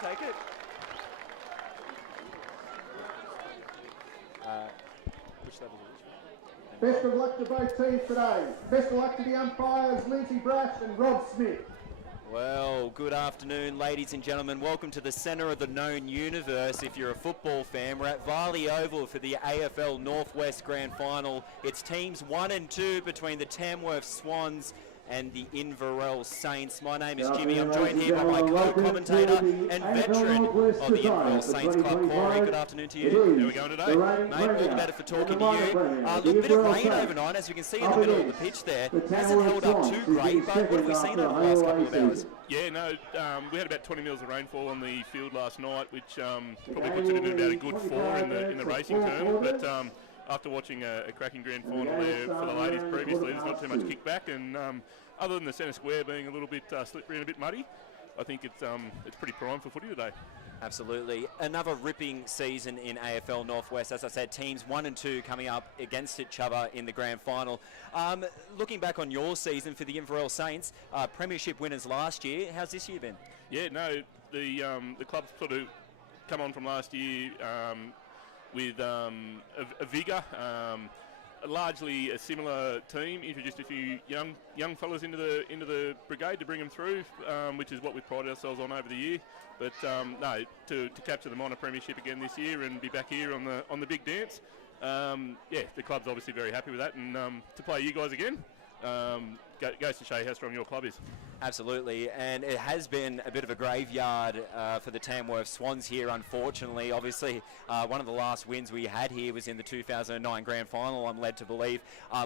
take it. Which level is it? Best of luck to both teams today. Best of luck to the umpires, Lindsay Brash and Rob Smith. Well, good afternoon, ladies and gentlemen. Welcome to the centre of the known universe. If you're a football fan, we're at Varley Oval for the AFL Northwest Grand Final. It's teams 1 and 2 between the Tamworth Swans and the Inverell Saints. My name is Jimmy. I'm joined here by my co-commentator and veteran of the Inverell Saints Club, Corey. Good afternoon to you. How are we going today? Mate, all the better for talking to you. Look, bit of rain overnight, as we can see in the middle of the pitch there. Hasn't held up too great, but what have we seen over the last couple of hours? Yeah, no, we had about 20 mils of rainfall on the field last night, which probably puts it in about a good 4 in the racing term. But after watching a cracking grand final there for the ladies previously, there's not too much kickback, and other than the centre square being a little bit slippery and a bit muddy, I think it's pretty prime for footy today. Absolutely. Another ripping season in AFL Northwest. As I said, teams 1 and 2 coming up against each other in the grand final. Looking back on your season for the Inverell Saints, premiership winners last year, how's this year been? Yeah, no, the club's sort of come on from last year with a vigour. Largely a similar team, introduced a few young fellas into the brigade to bring them through, which is what we prided ourselves on over the year. But no, to capture the minor premiership again this year and be back here on the big dance, yeah, the club's obviously very happy with that, and to play you guys again goes to show you how strong your club is. Absolutely, and it has been a bit of a graveyard for the Tamworth Swans here, unfortunately. Obviously, one of the last wins we had here was in the 2009 Grand Final, I'm led to believe.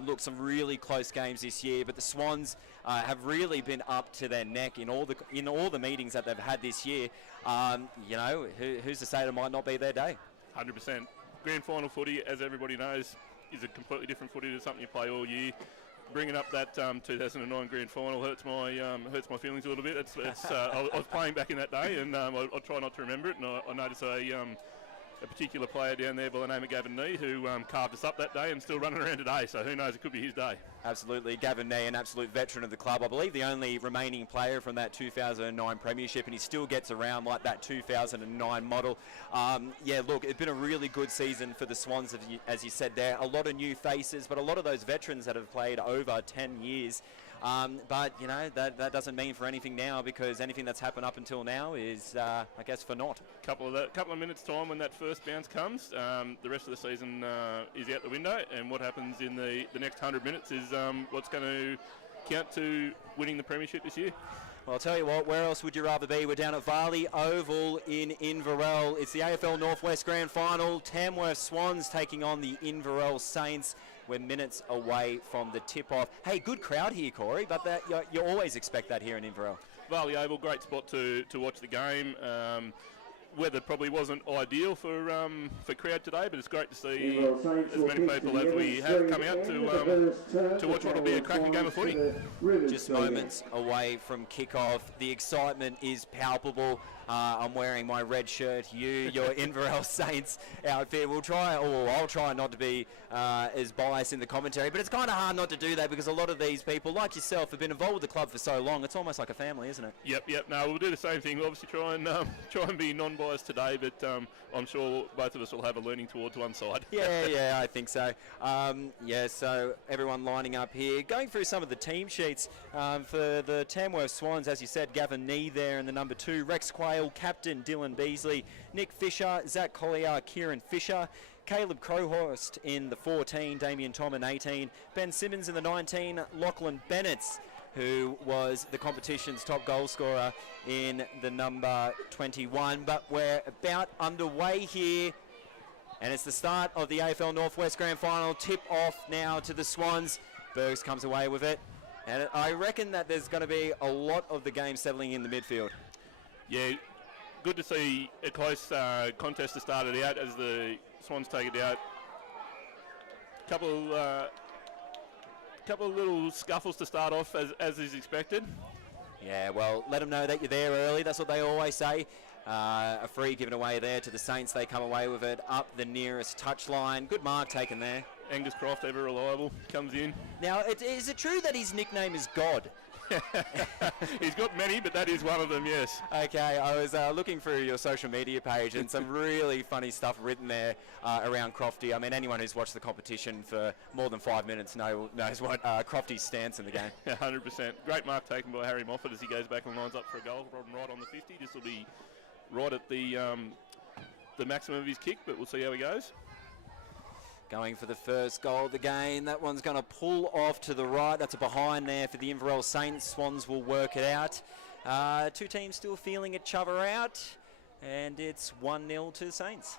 Look, some really close games this year, but the Swans have really been up to their neck in all the meetings that they've had this year. You know, who's to say it might not be their day? 100%. Grand Final footy, as everybody knows, is a completely different footy to something you play all year. Bringing up that 2009 Grand Final hurts my feelings a little bit. I was playing back in that day, and I'll try not to remember it. And I noticed a particular player down there by the name of Gavin Nee, who carved us up that day and still running around today. So who knows? It could be his day. Absolutely, Gavin Nee, an absolute veteran of the club. I believe the only remaining player from that 2009 premiership, and he still gets around like that 2009 model. Yeah, look, it's been a really good season for the Swans, as you said there. A lot of new faces, but a lot of those veterans that have played over 10 years. But, you know, that doesn't mean for anything now, because anything that's happened up until now is, I guess, for naught. Couple of minutes' time when that first bounce comes, the rest of the season is out the window, and what happens in the next 100 minutes is what's going to count to winning the premiership this year. Well, I'll tell you what, where else would you rather be? We're down at Varley Oval in Inverell. It's the AFL Northwest Grand Final. Tamworth Swans taking on the Inverell Saints. We're minutes away from the tip-off. Hey, good crowd here, Corey, but you always expect that here in Inverell. Varley Oval, great spot to watch the game. Weather probably wasn't ideal for crowd today, but it's great to see as many people as we have come out to watch what will be a cracking game of footy. Just moments away from kick-off. The excitement is palpable. I'm wearing my red shirt. Your Inverell Saints outfit. I'll try not to be as biased in the commentary, but it's kind of hard not to do that because a lot of these people, like yourself, have been involved with the club for so long. It's almost like a family, isn't it? Yep. No, we'll do the same thing. We'll obviously try and be non-biased today, but I'm sure both of us will have a leaning towards one side. Yeah, I think so. So everyone lining up here, going through some of the team sheets for the Tamworth Swans. As you said, Gavin Nee there in the number 2, Rex Quayle, captain Dylan Beasley, Nick Fisher, Zach Collier, Kieran Fisher, Caleb Crowhorst in the 14, Damien Tom in 18, Ben Simmons in the 19, Lachlan Bennett, who was the competition's top goal scorer in the number 21. But we're about underway here, and it's the start of the AFL Northwest Grand Final. Tip off now to the Swans. Bergs comes away with it, and I reckon that there's going to be a lot of the game settling in the midfield. Yeah, good to see a close contest to start it out as the Swans take it out. Couple of little scuffles to start off as is expected. Yeah, well, let them know that you're there early. That's what they always say. A free given away there to the Saints. They come away with it up the nearest touchline. Good mark taken there. Angus Croft, ever reliable, comes in. Now, is it true that his nickname is God? He's got many, but that is one of them, yes. Okay, I was looking through your social media page and some really funny stuff written there around Crofty. I mean, anyone who's watched the competition for more than 5 minutes knows what Crofty's stance in the game. 100%. Great mark taken by Harry Moffat as he goes back and lines up for a goal, right on the 50. This will be right at the maximum of his kick, but we'll see how he goes. Going for the first goal of the game. That one's going to pull off to the right. That's a behind there for the Inverell Saints. Swans will work it out. Two teams still feeling each other out, and it's 1-0 to the Saints.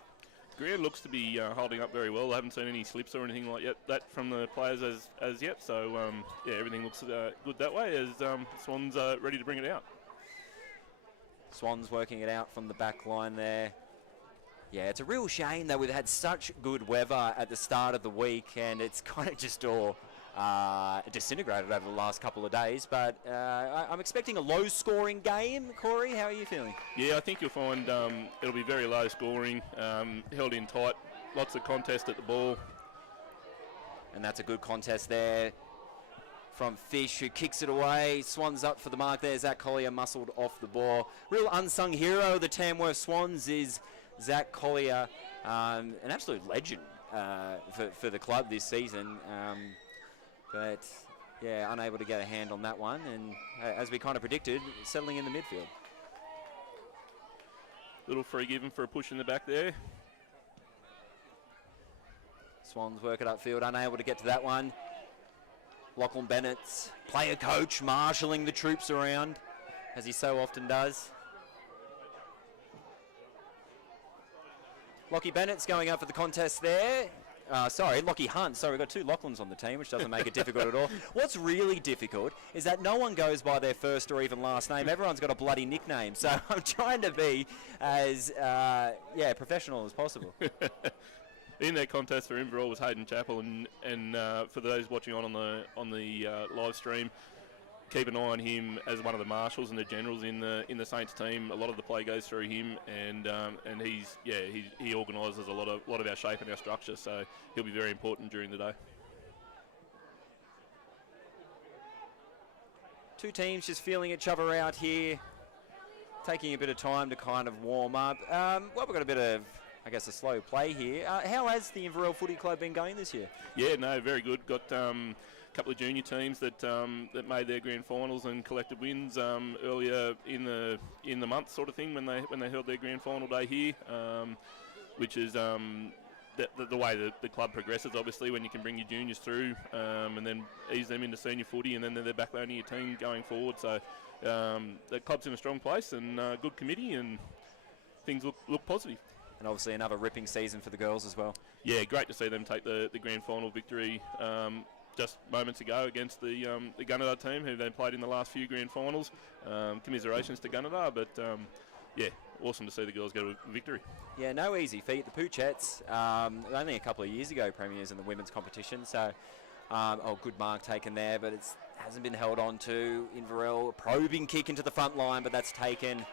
Greer looks to be holding up very well. I haven't seen any slips or anything like that from the players as yet. So, yeah, everything looks good that way as Swans are ready to bring it out. Swans working it out from the back line there. Yeah, it's a real shame that we've had such good weather at the start of the week, and it's kind of just all disintegrated over the last couple of days. But I'm expecting a low-scoring game. Corey, how are you feeling? Yeah, I think you'll find it'll be very low scoring, held in tight, lots of contest at the ball. And that's a good contest there from Fish, who kicks it away. Swans up for the mark there. Zach Collier muscled off the ball. Real unsung hero of the Tamworth Swans is Zach Collier, an absolute legend for the club this season. But, yeah, unable to get a hand on that one. And as we kind of predicted, settling in the midfield. Little free given for a push in the back there. Swans work it upfield, unable to get to that one. Lachlan Bennett's player coach marshalling the troops around, as he so often does. Lockie Bennett's going up for the contest there. Lockie Hunt. Sorry, we've got two Lachlan's on the team, which doesn't make it difficult at all. What's really difficult is that no one goes by their first or even last name. Everyone's got a bloody nickname. So I'm trying to be as professional as possible. In that contest for Inverell was Hayden Chappell, and for those watching on the live stream, keep an eye on him as one of the marshals and the generals in the Saints team. A lot of the play goes through him, and he organises a lot of our shape and our structure. So he'll be very important during the day. Two teams just feeling each other out here, taking a bit of time to kind of warm up. We've got a bit of, I guess, a slow play here. How has the Inverell Footy Club been going this year? Yeah, no, very good. Got couple of junior teams that made their grand finals and collected wins earlier in the month, sort of thing, when they held their grand final day here, which is the way the club progresses. Obviously, when you can bring your juniors through and then ease them into senior footy, and then they're the backbone of your team going forward. So the club's in a strong place and good committee, and things look positive. And obviously another ripping season for the girls as well. Yeah, great to see them take the grand final victory just moments ago against the Gunnedah team, who they played in the last few grand finals. Commiserations to Gunnedah, but awesome to see the girls get a victory. Yeah, no easy feat. The Poochettes, only a couple of years ago, premiers in the women's competition, so good mark taken there, but it hasn't been held on to. Inverell, a probing kick into the front line, but that's taken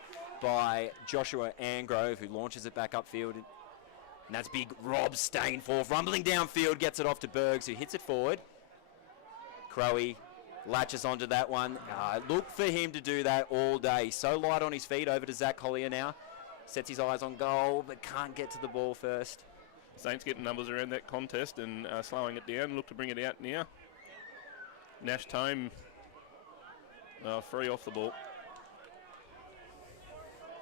by Joshua Angrove, who launches it back upfield. And that's big Rob Stainforth, rumbling downfield, gets it off to Bergs, who hits it forward. Crowe latches onto that one. Look for him to do that all day. So light on his feet. Over to Zach Collier now. Sets his eyes on goal, but can't get to the ball first. Saints getting numbers around that contest and slowing it down. Look to bring it out now. Nash Tome free off the ball.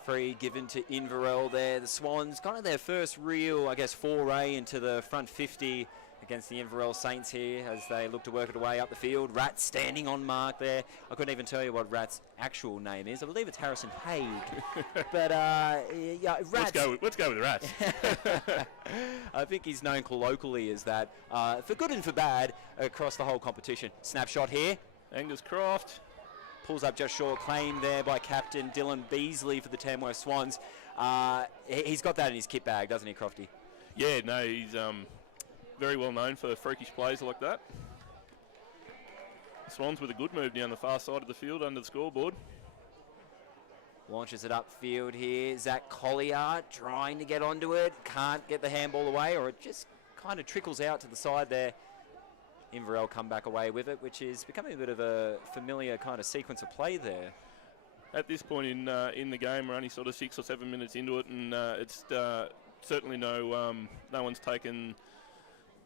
Free given to Inverell there. The Swans, kind of their first real, I guess, foray into the front 50 against the Inverell Saints here as they look to work it away up the field. Rat standing on mark there. I couldn't even tell you what Rat's actual name is. I believe it's Harrison Haig. But, Rat. Let's go with Rat. I think he's known colloquially as that. For good and for bad across the whole competition. Snapshot here. Angus Croft. Pulls up just short. Claimed there by captain Dylan Beasley for the Tamworth Swans. He's got that in his kit bag, doesn't he, Crofty? Yeah, no, he's very well known for freakish plays like that. Swans with a good move down the far side of the field under the scoreboard. Launches it upfield here. Zach Collier trying to get onto it. Can't get the handball away, or it just kind of trickles out to the side there. Inverell come back away with it, which is becoming a bit of a familiar kind of sequence of play there. At this point in the game, we're only sort of 6 or 7 minutes into it, and it's certainly no one's taken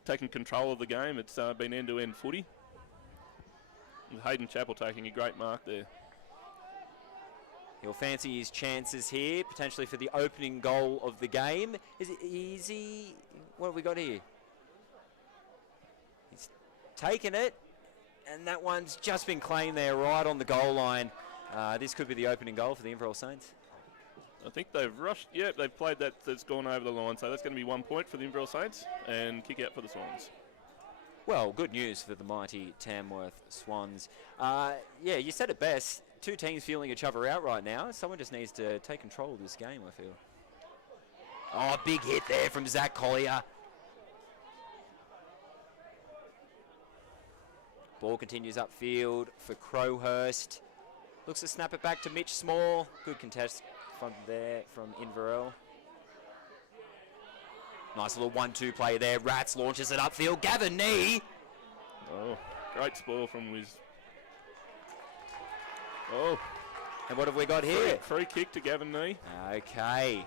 control of the game. It's been end-to-end footy. With Hayden Chappell taking a great mark there. He'll fancy his chances here, potentially for the opening goal of the game. Is it easy? What have we got here? He's taken it, and that one's just been claimed there right on the goal line. This could be the opening goal for the Inverell Saints. I think they've rushed. Yeah, they've played that. That's gone over the line. So that's going to be 1 point for the Inverell Saints and kick out for the Swans. Well, good news for the mighty Tamworth Swans. Yeah, you said it best. Two teams feeling each other out right now. Someone just needs to take control of this game, I feel. Oh, big hit there from Zach Collier. Ball continues upfield for Crowhurst. Looks to snap it back to Mitch Small. Good contest from there from Inverell. Nice little 1-2 play there. Rats launches it upfield. Gavin Nee. Oh, great spoil from Wiz. Oh. And what have we got here? Free kick to Gavin Nee. Okay.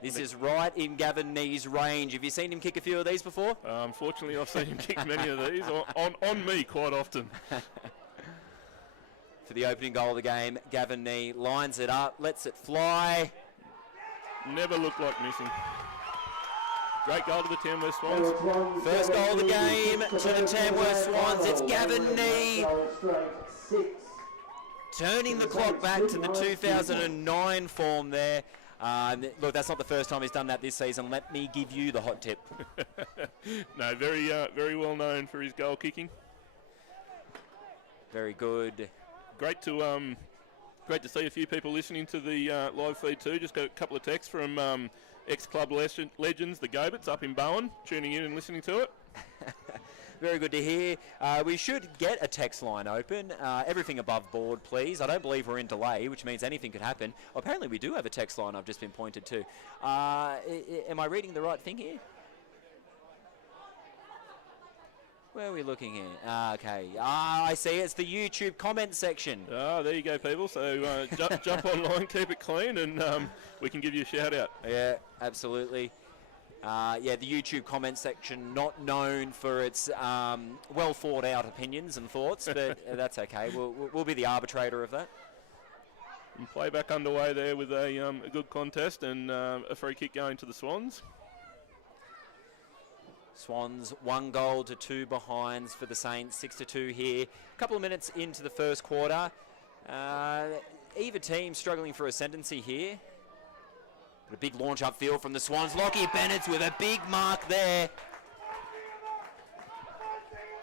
This is right in Gavin Nee's range. Have you seen him kick a few of these before? Unfortunately, I've seen him kick many of these on me quite often. For the opening goal of the game, Gavin Nee lines it up, lets it fly. Never looked like missing. Great goal to the Tamworth Swans. First goal of the game to the Tamworth Swans. It's Gavin Nee. Turning the clock back to the 2009 form there. Look, that's not the first time he's done that this season. Let me give you the hot tip. No, very well known for his goal kicking. Very good. Great to see a few people listening to the live feed too. Just got a couple of texts from ex-club legends, the Gobits up in Bowen, tuning in and listening to it. Very good to hear. We should get a text line open. Everything above board, please. I don't believe we're in delay, which means anything could happen. Apparently we do have a text line I've just been pointed to. Am I reading the right thing here? Where are we looking here? Okay. I see. It's the YouTube comment section. There you go, people. So jump online, keep it clean, and we can give you a shout out. Yeah, absolutely. Yeah, the YouTube comment section, not known for its well thought out opinions and thoughts, but that's okay. We'll be the arbitrator of that. And playback underway there with a good contest and a free kick going to the Swans. Swans 1 goal to 2 behinds for the Saints, 6-2 here. A couple of minutes into the first quarter. Either team struggling for ascendancy here. But a big launch upfield from the Swans. Lockie Bennett's with a big mark there.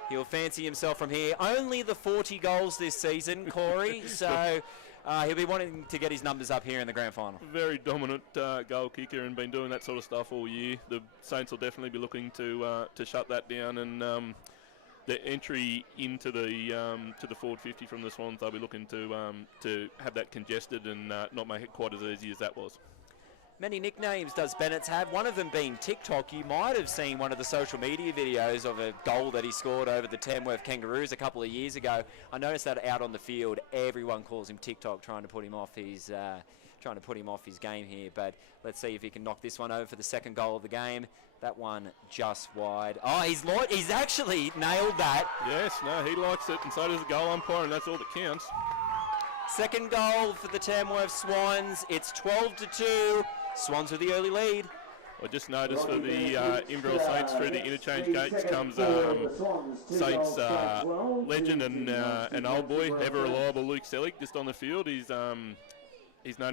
He'll fancy himself from here. Only the 40 goals this season, Corey. So he'll be wanting to get his numbers up here in the grand final. Very dominant goal kicker and been doing that sort of stuff all year. The Saints will definitely be looking to shut that down, and the entry into the forward 50 from the Swans, they'll be looking to have that congested and not make it quite as easy as that was. Many nicknames does Bennett's have, one of them being TikTok. You might have seen one of the social media videos of a goal that he scored over the Tamworth Kangaroos a couple of years ago. I noticed that out on the field, everyone calls him TikTok, trying to put him off his game here. But let's see if he can knock this one over for the second goal of the game. That one just wide. Oh, he's actually nailed that. Yes, no, he likes it, and so does the goal umpire, and that's all that counts. Second goal for the Tamworth Swans. It's 12-2. Swans with the early lead. I just noticed for the Inverell Saints through the interchange gates comes Saints legend and old boy, ever reliable Luke Selig, just on the field. He's known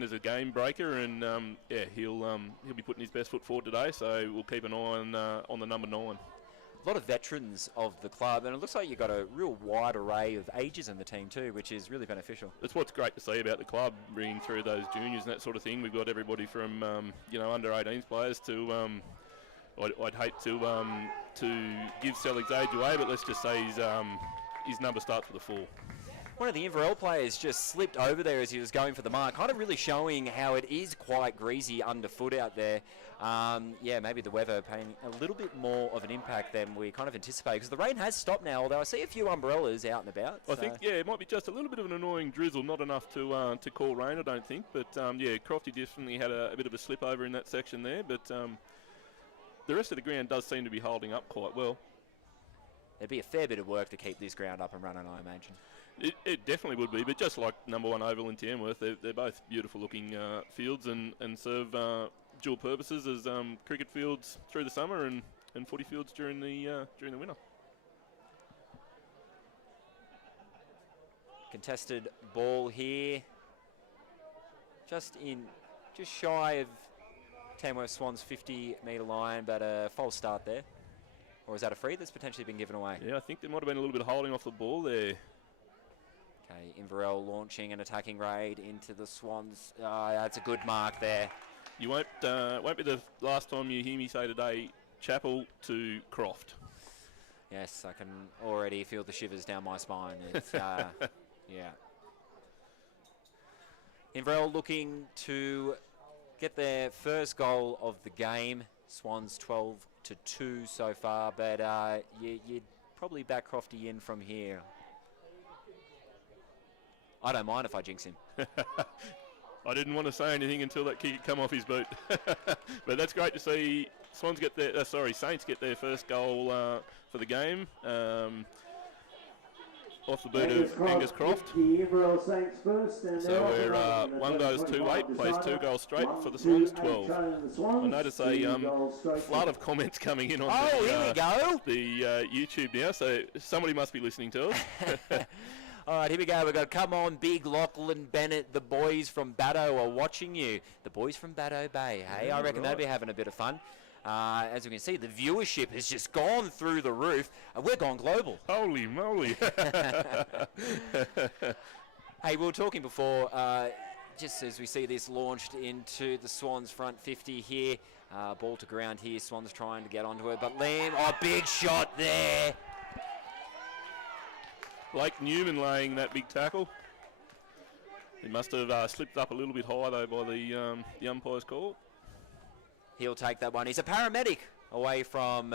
as a game breaker, and he'll be putting his best foot forward today. So we'll keep an eye on the number 9. A lot of veterans of the club, and it looks like you've got a real wide array of ages in the team too, which is really beneficial. That's what's great to see about the club, bringing through those juniors and that sort of thing. We've got everybody from under 18s players to I'd hate to give Selig's age away, but let's just say his number starts with a 4. one of the Inverell players just slipped over there as he was going for the mark, kind of really showing how it is quite greasy underfoot out there. Yeah, maybe the weather paying a little bit more of an impact than we kind of anticipated, because the rain has stopped now, although I see a few umbrellas out and about. I think, yeah, it might be just a little bit of an annoying drizzle, not enough to call rain, I don't think. But, yeah, Crofty definitely had a bit of a slip over in that section there. But the rest of the ground does seem to be holding up quite well. There'd be a fair bit of work to keep this ground up and running, I imagine. It definitely would be, but just like number 1 Oval in Tamworth, they're both beautiful-looking fields and serve dual purposes as cricket fields through the summer and footy fields during the winter. Contested ball here, just shy of Tamworth Swans 50-metre line, but a false start there. Or is that a free that's potentially been given away? Yeah, I think there might have been a little bit of holding off the ball there. Okay, Inverell launching an attacking raid into the Swans. That's a good mark there. You won't be the last time you hear me say today, Chapel to Croft. Yes, I can already feel the shivers down my spine. It's, yeah. Inverell looking to get their first goal of the game. Swans 12-2 so far, but you'd probably back Crofty in from here. I don't mind if I jinx him. I didn't want to say anything until that kick had come off his boot. But that's great to see Swans get their, Saints get their first goal for the game. Off the boot of Angus Croft. So we're 1 goes 2-8, plays 2 goals straight for the Swans 12. I notice a flood of comments coming in on here we go. The YouTube now, so somebody must be listening to us. All right, here we go. We've got Come On Big, Lachlan Bennett. The boys from Baddo are watching you. The boys from Baddo Bay, hey? I reckon they'll be having a bit of fun. As we can see, the viewership has just gone through the roof. We're gone global. Holy moly. Hey, we were talking before, just as we see this launched into the Swans front 50 here. Ball to ground here. Swans trying to get onto it, but Liam, big shot there. Blake Newman laying that big tackle. He must have slipped up a little bit high, though, by the umpire's call. He'll take that one. He's a paramedic away from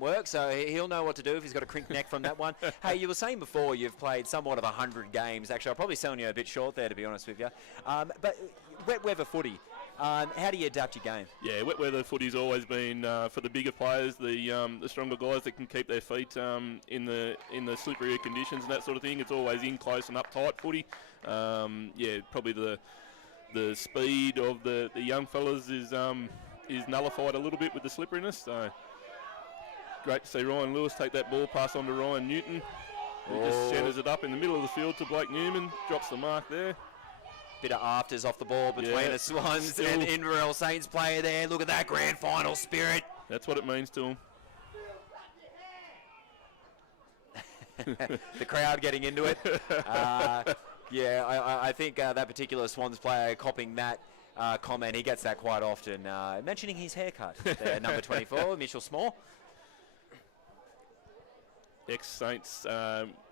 work, so he'll know what to do if he's got a crimped neck from that one. Hey, you were saying before you've played somewhat of 100 games. Actually, I'm probably selling you a bit short there, to be honest with you. But wet weather footy, how do you adapt your game? Yeah, wet weather footy's always been, for the bigger players, the stronger guys that can keep their feet in the slipperier conditions and that sort of thing. It's always in close and uptight footy. Yeah, probably the speed of the young fellas is nullified a little bit with the slipperiness. So great to see Ryan Lewis take that ball pass on to Ryan Newton. He just centres it up in the middle of the field to Blake Newman, drops the mark there. Bit of afters off the ball between the Swans and Inverell Saints player there. Look at that grand final spirit. That's what it means to them. The crowd getting into it. Yeah, I think that particular Swans player copying that comment, he gets that quite often. Mentioning his haircut, there, number 24, Mitchell Small. Ex-Saints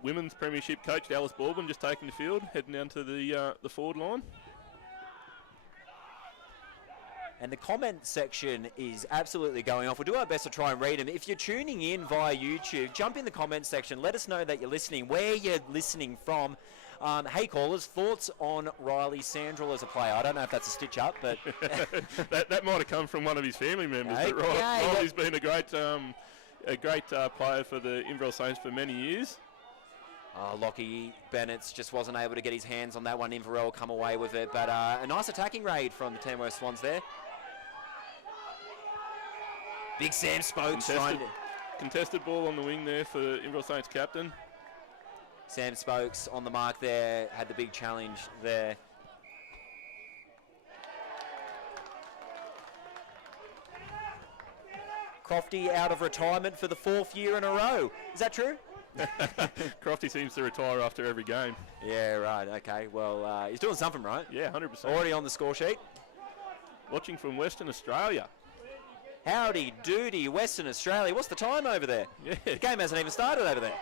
women's premiership coach Alice Baldwin just taking the field, heading down to the forward line. And the comment section is absolutely going off. We'll do our best to try and read them. If you're tuning in via YouTube, jump in the comment section. Let us know that you're listening, where you're listening from. Hey, callers, thoughts on Riley Sandrell as a player? I don't know if that's a stitch up, but... that might have come from one of his family members. Okay. But Riley's been a great player for the Inverell Saints for many years. Lockie Bennett just wasn't able to get his hands on that one. Inverell come away with it, but a nice attacking raid from the Tamworth Swans there. Big Sam Spokes contested ball on the wing there for Inverell Saints captain. Sam Spokes on the mark there, had the big challenge there. Crofty out of retirement for the 4th year in a row. Is that true? Crofty seems to retire after every game. Yeah, right, okay. Well, he's doing something right. Yeah, 100%. Already on the score sheet. Watching from Western Australia. Howdy doody, Western Australia. What's the time over there? Yeah. The game hasn't even started over there.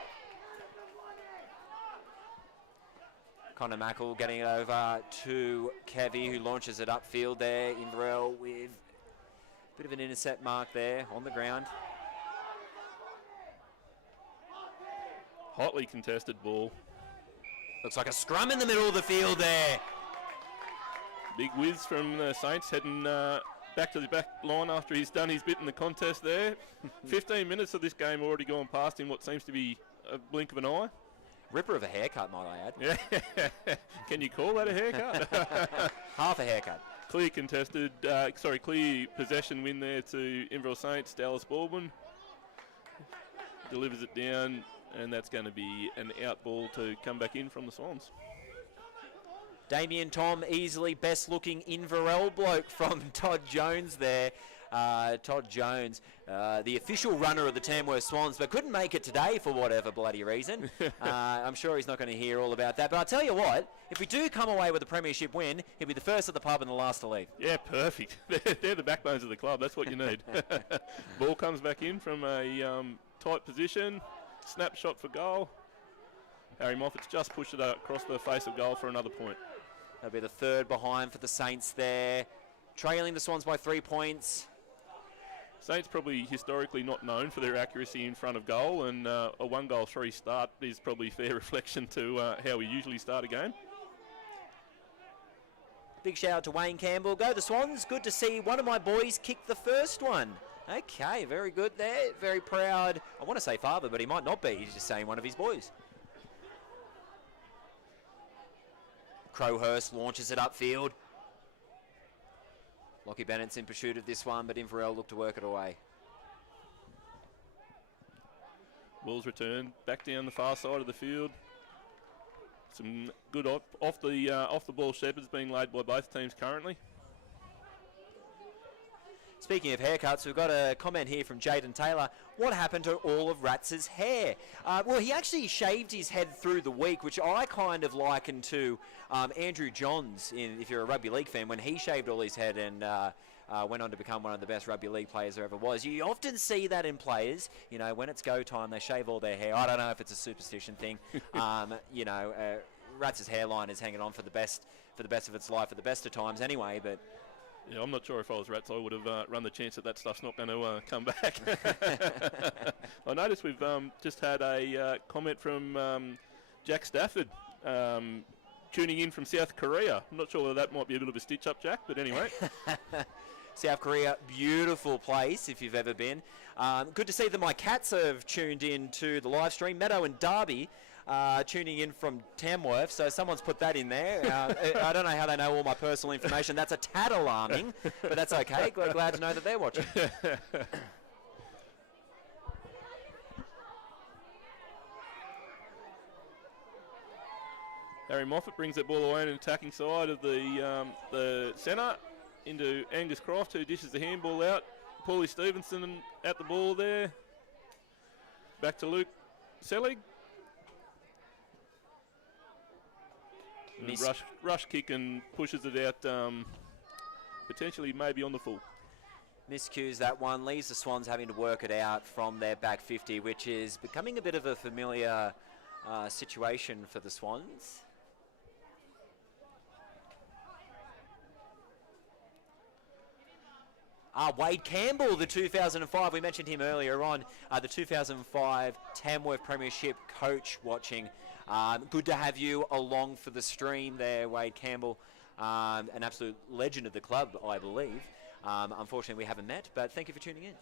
Connor Mackle getting it over to Kevy, who launches it upfield there. Inverell with a bit of an intercept mark there on the ground. Hotly contested ball. Looks like a scrum in the middle of the field there. Big whiz from the Saints heading back to the back line after he's done his bit in the contest there. 15 minutes of this game already gone past in what seems to be a blink of an eye. Ripper of a haircut, might I add. Yeah. Can you call that a haircut? Half a haircut. Clear possession win there to Inverell Saints. Dallas Baldwin delivers it down, and that's going to be an out ball to come back in from the Swans. Damien Tom, easily best looking Inverell bloke from Todd Jones there. Todd Jones, the official runner of the Tamworth Swans, but couldn't make it today for whatever bloody reason. I'm sure he's not going to hear all about that. But I'll tell you what, if we do come away with a premiership win, he'll be the first at the pub and the last to leave. Yeah, perfect. They're the backbones of the club. That's what you need. Ball comes back in from a tight position. Snapshot for goal. Harry Moffat's just pushed it across the face of goal for another point. That'll be the third behind for the Saints there. Trailing the Swans by 3 points. Saints probably historically not known for their accuracy in front of goal, and a 1-goal-3 start is probably fair reflection to how we usually start a game. Big shout out to Wayne Campbell. Go the Swans. Good to see one of my boys kick the first one. Okay, very good there. Very proud. I want to say father, but he might not be. He's just saying one of his boys. Crowhurst launches it upfield. Lockie Bennett's in pursuit of this one, but Inverell look to work it away. Ball's returned back down the far side of the field. Some good off the ball shepherds being laid by both teams currently. Speaking of haircuts, we've got a comment here from Jaden Taylor. What happened to all of Ratz's hair? Well, he actually shaved his head through the week, which I kind of liken to Andrew Johns, if you're a rugby league fan, when he shaved all his head and went on to become one of the best rugby league players there ever was. You often see that in players, you know, when it's go time, they shave all their hair. I don't know if it's a superstition thing. Ratz's hairline is hanging on for the best of its life at the best of times anyway, but... Yeah, I'm not sure if I was Rats, I would have run the chance that stuff's not going to come back. I noticed we've just had a comment from Jack Stafford tuning in from South Korea. I'm not sure whether that might be a bit of a stitch-up, Jack, but anyway. South Korea, beautiful place if you've ever been. Good to see that my cats have tuned in to the live stream. Meadow and Darby tuning in from Tamworth, so someone's put that in there. I don't know how they know all my personal information. That's a tad alarming, but that's okay. Glad to know that they're watching. Harry Moffat brings that ball away on an attacking side of the centre into Angus Croft, who dishes the handball out. Paulie Stevenson at the ball there. Back to Luke Selig. Rush kick and pushes it out, potentially maybe on the full. Miscues that one, leaves the Swans having to work it out from their back 50, which is becoming a bit of a familiar situation for the Swans. Wade Campbell, the 2005, we mentioned him earlier on, the 2005 Tamworth Premiership coach watching. Good to have you along for the stream there, Wade Campbell, an absolute legend of the club, I believe. Unfortunately, we haven't met, but thank you for tuning in.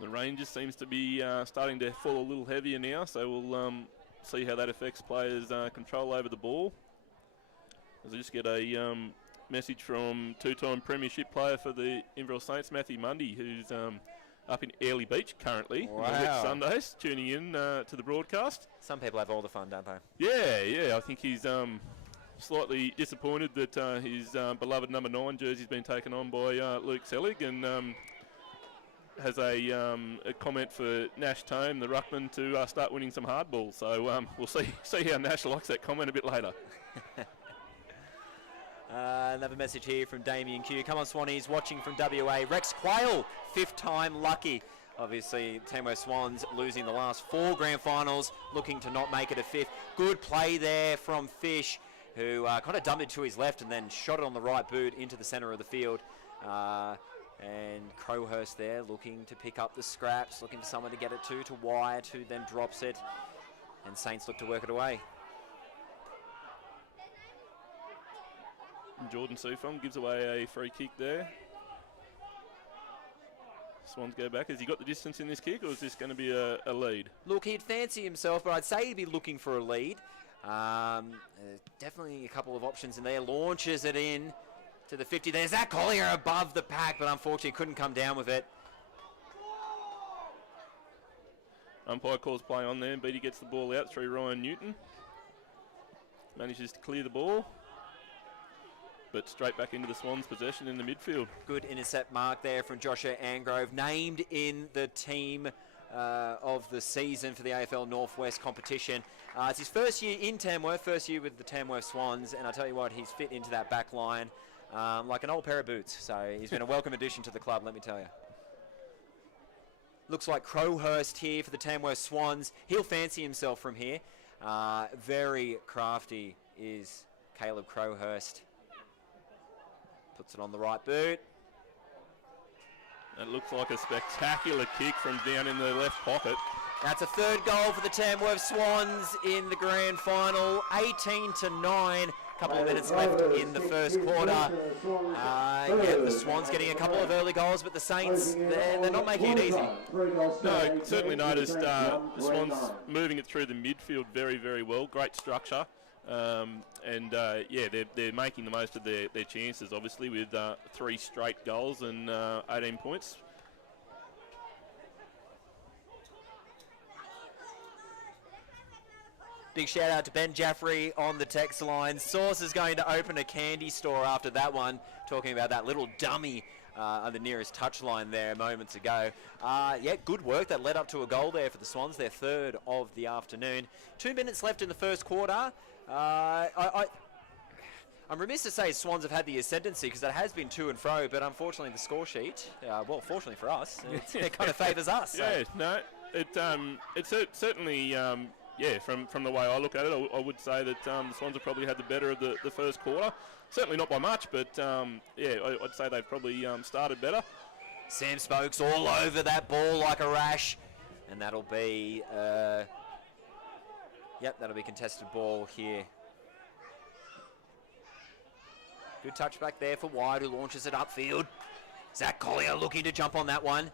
The rain just seems to be starting to fall a little heavier now, so we'll see how that affects players' control over the ball. As I just get a message from two-time premiership player for the Inverell Saints, Matthew Mundy, who's up in Airlie Beach currently on next Sundays, tuning in to the broadcast. Some people have all the fun, don't they? Yeah, I think he's slightly disappointed that his beloved number 9 jersey's been taken on by Luke Selig, and has a comment for Nash Tome, the ruckman, to start winning some hardballs. So we'll see how Nash likes that comment a bit later. Another message here from Damien Q. Come on, Swannies, watching from WA. Rex Quayle, 5th time lucky. Obviously, Tamworth Swans losing the last 4 grand finals, looking to not make it a 5th. Good play there from Fish, who kind of dumped it to his left and then shot it on the right boot into the centre of the field. And Crowhurst there looking to pick up the scraps, looking for someone to get it to Wyatt, who then drops it. And Saints look to work it away. Jordan Sufong gives away a free kick there. Swans go back. Has he got the distance in this kick, or is this going to be a lead? Look, he'd fancy himself, but I'd say he'd be looking for a lead. Definitely a couple of options in there. Launches it in to the 50. There's Zach Collier above the pack, but unfortunately couldn't come down with it. Umpire calls play on there. Beatty gets the ball out through Ryan Newton. Manages to clear the ball, but straight back into the Swans' possession in the midfield. Good intercept mark there from Joshua Angrove, named in the team of the season for the AFL Northwest competition. It's his first year in Tamworth, first year with the Tamworth Swans, and I tell you what, he's fit into that back line like an old pair of boots. So he's been a welcome addition to the club, let me tell you. Looks like Crowhurst here for the Tamworth Swans. He'll fancy himself from here. Very crafty is Caleb Crowhurst. Puts it on the right boot. It looks like a spectacular kick from down in the left pocket. That's a 3rd goal for the Tamworth Swans in the grand final. 18-9. A couple of minutes left in the first quarter. The Swans getting a couple of early goals, but the Saints, they're not making it easy. No, certainly noticed the Swans moving it through the midfield very, very well. Great structure. They're making the most of their chances, obviously, with 3 straight goals and 18 points. Big shout out to Ben Jaffrey on the text line. Sauce is going to open a candy store after that one, talking about that little dummy on the nearest touchline there moments ago. Good work. That led up to a goal there for the Swans, their 3rd of the afternoon. 2 minutes left in the first quarter. I'm remiss to say Swans have had the ascendancy because that has been to and fro, but unfortunately the score sheet, fortunately for us, it kind of favours us. So. Yeah, no, it's certainly, from the way I look at it, I would say that the Swans have probably had the better of the first quarter. Certainly not by much, but I'd say they've probably started better. Sam Spokes all over that ball like a rash, and that'll be... that'll be contested ball here. Good touch back there for Wyatt, who launches it upfield. Zach Collier looking to jump on that one.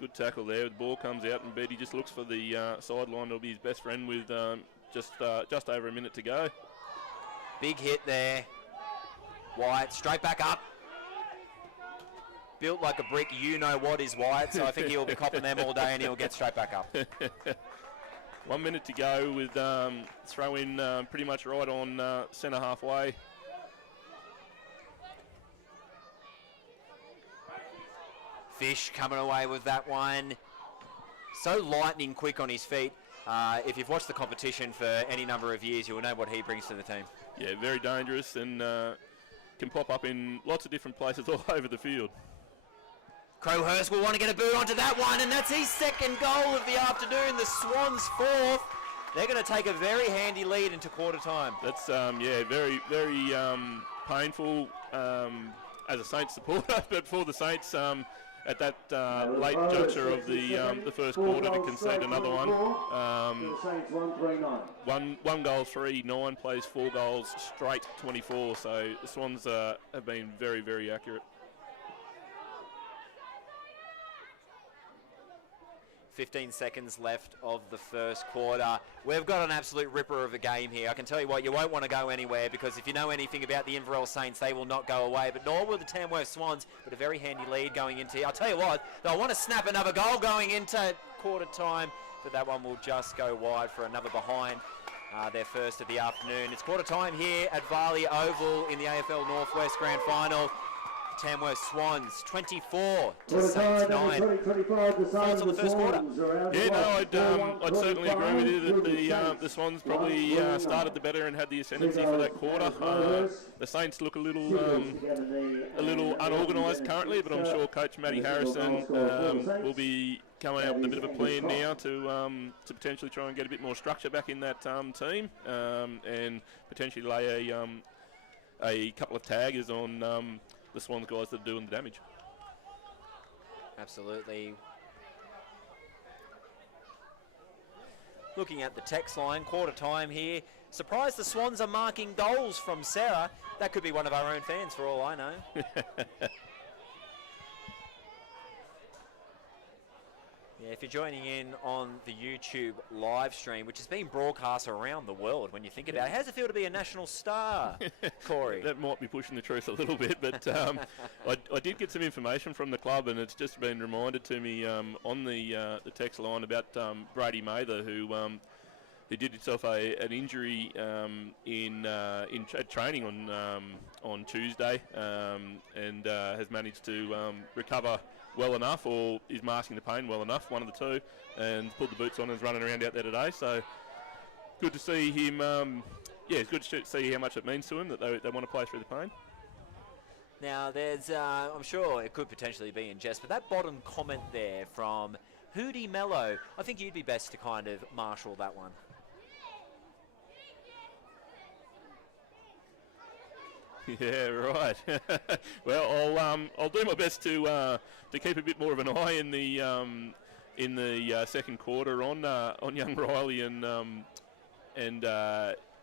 Good tackle there. The ball comes out and Beatty just looks for the sideline. It'll be his best friend with just over a minute to go. Big hit there. Wyatt straight back up. Built like a brick, you know what is Wyatt, so I think he'll be copping them all day and he'll get straight back up. 1 minute to go with throw in pretty much right on centre halfway. Fish coming away with that one. So lightning quick on his feet. If you've watched the competition for any number of years, you will know what he brings to the team. Yeah, very dangerous and can pop up in lots of different places all over the field. Crowhurst will want to get a boot onto that one, and that's his 2nd goal of the afternoon. The Swans 4th. They're going to take a very handy lead into quarter time. That's, very, very painful as a Saints supporter, but for the Saints at that late juncture of the first quarter to concede another one. One goal, 3-9, plays 4 goals straight, 24. So the Swans have been very, very accurate. 15 seconds left of the first quarter. We've got an absolute ripper of a game here. I can tell you what, you won't want to go anywhere because if you know anything about the Inverell Saints, they will not go away, but nor will the Tamworth Swans, but a very handy lead going into... I'll tell you what, they'll want to snap another goal going into quarter time, but that one will just go wide for another behind their first of the afternoon. It's quarter time here at Varley Oval in the AFL Northwest Grand Final. Tamworth Swans 24 to Quarter Saints time, 9. 2025, the Thoughts on the first quarter? Yeah, no, I'd certainly agree with you that the Swans probably started the better and had the ascendancy for that quarter. The Saints look a little unorganised currently, but I'm sure Coach Matty Harrison will be coming out with a bit of a plan now to potentially try and get a bit more structure back in that team and potentially lay a couple of taggers on the Swans guys that are doing the damage. Absolutely. Looking at the text line, quarter time here. Surprised the Swans are marking goals from Sarah. That could be one of our own fans for all I know. Yeah, if you're joining in on the YouTube live stream, which has been broadcast around the world when you think about it, how does it feel to be a national star, Corey? That might be pushing the truth a little bit, but I did get some information from the club, and it's just been reminded to me on the text line about Brady Mather, who did himself an injury in training on Tuesday, and has managed to recover well enough, or is masking the pain well enough, one of the two, and pulled the boots on and is running around out there today. So good to see him. It's good to see how much it means to him that they want to play through the pain. Now, there's, I'm sure it could potentially be in jest, but that bottom comment there from Hootie Mello, I think you'd be best to kind of marshal that one. Yeah, right. Well, I'll do my best to keep a bit more of an eye in the second quarter on young Riley and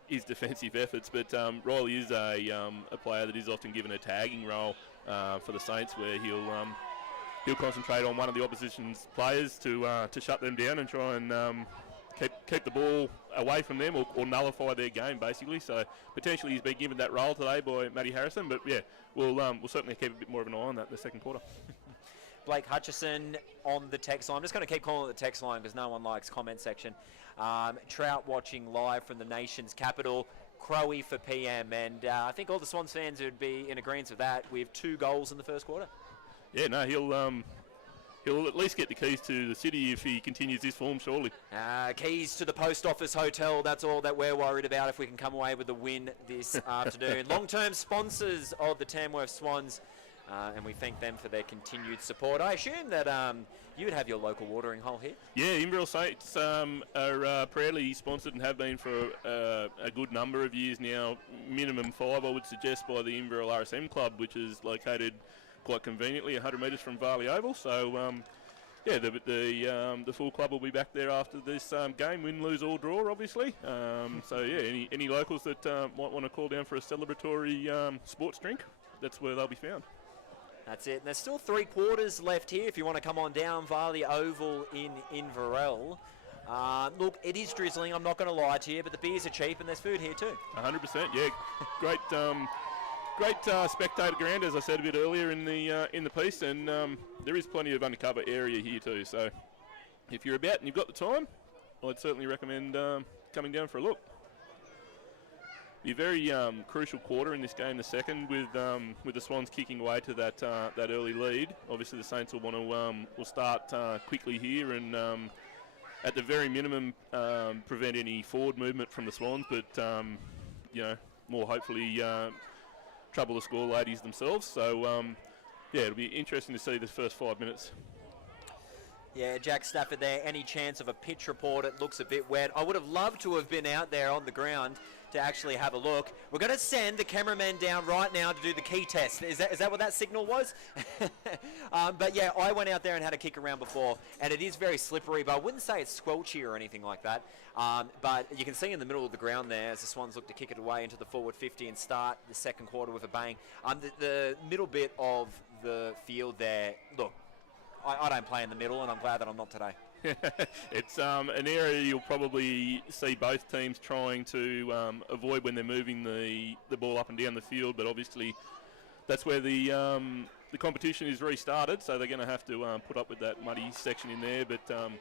his defensive efforts. But Riley is a player that is often given a tagging role for the Saints, where he'll concentrate on one of the opposition's players to shut them down and try and keep the ball away from them or nullify their game, basically. So potentially he's been given that role today by Matty Harrison, but yeah, we'll certainly keep a bit more of an eye on that in the second quarter. Blake Hutchison on the text line. I'm just going to keep calling it the text line because no one likes comment section. Trout watching live from the nation's capital. Crowie for PM, and I think all the Swans fans would be in agreement with that. We have 2 goals in the first quarter. Yeah, no, he'll at least get the keys to the city if he continues this form, surely. Keys to the post office hotel, that's all that we're worried about if we can come away with a win this afternoon. Long-term sponsors of the Tamworth Swans, and we thank them for their continued support. I assume that you would have your local watering hole here? Yeah, Inverell Saints are proudly sponsored and have been for a good number of years now, minimum 5 I would suggest, by the Inverell RSM Club, which is located quite conveniently 100 metres from Varley Oval. So the full club will be back there after this game, win, lose or draw, obviously. So yeah, any locals that might want to call down for a celebratory sports drink, that's where they'll be found. That's it. And there's still 3 quarters left here if you want to come on down Varley Oval in Inverell. Look, it is drizzling, I'm not going to lie to you, but the beers are cheap and there's food here too. 100%, yeah. Great spectator ground, as I said a bit earlier in the piece, and there is plenty of undercover area here too. So if you're about and you've got the time, I'd certainly recommend coming down for a look. Be a very crucial quarter in this game, the second, with the Swans kicking away to that early lead. Obviously, the Saints will want to will start quickly here and at the very minimum prevent any forward movement from the Swans, but more hopefully trouble the score ladies themselves. So it'll be interesting to see the first 5 minutes. Yeah, Jack Stafford there. Any chance of a pitch report? It looks a bit wet. I would have loved to have been out there on the ground to actually have a look. We're going to send the cameraman down right now to do the key test. Is that what that signal was? But yeah, I went out there and had a kick around before, and it is very slippery, but I wouldn't say it's squelchy or anything like that. But you can see in the middle of the ground there as the Swans look to kick it away into the forward 50 and start the second quarter with a bang. The middle bit of the field there, look, I don't play in the middle, and I'm glad that I'm not today. It's an area you'll probably see both teams trying to avoid when they're moving the ball up and down the field, but obviously that's where the competition is restarted, so they're going to have to put up with that muddy section in there. But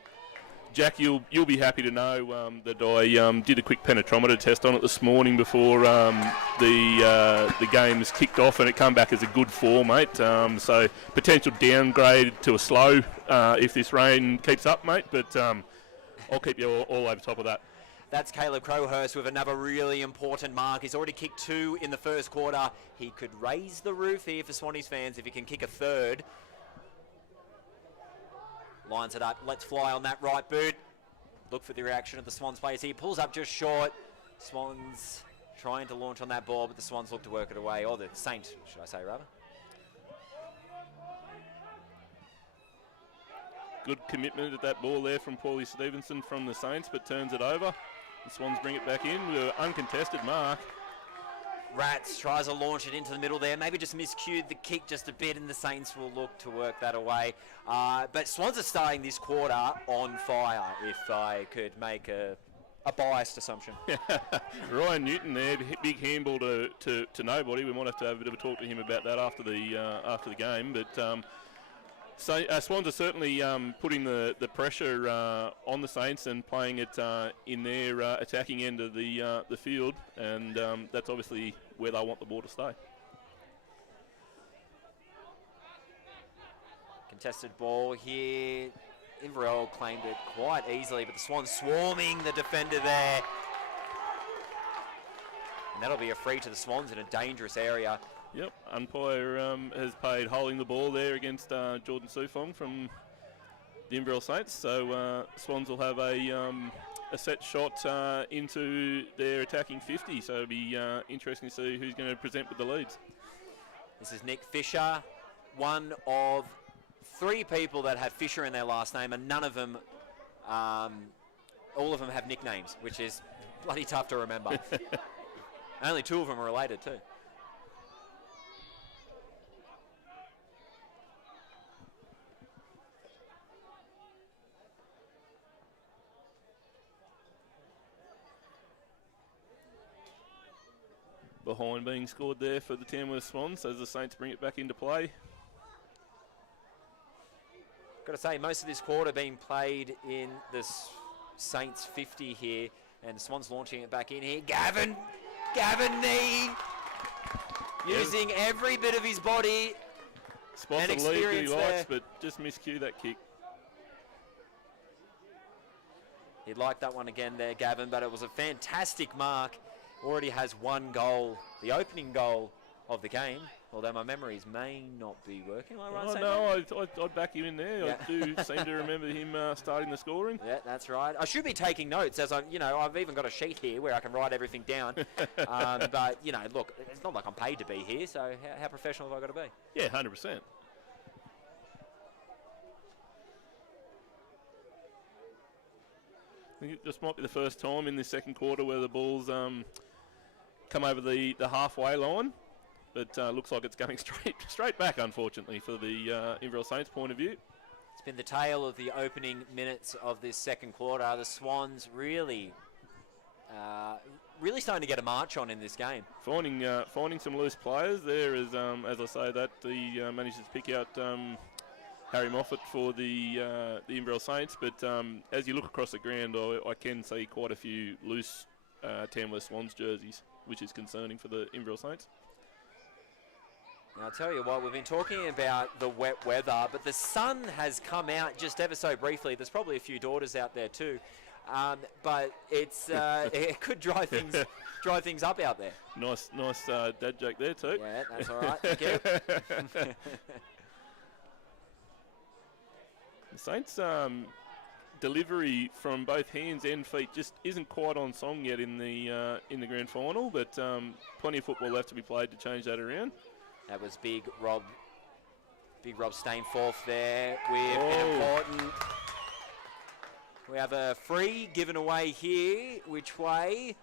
Jack, you'll be happy to know that I did a quick penetrometer test on it this morning before the game's kicked off, and it come back as a good 4, mate. So potential downgrade to a slow if this rain keeps up, mate. But I'll keep you all over top of that. That's Caleb Crowhurst with another really important mark. He's already kicked 2 in the first quarter. He could raise the roof here for Swannies fans if he can kick a third. Lines it up, lets fly on that right boot. Look for the reaction of the Swans players here. Pulls up just short. Swans trying to launch on that ball, but the Swans look to work it away. Or the Saints, should I say, rather. Good commitment at that ball there from Paulie Stevenson from the Saints, but turns it over. The Swans bring it back in with an uncontested mark. Rats tries to launch it into the middle there. Maybe just miscued the kick just a bit, and the Saints will look to work that away. But Swans are starting this quarter on fire, if I could make a biased assumption. Ryan Newton there, big handball to nobody. We might have to have a bit of a talk to him about that after the game. But Swans are certainly putting the pressure on the Saints and playing it in their attacking end of the field, and that's obviously where they want the ball to stay. Contested ball here. Inverell claimed it quite easily, but the Swans swarming the defender there. And that'll be a free to the Swans in a dangerous area. Yep, umpire has paid holding the ball there against Jordan Sufong from the Inverell Saints. So Swans will have a set shot into their attacking 50. So it'll be interesting to see who's going to present with the leads. This is Nick Fisher, one of 3 people that have Fisher in their last name, and none of them, all of them have nicknames, which is bloody tough to remember. Only 2 of them are related too. Behind being scored there for the Tamworth Swans as the Saints bring it back into play. Got to say, most of this quarter being played in the Saints 50 here, and the Swans launching it back in here. Gavin Nee, using every bit of his body Spots and the lead that he experience likes, there. but just miscue that kick. He'd like that one again there, Gavin, but it was a fantastic mark. Already has 1 goal, the opening goal of the game, although my memories may not be working. Am I right saying that? I'd back him in there. Yeah. I do seem to remember him starting the scoring. Yeah, that's right. I should be taking notes, as I've even got a sheet here where I can write everything down. But look, it's not like I'm paid to be here, so how professional have I got to be? Yeah, 100%. I think this might be the first time in this second quarter where the ball's come over the halfway line, but looks like it's going straight back, unfortunately, for the Inverell Saints' point of view. It's been the tale of the opening minutes of this second quarter. The Swans really starting to get a march on in this game. Finding some loose players there as I say that he manages to pick out Harry Moffat for the Inverell Saints, but as you look across the ground, I can see quite a few loose Tamworth Swans jerseys, which is concerning for the Inverell Saints. Now, I'll tell you what, we've been talking about the wet weather, but the sun has come out just ever so briefly. There's probably a few daughters out there too, but it's it could dry things up out there. Nice dad joke there too. Yeah, that's all right. Thank you. The Saints' delivery from both hands and feet just isn't quite on song yet in the grand final, but plenty of football left to be played to change that around. That was Big Rob Stainforth there with an important. We have a free given away here. Which way?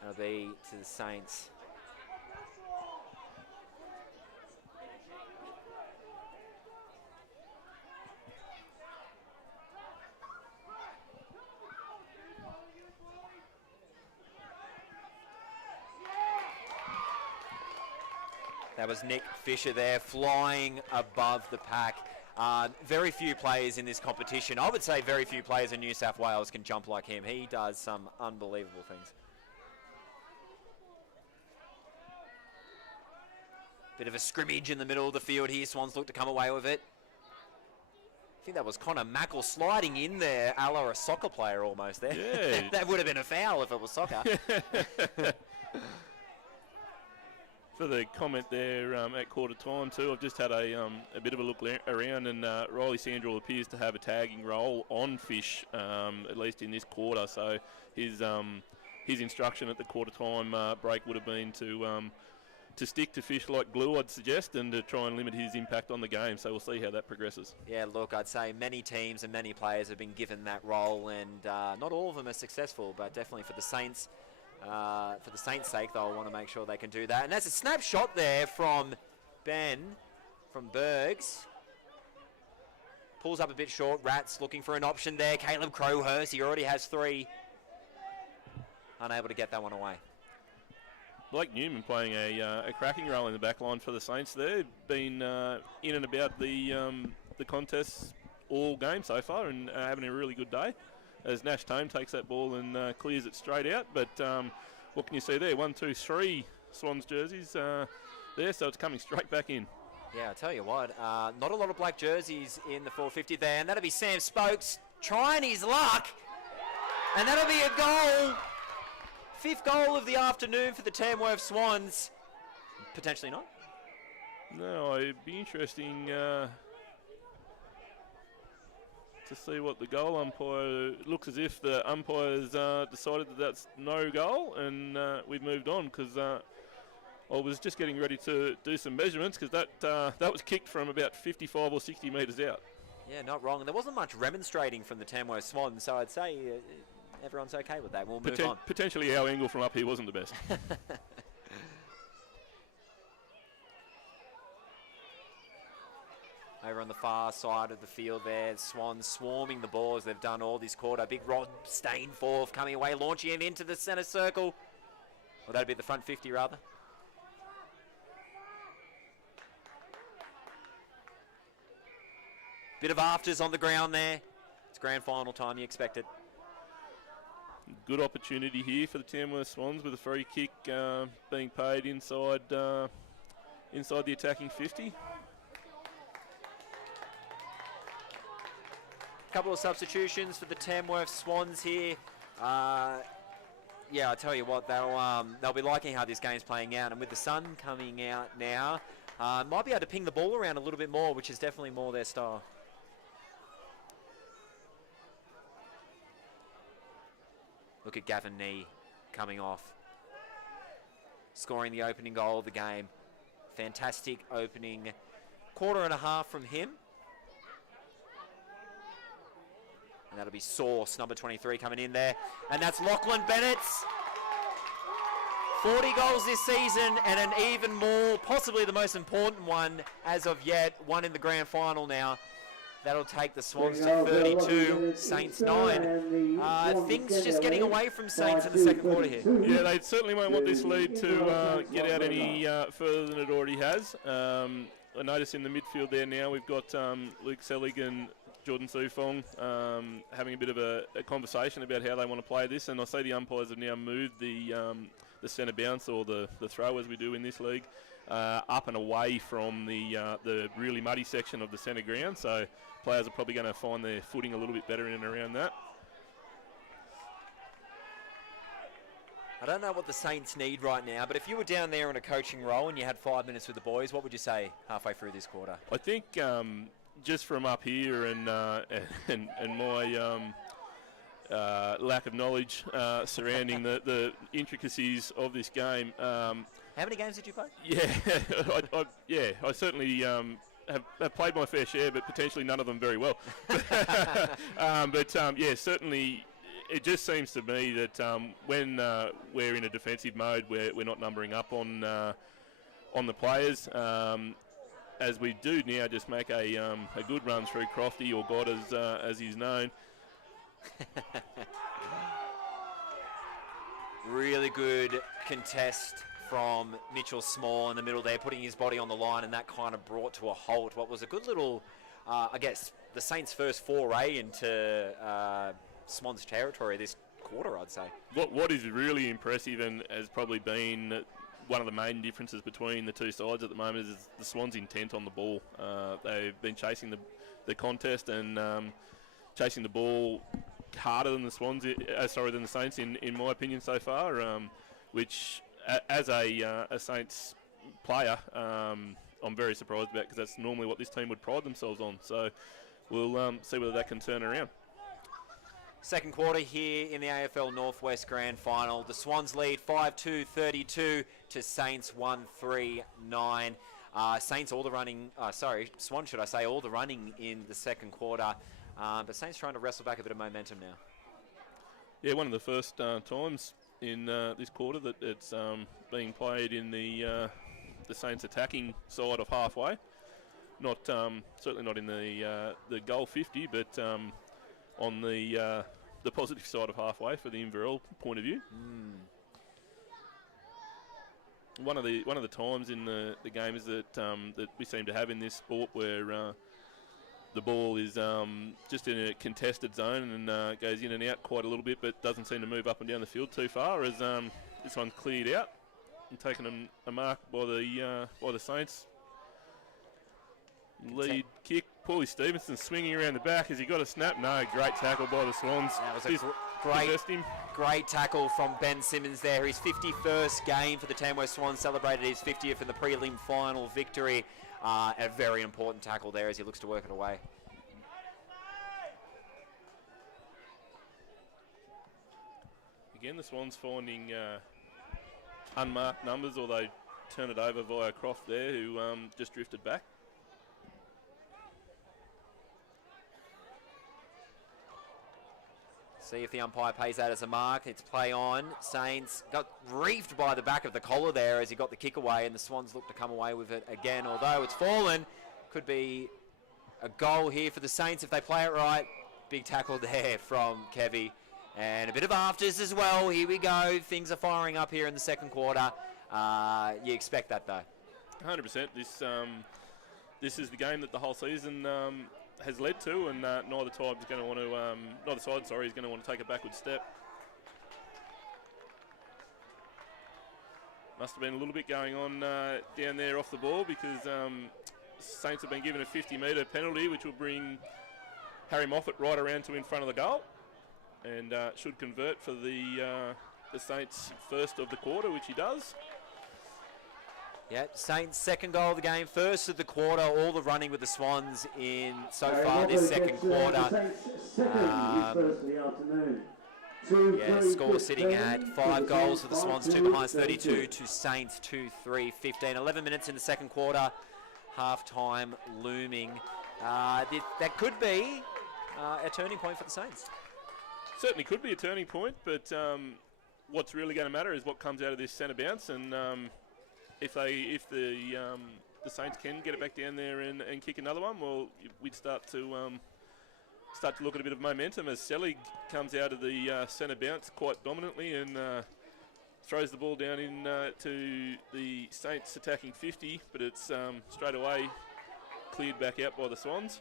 That'll be to the Saints. That was Nick Fisher there, flying above the pack. Very few players in this competition, I would say very few players in New South Wales can jump like him. He does some unbelievable things. Bit of a scrimmage in the middle of the field here. Swans look to come away with it. I think that was Connor Mackle sliding in there, a la a soccer player almost there. Yeah. That would have been a foul if it was soccer. For the comment there at quarter time too, I've just had a bit of a look around, and Riley Sandrell appears to have a tagging role on Fish, at least in this quarter. So his instruction at the quarter time break would have been to stick to Fish like glue, I'd suggest, and to try and limit his impact on the game. So we'll see how that progresses. Yeah, look, I'd say many teams and many players have been given that role, and not all of them are successful, but definitely for the Saints, for the Saints' sake, they'll want to make sure they can do that. And that's a snapshot there from Ben, from Bergs. Pulls up a bit short. Rats looking for an option there. Caleb Crowhurst, he already has 3. Unable to get that one away. Blake Newman playing a cracking role in the back line for the Saints there. Been in and about the contests all game so far, and having a really good day as Nash Tome takes that ball and clears it straight out. But what can you see there? 1, 2, 3 Swans jerseys there, so it's coming straight back in. Yeah, I'll tell you what, not a lot of black jerseys in the 450 there, and that'll be Sam Spokes trying his luck, and that'll be a goal. 5th goal of the afternoon for the Tamworth Swans. Potentially not. No, it'd be interesting to see what the goal umpire... It looks as if the umpires decided that that's no goal, and we've moved on, because I was just getting ready to do some measurements, because that was kicked from about 55 or 60 metres out. Yeah, not wrong. There wasn't much remonstrating from the Tamworth Swans, so I'd say everyone's okay with that. We'll move on. Potentially our angle from up here wasn't the best. Over on the far side of the field there, Swans swarming the ball as they've done all this quarter. Big Rod Stainforth coming away, launching it into the centre circle. Well, that'd be the front 50 rather. Bit of afters on the ground there. It's grand final time, you expect it. Good opportunity here for the Tamworth Swans with a free kick being paid inside the attacking 50. Couple of substitutions for the Tamworth Swans here. Yeah, I tell you what, they'll be liking how this game's playing out, and with the sun coming out now, might be able to ping the ball around a little bit more, which is definitely more their style. Look at Gavin Nee coming off, scoring the opening goal of the game. Fantastic opening quarter and a half from him. And that'll be Sauce, number 23, coming in there. And that's Lachlan Bennett's 40 goals this season, and an even more, possibly the most important one as of yet, one in the grand final now. That'll take the Swans to 32, Saints 9. Things just getting away from Saints in the second quarter here. Yeah, they certainly won't want this lead to get out any further than it already has. I notice in the midfield there now we've got Luke Selig and Jordan Sufong having a bit of a conversation about how they want to play this, and I see the umpires have now moved the centre bounce, or the throw as we do in this league, up and away from the really muddy section of the centre ground, so players are probably going to find their footing a little bit better in and around that. I don't know what the Saints need right now, but if you were down there in a coaching role and you had 5 minutes with the boys, what would you say halfway through this quarter? I think just from up here and my lack of knowledge surrounding the intricacies of this game. How many games did you play? Yeah, I certainly have played my fair share, but potentially none of them very well. Yeah, certainly it just seems to me that when we're in a defensive mode, we're not numbering up on the players. As we do now, just make a good run through Crofty, or God as he's known. Really good contest from Mitchell Small in the middle there, putting his body on the line, and that kind of brought to a halt what was a good little I guess, the Saints' first foray into Swans territory this quarter, I'd say. What is really impressive and has probably been one of the main differences between the two sides at the moment is the Swans' intent on the ball. They've been chasing the contest and chasing the ball harder than the Swans, than the Saints, in my opinion so far. Which, as a Saints player, I'm very surprised about, because that's normally what this team would pride themselves on. So we'll see whether that can turn around. Second quarter here in the AFL Northwest Grand Final. The Swans lead 5-2-32 to Saints 1-3-9. Saints all the running, Swans should I say, all the running in the second quarter. But Saints trying to wrestle back a bit of momentum now. Yeah, one of the first times in this quarter that it's being played in the Saints attacking side of halfway. Not certainly not in the goal 50, but on the positive side of halfway for the Inverell point of view. One of the times in the game is that we seem to have in this sport where the ball is just in a contested zone and goes in and out quite a little bit, but doesn't seem to move up and down the field too far, as this one's cleared out and taken a mark by the Saints. Lead kick. Paulie Stevenson swinging around the back. Has he got a snap? No. Great tackle by the Swans. That was a great tackle from Ben Simmons there. His 51st game for the Tamworth Swans, celebrated his 50th in the prelim final victory. A very important tackle there as he looks to work it away. Again, the Swans finding unmarked numbers, or they turn it over via Croft there, who just drifted back. See if the umpire pays that as a mark. It's play on. Saints got reefed by the back of the collar there as he got the kick away, and the Swans look to come away with it again. Although it's fallen, could be a goal here for the Saints if they play it right. Big tackle there from Kevy. And a bit of afters as well. Here we go. Things are firing up here in the second quarter. You expect that, though. 100%. This is the game that the whole season has led to, and neither side is going to want to take a backward step. Must have been a little bit going on down there off the ball, because Saints have been given a 50-metre penalty, which will bring Harry Moffat right around to in front of the goal, and should convert for the Saints' first of the quarter, which he does. Yeah, Saints' second goal of the game, first of the quarter. All the running with the Swans in so far this second quarter. Score sitting at 5 goals for the Swans, 2 behind, 32 to Saints 2-3, 15. 11 minutes in the second quarter, half-time looming. That could be a turning point for the Saints. Certainly could be a turning point, but what's really going to matter is what comes out of this centre bounce, and if the Saints can get it back down there and kick another one, well, we'd start to look at a bit of momentum as Selig comes out of the centre bounce quite dominantly and throws the ball down in to the Saints attacking 50, but it's straight away cleared back out by the Swans.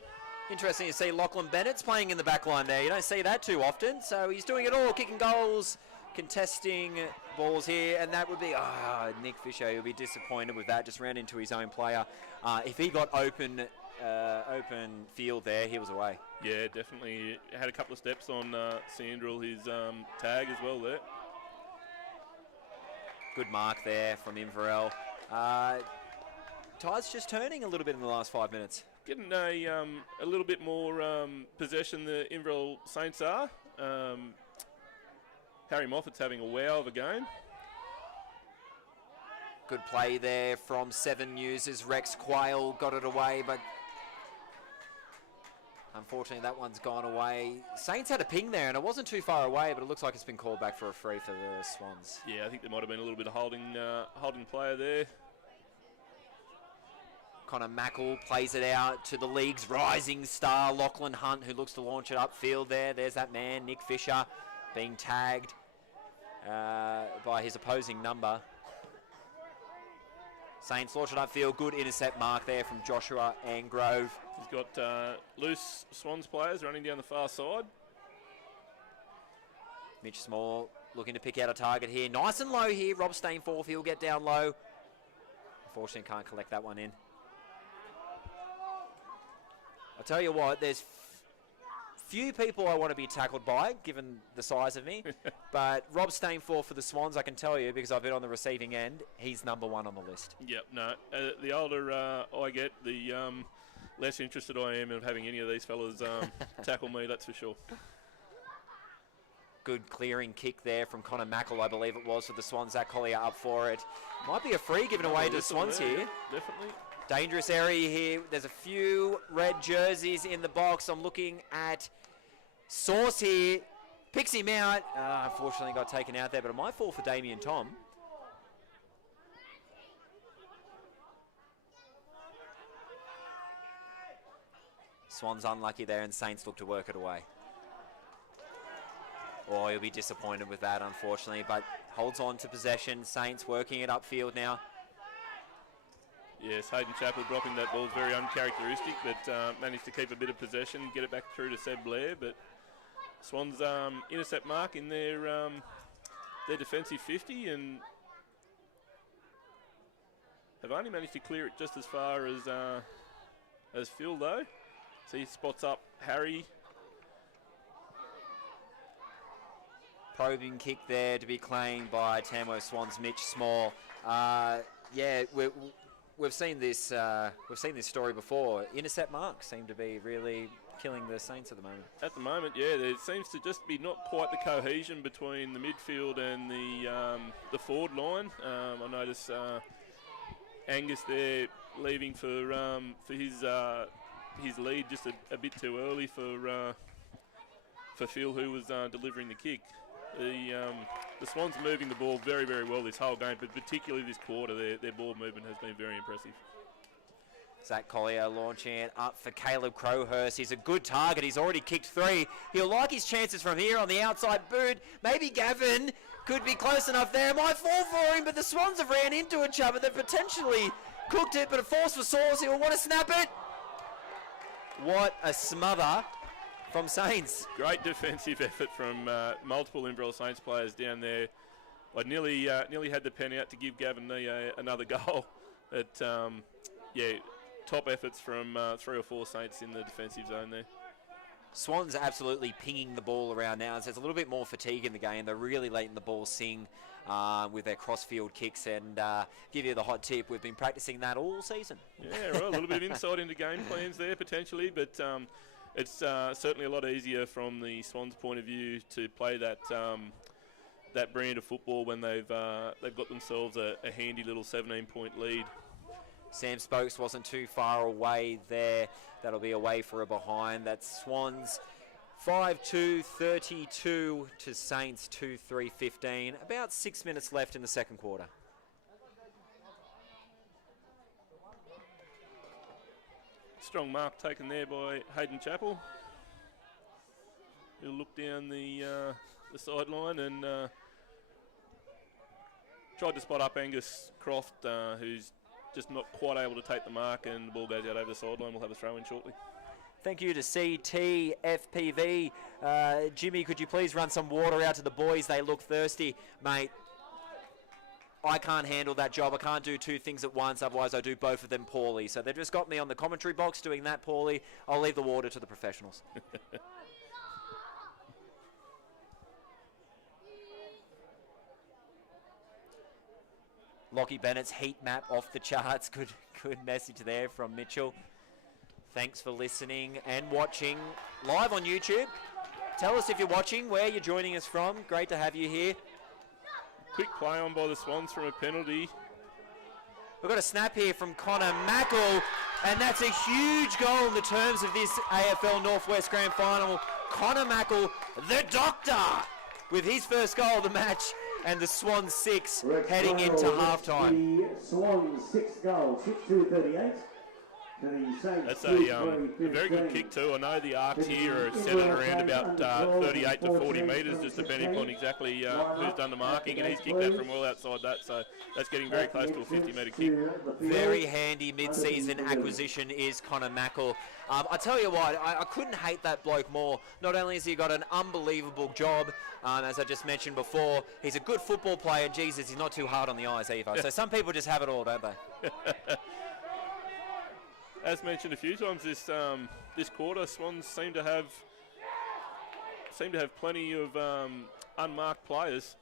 Interesting to see Lachlan Bennett's playing in the back line there. You don't see that too often, so he's doing it all, kicking goals, contesting balls here, and that would be Nick Fisher. He'll be disappointed with that. Just ran into his own player. If he got open field there, he was away. Yeah, definitely. He had a couple of steps on Sandrell, his tag as well there. Good mark there from Inverell. Tide's just turning a little bit in the last 5 minutes. Getting a little bit more possession the Inverell Saints are. Harry Moffat's having a wow of a game. Good play there from 7 users. Rex Quayle got it away, but unfortunately that one's gone away. Saints had a ping there, and it wasn't too far away, but it looks like it's been called back for a free for the Swans. Yeah, I think there might have been a little bit of holding player there. Connor Mackle plays it out to the league's rising star, Lachlan Hunt, who looks to launch it upfield there. There's that man, Nick Fisher, being tagged by his opposing number. Saints launch it upfield. Good intercept mark there from Joshua Angrove. He's got loose Swans players running down the far side. Mitch Small looking to pick out a target here. Nice and low here. Rob Stainforth, he'll get down low. Unfortunately, can't collect that one in. I'll tell you what, there's few people I want to be tackled by, given the size of me. But Rob Stainforth for the Swans, I can tell you, because I've been on the receiving end, he's number one on the list. Yep, no. The older I get, the less interested I am in having any of these fellas tackle me, that's for sure. Good clearing kick there from Connor Mackle, I believe it was, for the Swans. Zach Collier up for it. Might be a free given away to the Swans here. Definitely. Dangerous area here. There's a few red jerseys in the box. I'm looking at Sauce here. Picks him out. Unfortunately got taken out there, but it might fall for Damien Tom. Swans unlucky there, and Saints look to work it away. Oh, he'll be disappointed with that, unfortunately, but holds on to possession. Saints working it upfield now. Yes, Hayden Chappell dropping that ball is very uncharacteristic, but managed to keep a bit of possession, get it back through to Seb Blair. But Swans intercept mark in their defensive 50 and have only managed to clear it just as far as Phil, though. So he spots up Harry. Probing kick there to be claimed by Tamworth Swans' Mitch Small. Yeah, we've seen this story before. Intercept marks seem to be really killing the Saints at the moment. At the moment, yeah, there seems to just be not quite the cohesion between the midfield and the forward line. I notice Angus there leaving for his lead just a bit too early for Phil, who was delivering the kick. The Swans are moving the ball very, very well this whole game, but particularly this quarter, their ball movement has been very impressive. Zach Collier launching it up for Caleb Crowhurst. He's a good target. He's already kicked 3. He'll like his chances from here on the outside boot. Maybe Gavin could be close enough there. It might fall for him, but the Swans have ran into each other. They've potentially cooked it, but a force for Sauce. He'll want to snap it. What a smother from Saints. Great defensive effort from multiple Inverell Saints players down there. I nearly had the pen out to give Gavin Nee another goal. But, yeah, top efforts from 3 or 4 Saints in the defensive zone there. Swans are absolutely pinging the ball around now. So there's a little bit more fatigue in the game. They're really letting the ball sing with their cross-field kicks. And give you the hot tip, we've been practicing that all season. Yeah, right, a little bit of insight into game plans there potentially, but it's certainly a lot easier from the Swans' point of view to play that that brand of football when they've got themselves a handy little 17-point lead. Sam Spokes wasn't too far away there. That'll be away for a behind. That's Swans 5-2, 32 to Saints 2-3, 15. About 6 minutes left in the second quarter. Strong mark taken there by Hayden Chappell. He'll look down the sideline and tried to spot up Angus Croft, who's just not quite able to take the mark, and the ball goes out over the sideline. We'll have a throw in shortly. Thank you to CTFPV. Jimmy, could you please run some water out to the boys? They look thirsty. Mate, I can't handle that job. I can't do 2 things at once, otherwise I do both of them poorly. So they've just got me on the commentary box doing that poorly. I'll leave the water to the professionals. Lockie Bennett's heat map off the charts. Good message there from Mitchell. Thanks for listening and watching live on YouTube. Tell us if you're watching, where you're joining us from. Great to have you here. Quick play on by the Swans from a penalty. We've got a snap here from Connor Mackle, and that's a huge goal in the terms of this AFL Northwest Grand Final. Connor Mackle, the doctor, with his first goal of the match, and the Swans 6 heading into halftime. The Swans 6 goals, 6-2-38. That's a very good kick too. I know the arcs here are set at around about 38 to 40 metres, just depending on exactly who's done the marking, and he's kicked that from well outside that, so that's getting very close to a 50-metre kick. Very handy mid-season acquisition is Connor Mackle. I tell you what, I couldn't hate that bloke more. Not only has he got an unbelievable job, as I just mentioned before, he's a good football player, and Jesus, he's not too hard on the eyes either. So some people just have it all, don't they? As mentioned a few times this quarter, Swans seem to have plenty of unmarked players.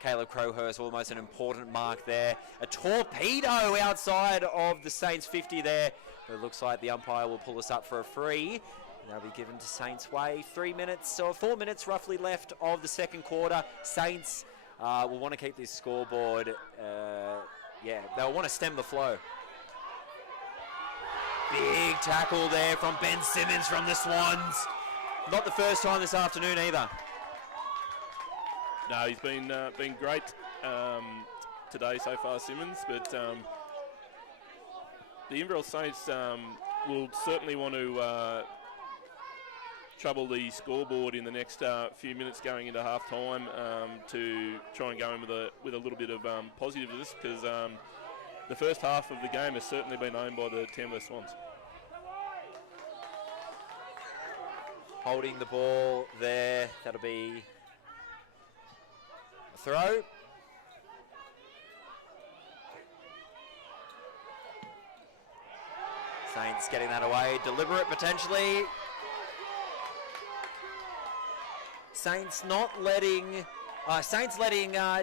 Caleb Crowhurst, almost an important mark there. A torpedo outside of the Saints 50 there. It looks like the umpire will pull us up for a free. That'll be given to Saints way. 4 minutes roughly left of the second quarter. Saints will want to keep this scoreboard. They'll want to stem the flow. Big tackle there from Ben Simmons from the Swans. Not the first time this afternoon either. No, he's been great today so far, Simmons. But the Inverell Saints will certainly want to trouble the scoreboard in the next few minutes going into half time to try and go in with a little bit of positiveness, because the first half of the game has certainly been owned by the Tamworth Swans. Holding the ball there, that'll be a throw. Saints getting that away, deliberate potentially. Saints letting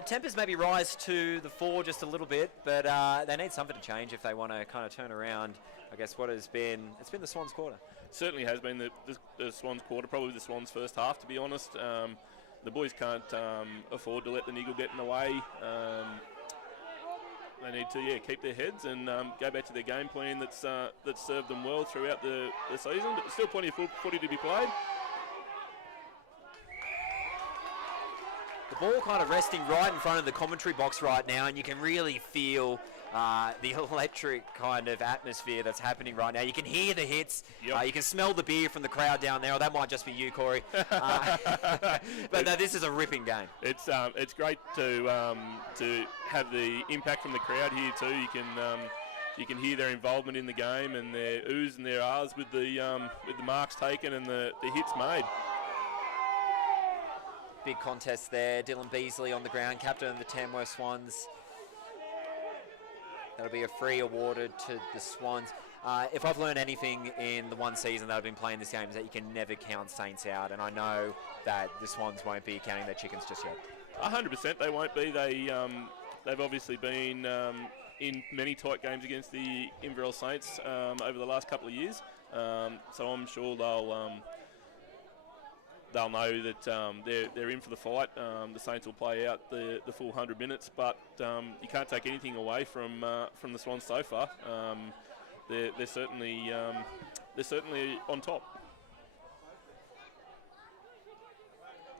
tempers maybe rise to the fore just a little bit, but they need something to change if they want to kind of turn around, I guess, it's been the Swans quarter. Certainly has been the Swans quarter, probably the Swans first half, to be honest. The boys can't afford to let the niggle get in the way. They need to keep their heads and go back to their game plan that's served them well throughout the season, but there's still plenty of footy to be played. The ball kind of resting right in front of the commentary box right now, and you can really feel the electric kind of atmosphere that's happening right now. You can hear the hits. Yep. You can smell the beer from the crowd down there. Or that might just be you, Corey. But no, this is a ripping game. It's great to have the impact from the crowd here too. You can hear their involvement in the game and their oohs and their ahs with the marks taken and the hits made. Big contest there. Dylan Beasley on the ground, captain of the Tamworth Swans. That'll be a free awarded to the Swans. If I've learned anything in the one season that I've been playing this game, is that you can never count Saints out, and I know that the Swans won't be counting their chickens just yet. 100% they won't be. They've obviously been in many tight games against the Inverell Saints over the last couple of years, so I'm sure they'll know that they're in for the fight. The Saints will play out the full 100 minutes, but you can't take anything away from the Swans so far. They're certainly on top.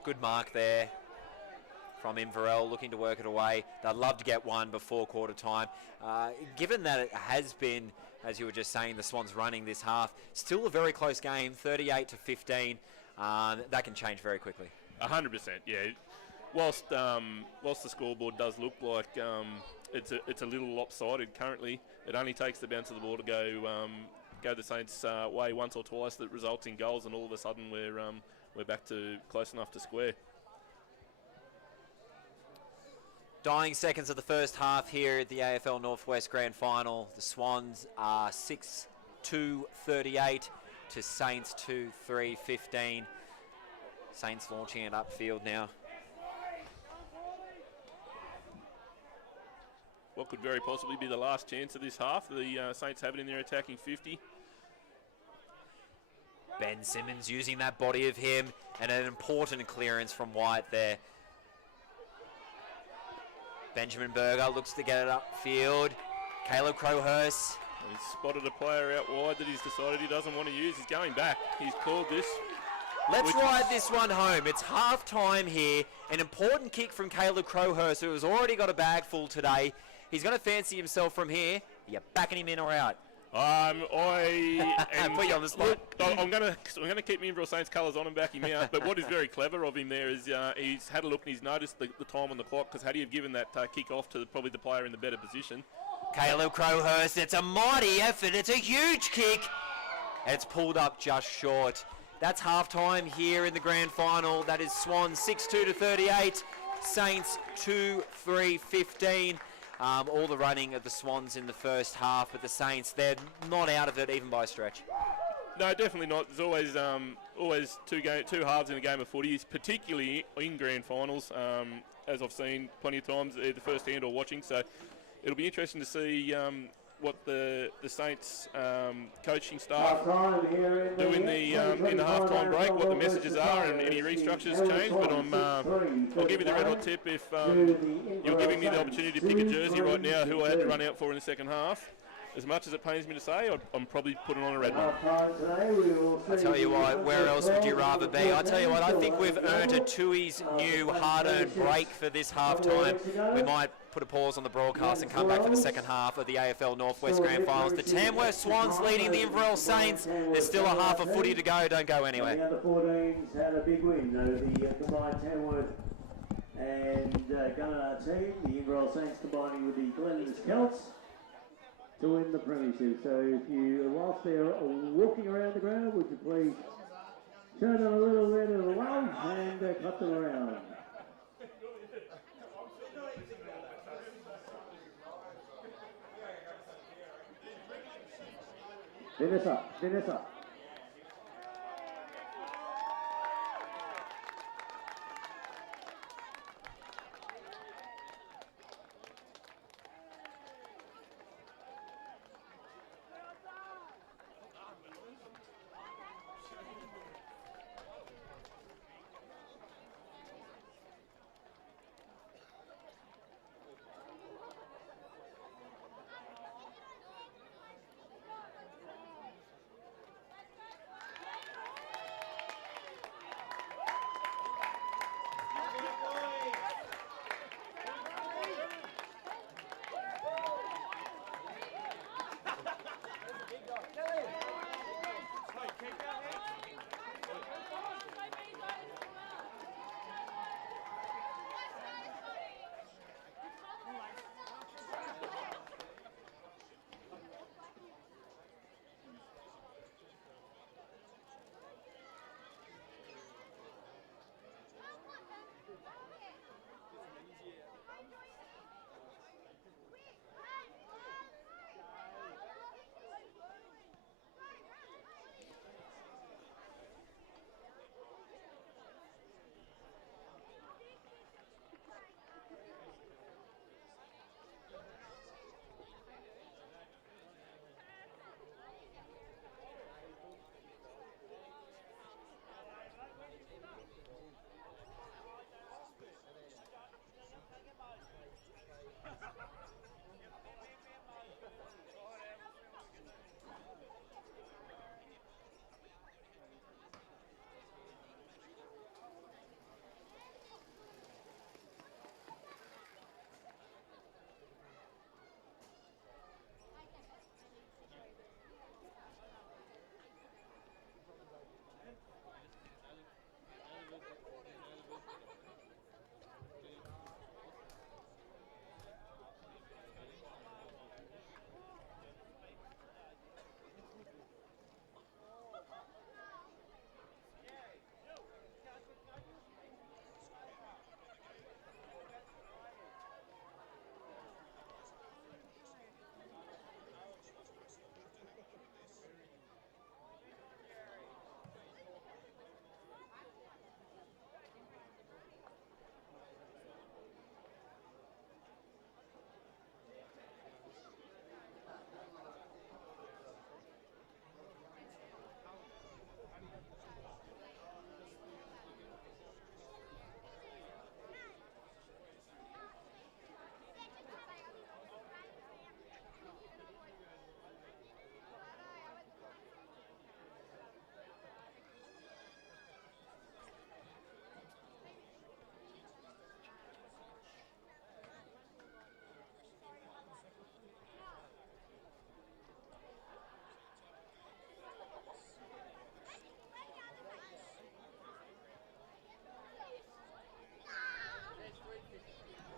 Good mark there from Inverell, looking to work it away. They'd love to get one before quarter time. Given that it has been, as you were just saying, the Swans running this half, still a very close game, 38 to 15. That can change very quickly. 100%, yeah. Whilst the scoreboard does look like it's a little lopsided currently, it only takes the bounce of the ball to go the Saints' way once or twice that results in goals, and all of a sudden we're back to close enough to square. Dying seconds of the first half here at the AFL Northwest Grand Final. The Swans are 6-2-38 to Saints 2-3-15. Saints launching it upfield now. What could very possibly be the last chance of this half. The Saints have it in their attacking 50. Ben Simmons using that body of him, and an important clearance from White there. Benjamin Berger looks to get it upfield. Caleb Crowhurst. He's spotted a player out wide that he's decided he doesn't want to use. He's going back. He's called this. Let's ride this one home. It's half time here. An important kick from Caleb Crowhurst, who has already got a bag full today. He's going to fancy himself from here. Are you backing him in or out? I am. Put you on the spot. Look, I'm gonna keep my Inverell Saints colours on and back him out. But what is very clever of him there is he's had a look and he's noticed the time on the clock, because had he have given that kick off to probably the player in the better position. Caleb Crowhurst, it's a mighty effort. It's a huge kick. It's pulled up just short. That's half-time here in the grand final. That is Swans 6-2 to 38. Saints 2-3-15. All the running of the Swans in the first half, but the Saints, they're not out of it even by a stretch. No, definitely not. There's always two halves in a game of footy, particularly in grand finals, as I've seen plenty of times, either first hand or watching. So it'll be interesting to see what the Saints coaching staff do in the half-time break, what the messages are, and any restructures change. But I'll give you the red hot tip if you're giving me the opportunity to pick a jersey right now who I had to run out for in the second half. As much as it pains me to say, I'm probably putting on a red one. I tell you what, where else would you rather be? I tell you what, I think we've earned a Tui's new hard-earned break for this half-time. We might put a pause on the broadcast and come back for the second half of the AFL Northwest Grand Finals. The Tamworth Swans leading the Inverell Saints. There's still a half a footy to go. Don't go anywhere. The other 14s had a big win, though. The combined Tamworth and Gunnar team, the Inverell Saints combining with the Glenn Celts to win the premiership. So if you, whilst they're walking around the ground, would you please show them a little bit of love and cut them around. Vanessa.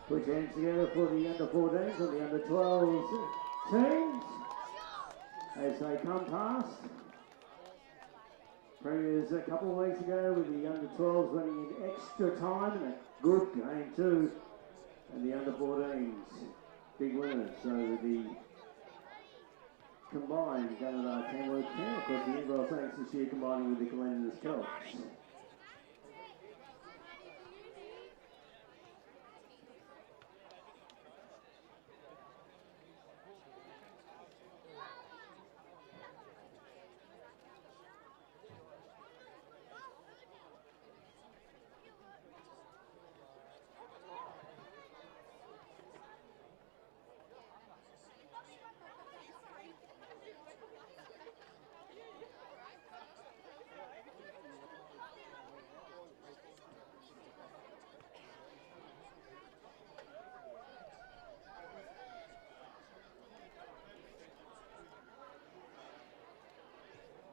Put your hands together for the under 14s and the under 12s teams as they come past. Premiers a couple of weeks ago with the under 12s running in extra time and a good game too. And the under 14s, big winners. So the combined Gunnedah Tamworth team, of course the Inverell Saints this year combining with the Glenda's Celts.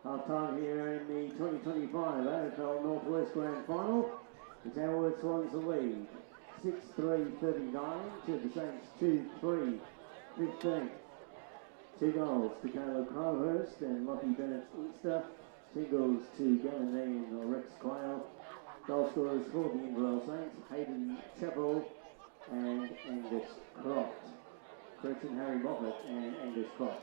Half time here in the 2025 AFL Northwest Grand Final. The Tamworth Swans the lead 6-3-39 to the Saints 2-3-15. 2 goals to Caleb Crowhurst and Lockie Bennett Easter. Singles to Gavin Nean and Rex Quayle. Goal scorers for the Inverell Saints, Hayden Chappell and Angus Croft. Correction, Harry Moffat and Angus Croft.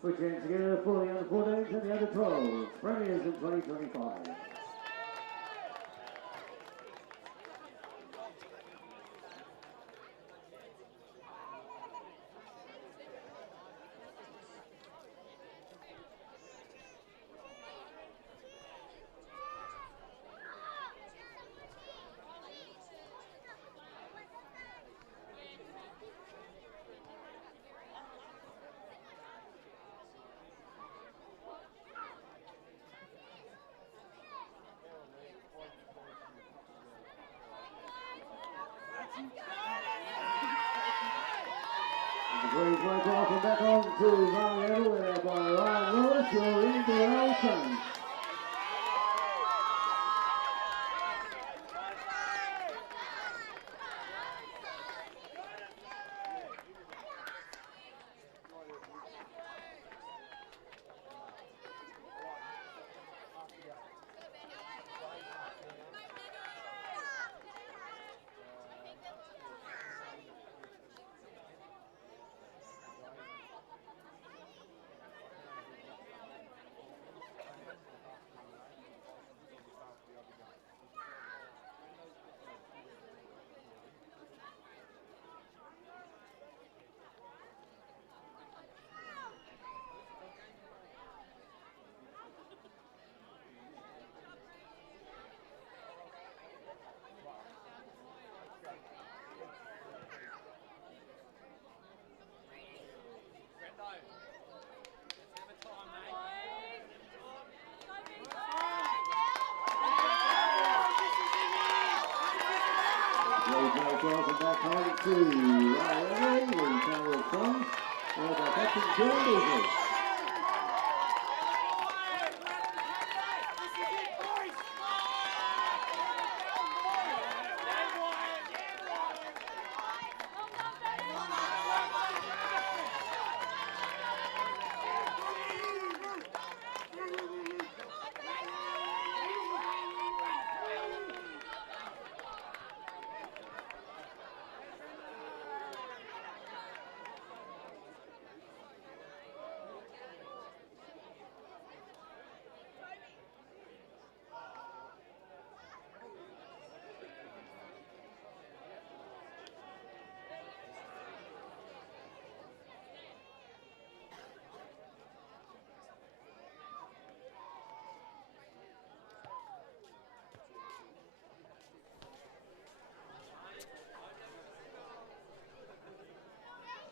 Put your hands together for the under 14s and the under 12s. Premiers in 2025. Please welcome back on to Valley Level there by Ryan Lewis, your Inverell Saints. the Tamworth Swans. By Captain John Beasley.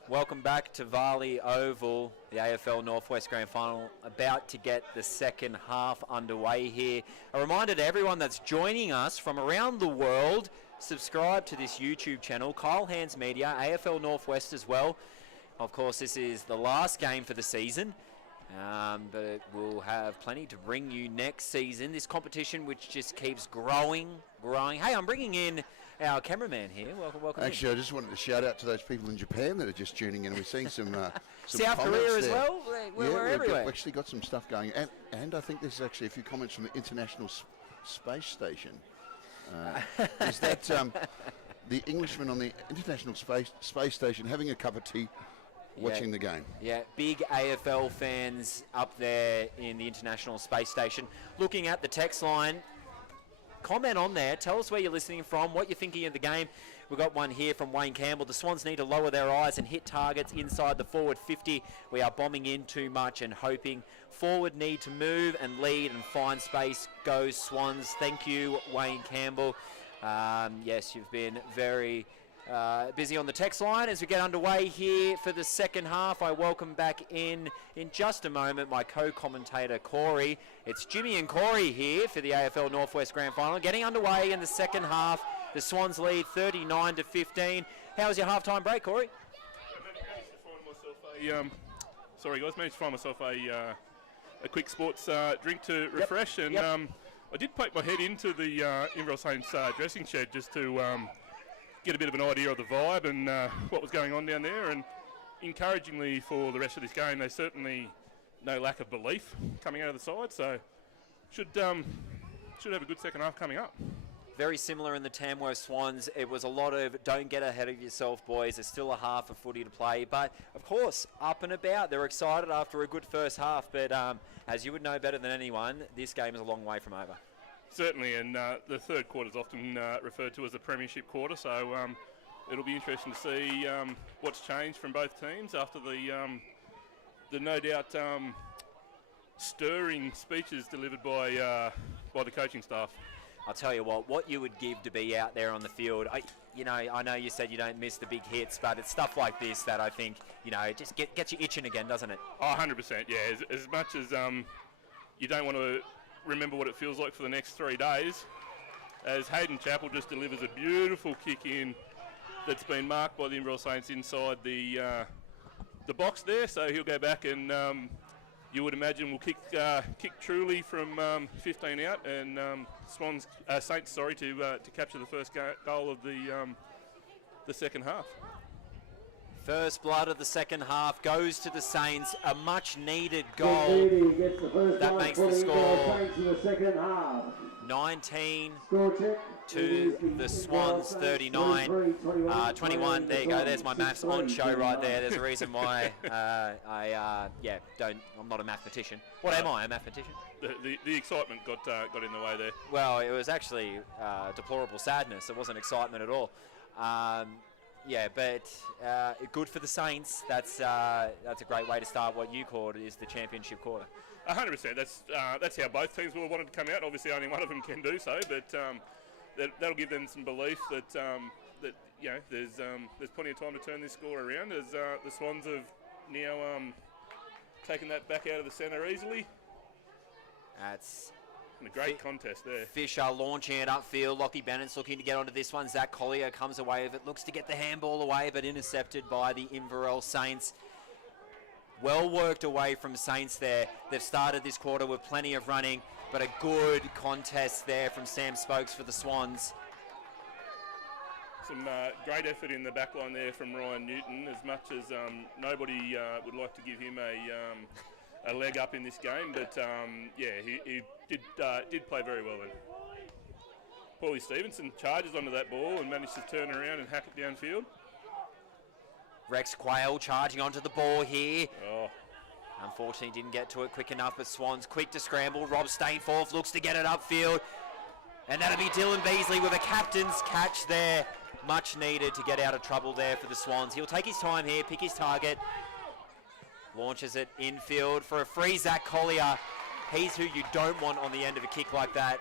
Welcome back to Varley Oval, the AFL Northwest Grand Final, about to get the second half underway here. A reminder to everyone that's joining us from around the world, subscribe to this YouTube channel, Kyle Hands Media, AFL Northwest as well. Of course, this is the last game for the season, but we'll have plenty to bring you next season. This competition, which just keeps growing. Hey, I'm bringing in our cameraman here. Welcome. Actually, I just wanted to shout out to those people in Japan that are just tuning in. We're seeing some South Korea there as well. We're everywhere. We've actually got some stuff going, and I think there's actually a few comments from the International Space Station. Is that the Englishman on the International Space Station having a cup of tea, watching the game? Yeah, big AFL fans up there in the International Space Station. Looking at the text line. Comment on there. Tell us where you're listening from, what you're thinking of the game. We've got one here from Wayne Campbell. The Swans need to lower their eyes and hit targets inside the forward 50. We are bombing in too much and hoping. Forward need to move and lead and find space. Go Swans. Thank you, Wayne Campbell. Yes, you've been very busy on the text line as we get underway here for the second half. I welcome back in just a moment my co-commentator Corey. It's Jimmy and Corey here for the AFL Northwest Grand Final. Getting underway in the second half. The Swans lead 39-15. How was your halftime break, Corey? Sorry guys, managed to find myself a quick sports drink to refresh, and I did poke my head into the Inverell Saints dressing shed just to get a bit of an idea of the vibe and what was going on down there, and encouragingly for the rest of this game, there's certainly no lack of belief coming out of the side, so should have a good second half coming up. Very similar in the Tamworth Swans. It was a lot of don't get ahead of yourself, boys. There's still a half of footy to play, but of course, up and about. They're excited after a good first half, but as you would know better than anyone, this game is a long way from over. Certainly, and the third quarter is often referred to as a premiership quarter, so it'll be interesting to see what's changed from both teams after the no doubt stirring speeches delivered by the coaching staff. I'll tell you what you would give to be out there on the field. I know you said you don't miss the big hits, but it's stuff like this that I think, just gets you itching again, doesn't it? Oh, 100%, yeah. As much as you don't want to remember what it feels like for the next 3 days, as Hayden Chappell just delivers a beautiful kick in that's been marked by the Inverell Saints inside the box there, so he'll go back and you would imagine will kick truly from 15 out, and Saints to capture the first goal of the second half. First blood of the second half goes to the Saints. A much-needed goal that makes the score 19 to the Swans 39. 21. There you go. There's my maths on show right there. There's a reason why I'm not a mathematician. What am I? A mathematician? The excitement got in the way there. Well, it was actually deplorable sadness. It wasn't excitement at all. But good for the Saints. That's a great way to start what you called is the championship quarter. 100%. That's how both teams will have wanted to come out. Obviously, only one of them can do so, but that'll give them some belief that there's plenty of time to turn this score around, as the Swans have now taken that back out of the centre easily. And a great contest there. Fisher launching it upfield. Lockie Bennett's looking to get onto this one. Zach Collier comes away with it. Looks to get the handball away, but intercepted by the Inverell Saints. Well worked away from Saints there. They've started this quarter with plenty of running, but a good contest there from Sam Spokes for the Swans. Some great effort in the back line there from Ryan Newton, as much as nobody would like to give him a leg up in this game, but yeah, he did play very well then. Paulie Stevenson charges onto that ball and managed to turn around and hack it downfield. Rex Quayle charging onto the ball here. Oh. Unfortunately didn't get to it quick enough, but Swans quick to scramble. Rob Stainforth looks to get it upfield. And that'll be Dylan Beasley with a captain's catch there. Much needed to get out of trouble there for the Swans. He'll take his time here, pick his target. Launches it infield for a free Zach Collier. He's who you don't want on the end of a kick like that.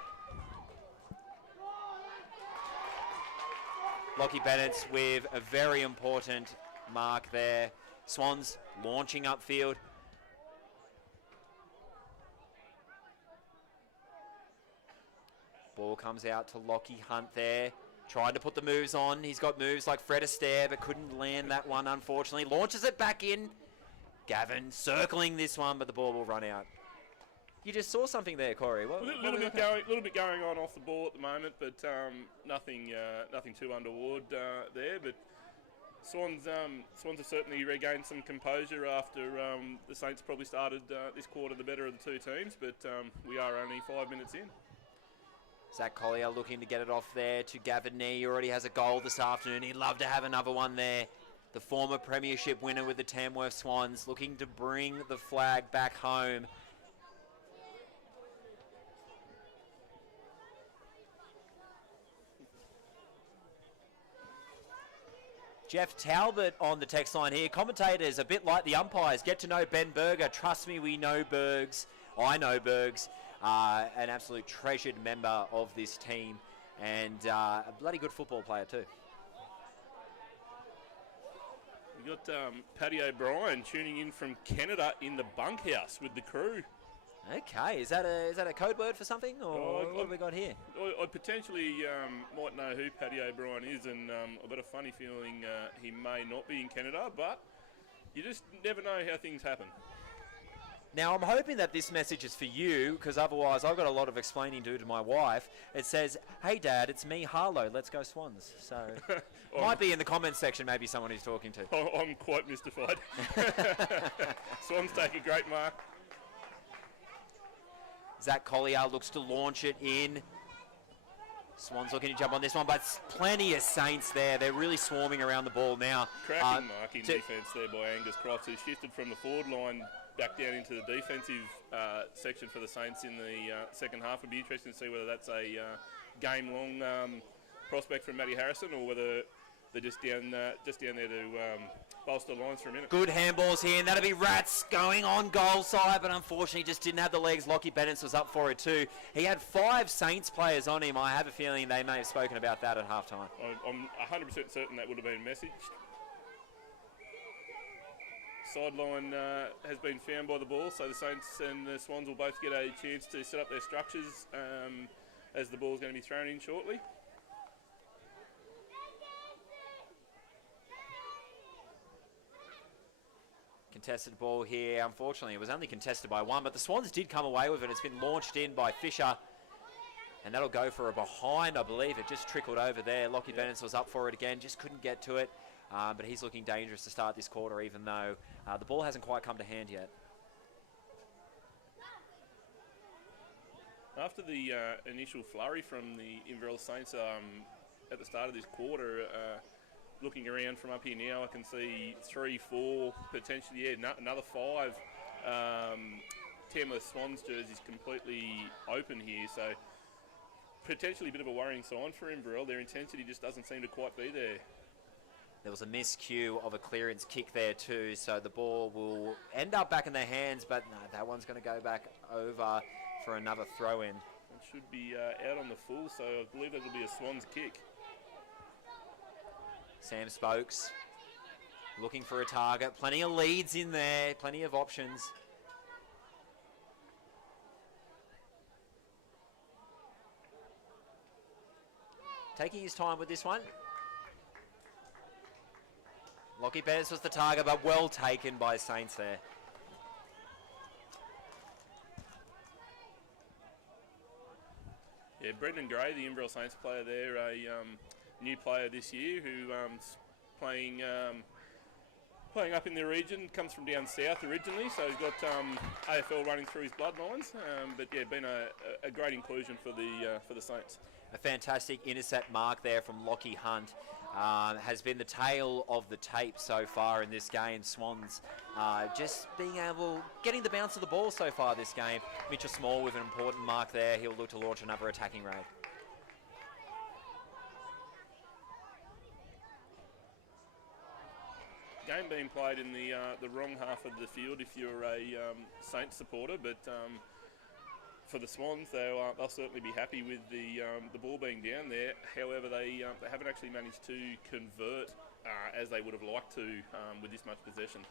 Lockie Bennett with a very important mark there. Swans launching upfield. Ball comes out to Lockie Hunt there. Trying to put the moves on. He's got moves like Fred Astaire, but couldn't land that one, unfortunately. Launches it back in. Gavin circling this one, but the ball will run out. You just saw something there, Corey. A little bit going on off the ball at the moment, but nothing too untoward there. But Swans have certainly regained some composure after the Saints probably started this quarter the better of the two teams, but we are only 5 minutes in. Zach Collier looking to get it off there to Gavin Nee. He already has a goal this afternoon. He'd love to have another one there. The former premiership winner with the Tamworth Swans looking to bring the flag back home. Jeff Talbot on the text line here. Commentators, a bit like the umpires, get to know Ben Berger. Trust me, we know Bergs. I know Bergs. An absolute treasured member of this team and a bloody good football player too. We got Paddy O'Brien tuning in from Canada in the bunkhouse with the crew. Okay, is that a code word for something, or what have we got here? I potentially might know who Paddy O'Brien is, and I've got a funny feeling he may not be in Canada, but you just never know how things happen. Now, I'm hoping that this message is for you, because otherwise I've got a lot of explaining to do to my wife. It says, hey, Dad, it's me, Harlow. Let's go Swans. So, might be in the comments section, maybe someone he's talking to. I'm quite mystified. Swans take a great mark. Zach Collier looks to launch it in. Swans looking to jump on this one, but plenty of Saints there. They're really swarming around the ball now. Cracking mark in defence there by Angus Crofts, who shifted from the forward line back down into the defensive section for the Saints in the second half. It'll be interesting to see whether that's a game-long prospect from Matty Harrison or whether they're just down there to bolster lines for a minute. Good handballs here, and that'll be Rats going on goal side, but unfortunately just didn't have the legs. Lockie Bennett was up for it too. He had 5 Saints players on him. I have a feeling they may have spoken about that at halftime. I'm 100% certain that would have been messaged. Sideline has been found by the ball, so the Saints and the Swans will both get a chance to set up their structures as the ball's going to be thrown in shortly. Contested ball here. Unfortunately, it was only contested by 1, but the Swans did come away with it. It's been launched in by Fisher, and that'll go for a behind, I believe. It just trickled over there. Lockie Bennett was up for it again, just couldn't get to it. But he's looking dangerous to start this quarter, even though the ball hasn't quite come to hand yet. After the initial flurry from the Inverell Saints at the start of this quarter, looking around from up here now, I can see 3, 4, potentially, another 5 Tamworth Swans jerseys completely open here. So potentially a bit of a worrying sign for Inverell. Their intensity just doesn't seem to quite be there. There was a miscue of a clearance kick there too, so the ball will end up back in their hands, but no, that one's going to go back over for another throw-in. It should be out on the full, so I believe that'll be a Swans kick. Sam Spokes looking for a target. Plenty of leads in there, plenty of options. taking his time with this one. Lockie Bennett was the target, but well taken by Saints there. Yeah, Brendan Gray, the Inverell Saints player there, a new player this year who's playing up in the region, comes from down south originally, so he's got AFL running through his bloodlines. But yeah, been a great inclusion for the Saints. A fantastic intercept mark there from Lockie Hunt. Has been the tail of the tape so far in this game. Swans just getting the bounce of the ball so far this game. Mitchell Small with an important mark there. He'll look to launch another attacking raid. Game being played in the wrong half of the field if you're a Saints supporter, but for the Swans, they'll certainly be happy with the ball being down there. However, they haven't actually managed to convert as they would have liked to with this much possession.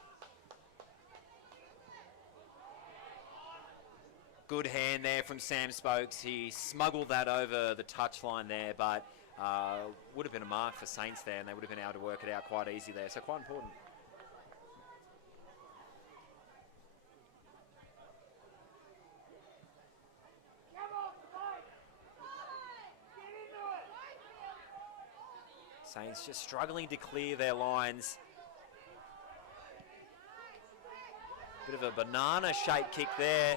Good hand there from Sam Spokes. He smuggled that over the touchline there, but would have been a mark for Saints there, and they would have been able to work it out quite easy there. So quite important. Saints just struggling to clear their lines. Bit of a banana-shaped kick there.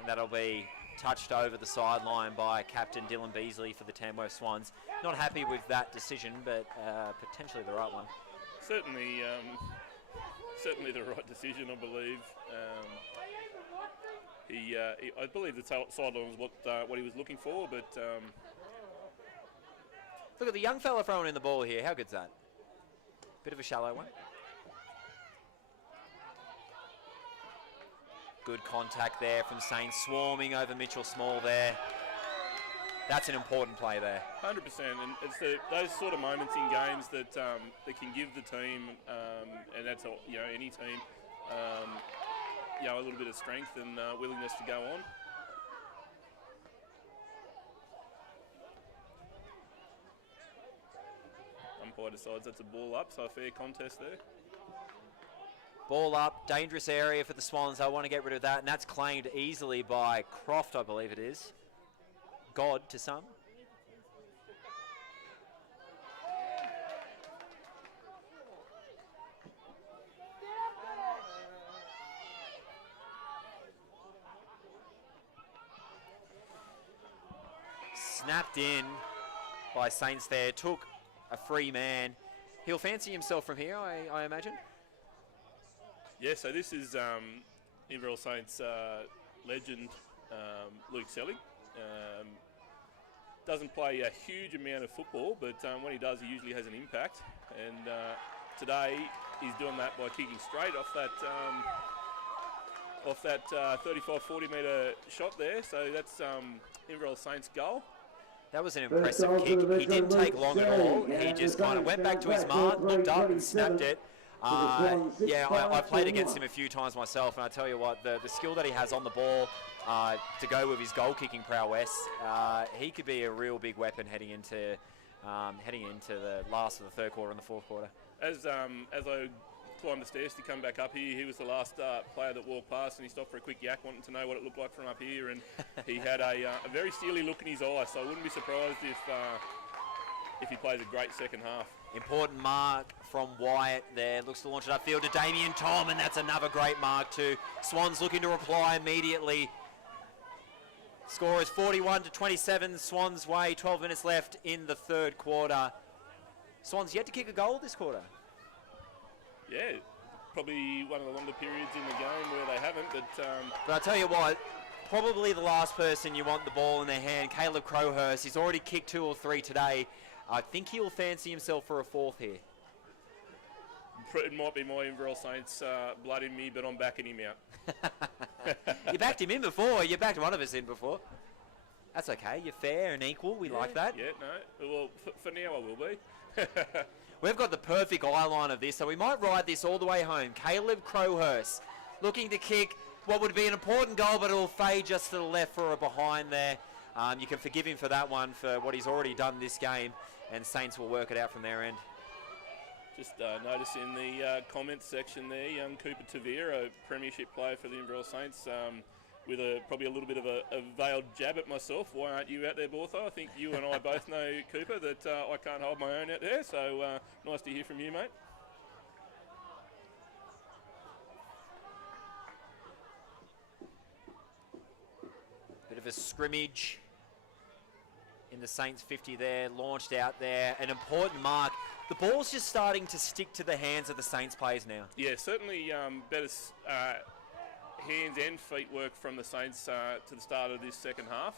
And that'll be touched over the sideline by captain Dylan Beasley for the Tamworth Swans. Not happy with that decision, but potentially the right one. Certainly the right decision, I believe. I believe the sideline was what he was looking for, but... Look at the young fella throwing in the ball here. How good's that? Bit of a shallow one. Good contact there from Saints, swarming over Mitchell Small there. That's an important play there. 100%, and it's those sort of moments in games that can give the team, and that's any team, a little bit of strength and willingness to go on. Umpire decides that's a ball up, so a fair contest there. Ball up, dangerous area for the Swans. I want to get rid of that, and that's claimed easily by Croft, I believe it is. God to some. Snapped in by Saints there, took a free man. He'll fancy himself from here, I imagine. Yeah, so this is Inverell Saints legend Luke Selling. Doesn't play a huge amount of football, but when he does, he usually has an impact. And today, he's doing that by kicking straight off that 35-40 metre shot there. So that's Inverell Saints' goal. That was an impressive kick. He didn't take long at all. He just kind of went back to his mark, looked up and snapped it. I played against him a few times myself, and I tell you what, the skill that he has on the ball to go with his goal-kicking prowess, he could be a real big weapon heading into the last of the third quarter and the fourth quarter. As I climbed the stairs to come back up here, he was the last player that walked past, and he stopped for a quick yak, wanting to know what it looked like from up here, and he had a very steely look in his eye, so I wouldn't be surprised if he plays a great second half. Important mark from Wyatt there. Looks to launch it upfield to Damien Tom, and that's another great mark too. Swans looking to reply immediately. Score is 41-27, Swans way. 12 minutes left in the third quarter. Swans yet to kick a goal this quarter. Yeah, probably one of the longer periods in the game where they haven't, But I tell you what, probably the last person you want the ball in their hand, Caleb Crowhurst. He's already kicked 2 or 3 today. I think he'll fancy himself for a fourth here. It might be my Inverell Saints blood in me, but I'm backing him out. You backed him in before. You backed one of us in before. That's okay. You're fair and equal. We like that. Yeah, no. Well, for now I will be. We've got the perfect eye line of this, so we might ride this all the way home. Caleb Crowhurst looking to kick what would be an important goal, but it'll fade just to the left for a behind there. You can forgive him for that one, for what he's already done this game, and Saints will work it out from their end. Just notice in the comments section there, young Cooper Tavere, a premiership player for the Inverell Saints, with probably a little bit of a veiled jab at myself. Why aren't you out there, Bortho? I think you and I both know, Cooper, that I can't hold my own out there, so nice to hear from you, mate. Bit of a scrimmage in the Saints 50 there, launched out there. An important mark. The ball's just starting to stick to the hands of the Saints players now. Yeah, certainly better hands and feet work from the Saints to the start of this second half.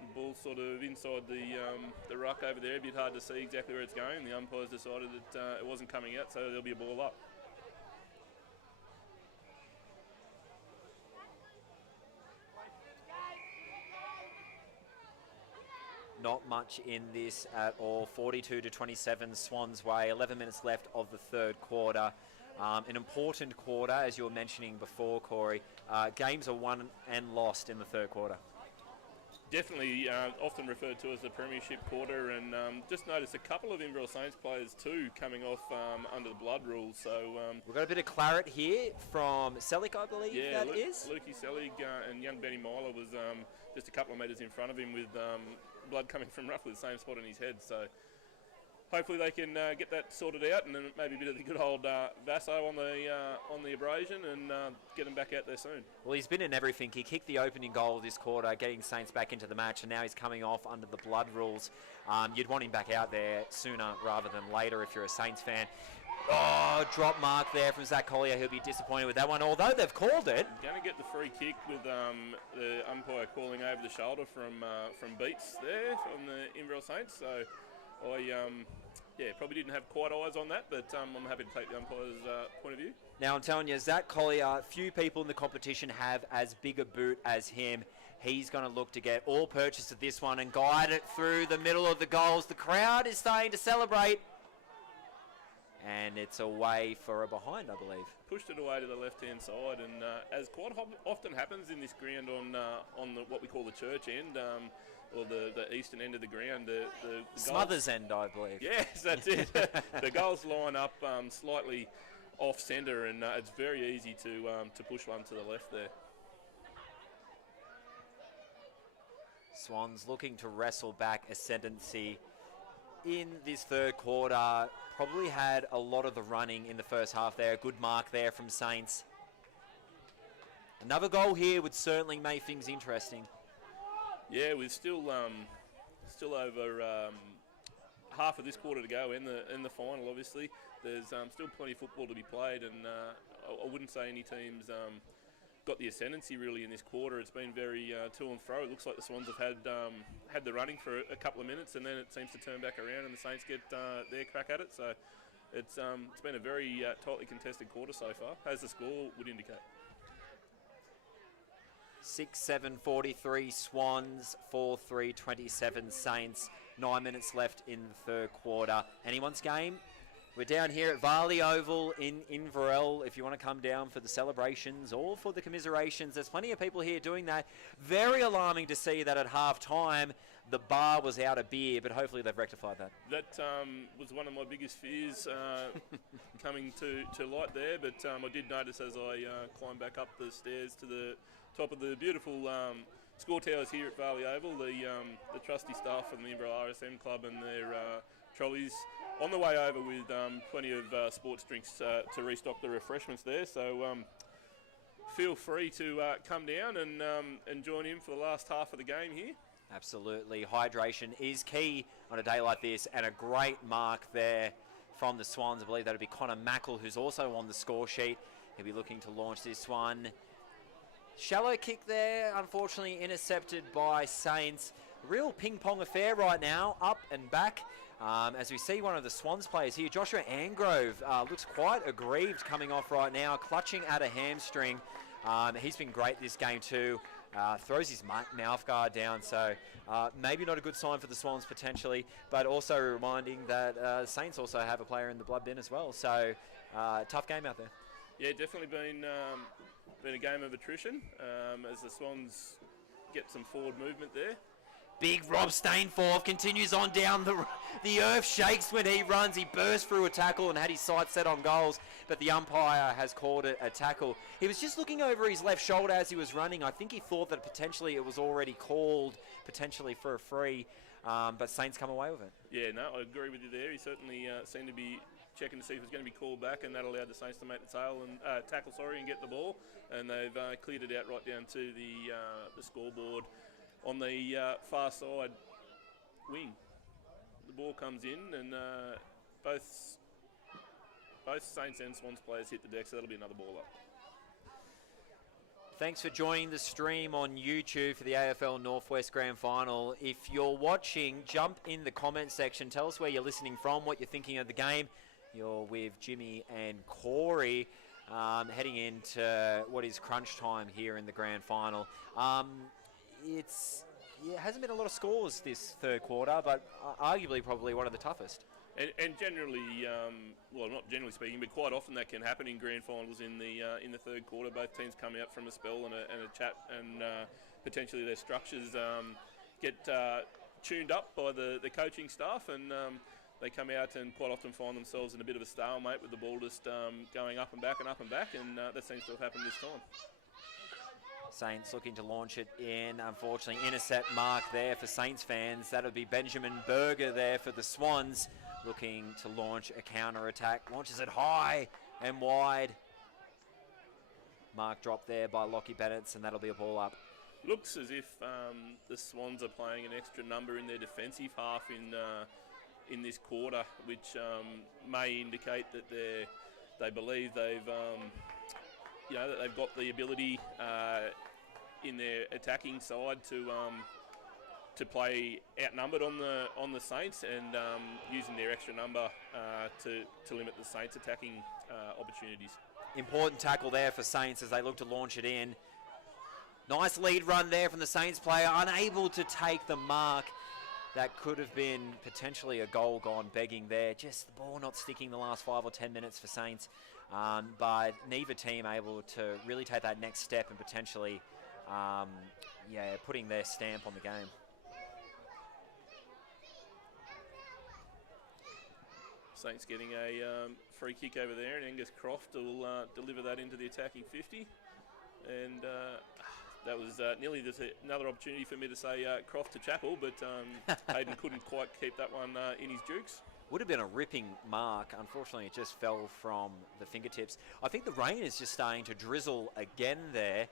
The ball sort of inside the ruck over there, a bit hard to see exactly where it's going. The umpires decided that it wasn't coming out, so there'll be a ball up. Not much in this at all. 42-27 Swans way. 11 minutes left of the third quarter. An important quarter, as you were mentioning before, Corey. Games are won and lost in the third quarter. Definitely often referred to as the premiership quarter, and just noticed a couple of Inverell Saints players too coming off under the blood rules. So we've got a bit of claret here from Selick, I believe. Yeah, that is. Lukey Selig and young Benny Myler was just a couple of metres in front of him with blood coming from roughly the same spot in his head. So hopefully they can get that sorted out, and then maybe a bit of the good old Vasso on the abrasion, and get him back out there soon. Well, he's been in everything. He kicked the opening goal this quarter, getting Saints back into the match, and now he's coming off under the blood rules. You'd want him back out there sooner rather than later if you're a Saints fan. Oh, drop mark there from Zach Collier. He'll be disappointed with that one, although they've called it. Going to get the free kick with the umpire calling over the shoulder from Beats there from the Inverell Saints. So I probably didn't have quite eyes on that, but I'm happy to take the umpire's point of view. Now, I'm telling you, Zach Collier, few people in the competition have as big a boot as him. He's going to look to get all purchase of this one and guide it through the middle of the goals. The crowd is starting to celebrate. And it's away for a behind, I believe. Pushed it away to the left-hand side, and as quite often happens in this ground on what we call the church end, or the eastern end of the ground, the Smothers goals, end, I believe. Yes, that's it. The goals line up slightly off centre, and it's very easy to push one to the left there. Swans looking to wrestle back ascendancy in this third quarter. Probably had a lot of the running in the first half there. Good mark there from Saints. Another goal here would certainly make things interesting. Yeah, with still over half of this quarter to go in the final. Obviously, there's still plenty of football to be played, and I wouldn't say any teams got the ascendancy really in this quarter. It's been very to and fro. It looks like the Swans have had the running for a couple of minutes, and then it seems to turn back around and the Saints get their crack at it. So it's been a very tightly contested quarter so far, as the score would indicate. 6-7-43 Swans, 4-3 27 Saints. 9 minutes left in the third quarter. Anyone's game? We're down here at Varley Oval in Inverell. If you want to come down for the celebrations or for the commiserations, there's plenty of people here doing that. Very alarming to see that at half time the bar was out of beer, but hopefully they've rectified that. That was one of my biggest fears coming to light there, but I did notice as I climbed back up the stairs to the top of the beautiful score towers here at Varley Oval, the trusty staff from the Inverell RSM Club and their trolleys on the way over with plenty of sports drinks to restock the refreshments there. So feel free to come down and join in for the last half of the game here. Absolutely. Hydration is key on a day like this, and a great mark there from the Swans. I believe that would be Connor Mackle, who's also on the score sheet. He'll be looking to launch this one. Shallow kick there, unfortunately intercepted by Saints. Real ping-pong affair right now, up and back. As we see one of the Swans players here, Joshua Angrove, looks quite aggrieved coming off right now, clutching at a hamstring. He's been great this game too. Throws his mouth guard down, so maybe not a good sign for the Swans potentially, but also reminding that Saints also have a player in the blood bin as well. So tough game out there. Yeah, definitely been been a game of attrition as the Swans get some forward movement there. Big Rob Stainforth continues on down the earth, shakes when he runs. He burst through a tackle and had his sights set on goals, but the umpire has called it a tackle. He was just looking over his left shoulder as he was running. I think he thought that potentially it was already called, potentially for a free, but Saints come away with it. Yeah, no, I agree with you there. He certainly seemed to be checking to see if it was going to be called back, and that allowed the Saints to make the tackle, and get the ball, and they've cleared it out right down to the scoreboard. On the far side wing, the ball comes in, and both Saints and Swans players hit the deck, so that'll be another ball up. Thanks for joining the stream on YouTube for the AFL Northwest Grand Final. If you're watching, jump in the comment section. Tell us where you're listening from, what you're thinking of the game. You're with Jimmy and Corey, heading into what is crunch time here in the Grand Final. It hasn't been a lot of scores this third quarter, but arguably probably one of the toughest. And generally, well, not generally speaking, but quite often that can happen in grand finals in the third quarter. Both teams come out from a spell and a chat, and potentially their structures get tuned up by the coaching staff, and they come out and quite often find themselves in a bit of a stalemate with the ball just going up and back and up and back, and that seems to have happened this time. Saints looking to launch it in. Unfortunately, intercept mark there for Saints fans. That would be Benjamin Berger there for the Swans, looking to launch a counter-attack. Launches it high and wide. Mark dropped there by Lockie Bennett, and that'll be a ball up. Looks as if the Swans are playing an extra number in their defensive half in this quarter, which may indicate that they believe they've that they've got the ability in their attacking side to play outnumbered on the Saints, and using their extra number to limit the Saints' attacking opportunities. Important tackle there for Saints as they look to launch it in. Nice lead run there from the Saints player, unable to take the mark. That could have been potentially a goal gone begging there. Just the ball not sticking the last 5 or 10 minutes for Saints. But neither team able to really take that next step and potentially putting their stamp on the game. Saints getting a free kick over there, and Angus Croft will deliver that into the attacking 50. And that was nearly just another opportunity for me to say Croft to Chappell, but Hayden couldn't quite keep that one in his jukes. Would have been a ripping mark. Unfortunately, it just fell from the fingertips. I think the rain is just starting to drizzle again there.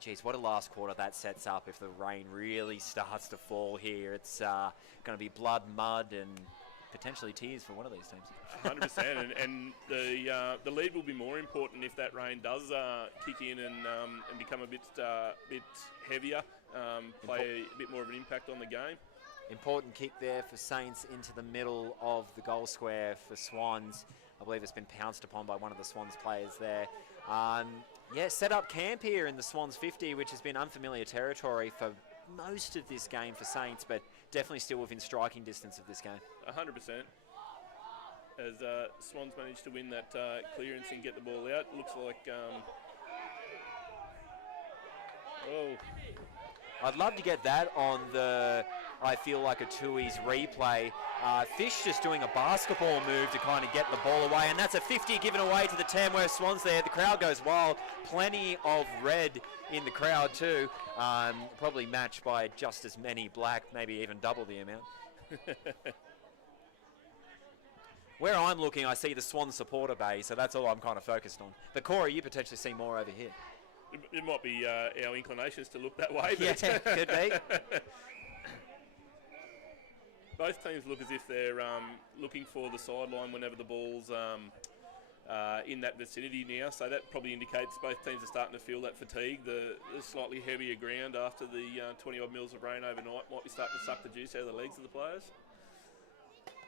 Geez, what a last quarter that sets up if the rain really starts to fall here. It's going to be blood, mud, and potentially tears for one of these teams. 100%, and the lead will be more important if that rain does kick in and become a bit heavier, play a bit more of an impact on the game. Important kick there for Saints into the middle of the goal square for Swans. I believe it's been pounced upon by one of the Swans players there. Set up camp here in the Swans 50, which has been unfamiliar territory for most of this game for Saints, but definitely still within striking distance of this game. 100%. As Swans managed to win that clearance and get the ball out, looks like... I'd love to get that on the, I feel like a Tui's replay. Fish just doing a basketball move to kind of get the ball away, and that's a 50 given away to the Tamworth Swans there. The crowd goes wild. Plenty of red in the crowd too. Probably matched by just as many black, maybe even double the amount. Where I'm looking, I see the Swan supporter bay, so that's all I'm kind of focused on. But Corey, you potentially see more over here. It might be our inclinations to look that way. But yeah, could be. Both teams look as if they're looking for the sideline whenever the ball's in that vicinity now, so that probably indicates both teams are starting to feel that fatigue. The slightly heavier ground after the 20-odd mils of rain overnight might be starting to suck the juice out of the legs of the players.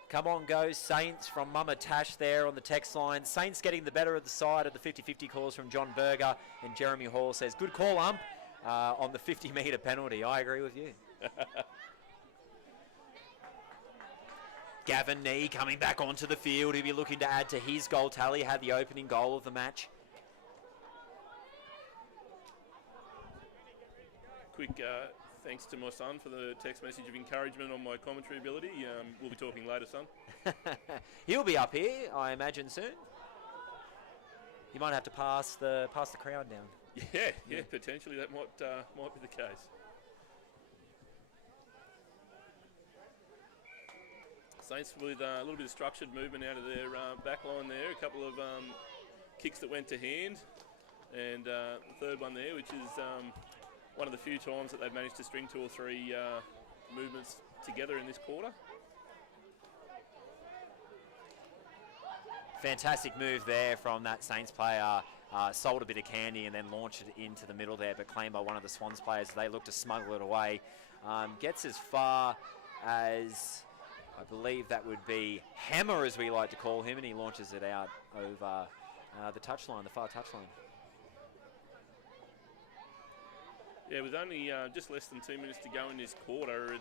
Come on, go Saints from Mama Tash there on the text line. Saints getting the better of the side of the 50-50 calls from John Berger, and Jeremy Hall says, good call, ump, on the 50-metre penalty. I agree with you. Gavin Nee coming back onto the field. He'll be looking to add to his goal tally. Had the opening goal of the match. quick thanks to my son for the text message of encouragement on my commentary ability. We'll be talking later, son. He'll be up here, I imagine, soon. You might have to pass the crown down. Yeah, potentially that might be the case. Saints with a little bit of structured movement out of their back line there. A couple of kicks that went to hand. And the third one there, which is one of the few times that they've managed to string 2 or 3 movements together in this quarter. Fantastic move there from that Saints player. Sold a bit of candy and then launched it into the middle there, but claimed by one of the Swans players. They look to smuggle it away. Gets as far as, I believe that would be Hammer, as we like to call him, and he launches it out over the touchline, the far touchline. Yeah, with only just less than 2 minutes to go in this quarter,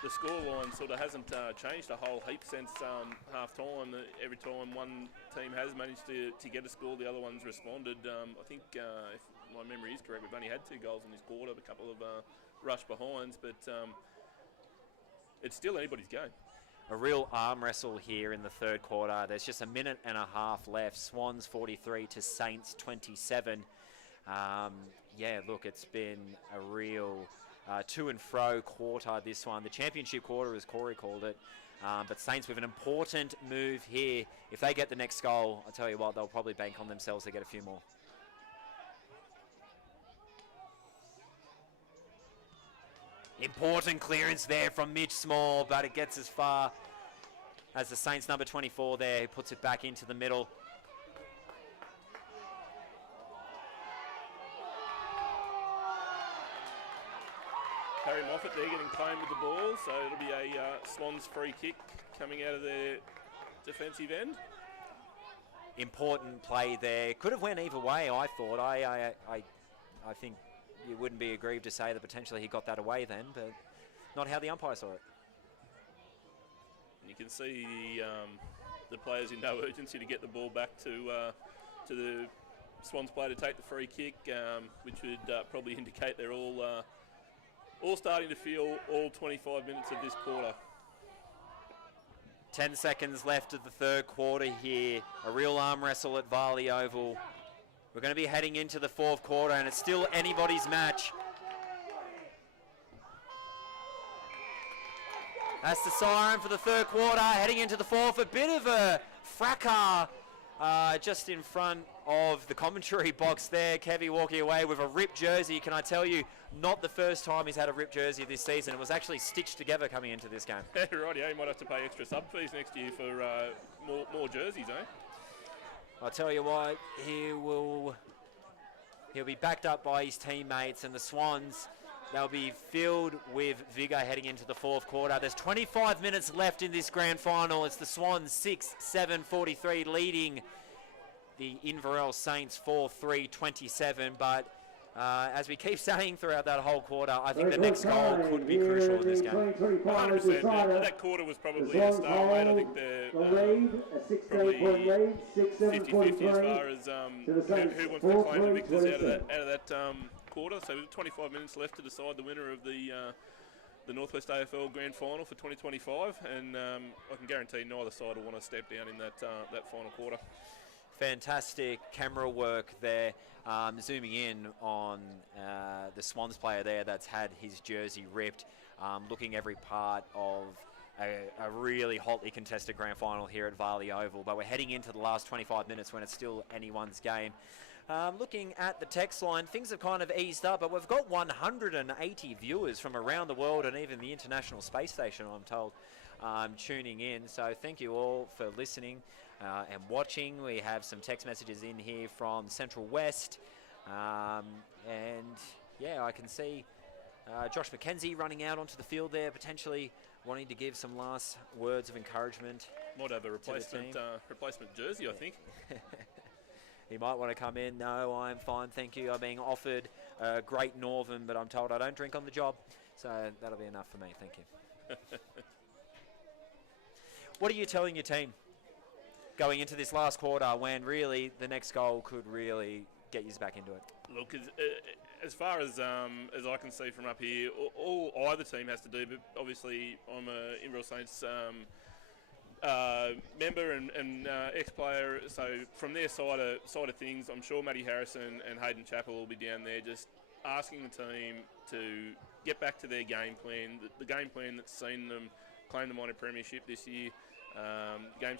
the scoreline sort of hasn't changed a whole heap since half-time. Every time one team has managed to get a score, the other one's responded. I think, if my memory is correct, we've only had 2 goals in this quarter, a couple of rush behinds, but it's still anybody's game. A real arm wrestle here in the third quarter. There's just a minute and a half left. Swans 43 to Saints 27. Yeah, look, it's been a real to and fro quarter, this one. The championship quarter, as Corey called it. But Saints with an important move here. If they get the next goal, I'll tell you what, they'll probably bank on themselves to get a few more. Important clearance there from Mitch Small, but it gets as far as the Saints number 24 there, who puts it back into the middle. Harry Moffat there getting claimed with the ball, so it'll be a Swans free kick coming out of their defensive end. Important play there. Could have went either way, I thought. I think you wouldn't be aggrieved to say that potentially he got that away then, but not how the umpire saw it. You can see the players in no urgency to get the ball back to the Swans player to take the free kick, which would probably indicate they're all starting to feel all 25 minutes of this quarter. 10 seconds left of the third quarter here. A real arm wrestle at Varley Oval. We're going to be heading into the fourth quarter, and it's still anybody's match. That's the siren for the third quarter, heading into the fourth. A bit of a fracas just in front of the commentary box there. Kevy walking away with a ripped jersey. Can I tell you, not the first time he's had a ripped jersey this season. It was actually stitched together coming into this game. Right, yeah, he might have to pay extra sub fees next year for more jerseys, eh? I'll tell you what, he'll be backed up by his teammates, and the Swans, they'll be filled with vigour heading into the fourth quarter. There's 25 minutes left in this grand final. It's the Swans 6-7-43 leading the Inverell Saints 4-3-27, but as we keep saying throughout that whole quarter, I think the next goal could be crucial in this game. 100%. That quarter was probably a stalemate. I think they're probably 50-50 as far as who wants to claim the victors out of that quarter. So we've 25 minutes left to decide the winner of the Northwest AFL Grand Final for 2025, and I can guarantee neither side will want to step down in that final quarter. Fantastic camera work there, zooming in on the Swans player there that's had his jersey ripped, looking every part of a really hotly contested grand final here at Varley Oval. But we're heading into the last 25 minutes when it's still anyone's game. Looking at the text line, things have kind of eased up, but we've got 180 viewers from around the world and even the International Space Station, I'm told, tuning in. So thank you all for listening and watching. We have some text messages in here from Central West. And yeah, I can see Josh McKenzie running out onto the field there, potentially wanting to give some last words of encouragement. Might have a replacement jersey, I think. He might want to come in. No, I'm fine, thank you. I'm being offered a Great Northern, but I'm told I don't drink on the job. So that'll be enough for me, thank you. What are you telling your team going into this last quarter when really the next goal could really get you back into it? Look, as far as I can see from up here, all either team has to do, but obviously I'm a Inverell Saints member and ex-player, so from their side of things, I'm sure Matty Harrison and Hayden Chappell will be down there just asking the team to get back to their game plan, the game plan that's seen them claim the minor premiership this year, game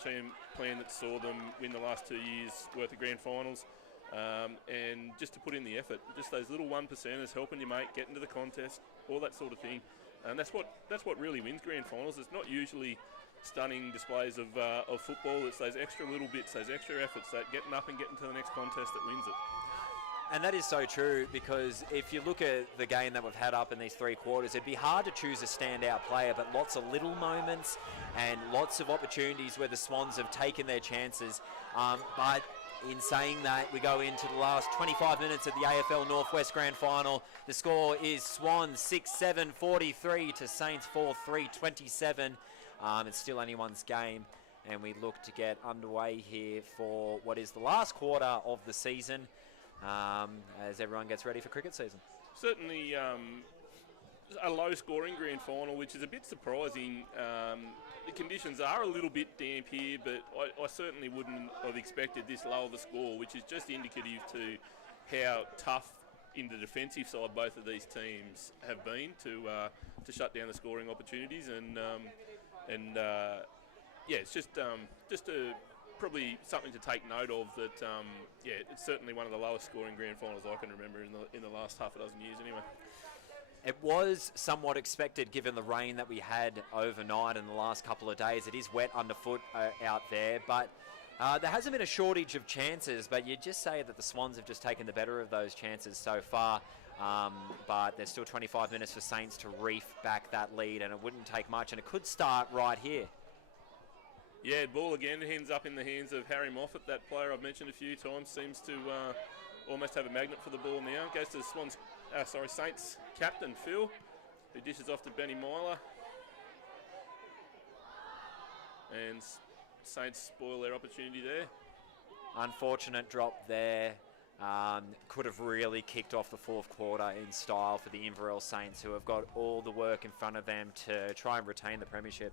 plan that saw them win the last 2 years worth of grand finals. And just to put in the effort, just those little 1%ers helping your mate get into the contest, all that sort of thing, and that's what really wins grand finals. It's not usually stunning displays of football. It's those extra little bits, those extra efforts, that getting up and getting to the next contest that wins it. And that is so true, because if you look at the game that we've had up in these 3 quarters, it'd be hard to choose a standout player, but lots of little moments and lots of opportunities where the Swans have taken their chances. But in saying that, we go into the last 25 minutes of the AFL Northwest Grand Final. The score is Swans 6-7 43 to Saints 4-3 27. It's still anyone's game, and we look to get underway here for what is the last quarter of the season, as everyone gets ready for cricket season. Certainly a low-scoring grand final, which is a bit surprising. The conditions are a little bit damp here, but I certainly wouldn't have expected this low of a score, which is just indicative to how tough in the defensive side both of these teams have been to shut down the scoring opportunities, and it's just probably something to take note of. That it's certainly one of the lowest scoring grand finals I can remember in the last half a dozen years anyway. It was somewhat expected given the rain that we had overnight in the last couple of days. It is wet underfoot out there, but there hasn't been a shortage of chances, but you'd just say that the Swans have just taken the better of those chances so far. But there's still 25 minutes for Saints to reef back that lead, and it wouldn't take much, and it could start right here. Yeah, ball again ends up in the hands of Harry Moffat. That player I've mentioned a few times seems to almost have a magnet for the ball now. Goes to the Saints captain Phil, who dishes off to Benny Myler, and Saints spoil their opportunity there. Unfortunate drop there. Could have really kicked off the 4th quarter in style for the Inverell Saints, who have got all the work in front of them to try and retain the premiership.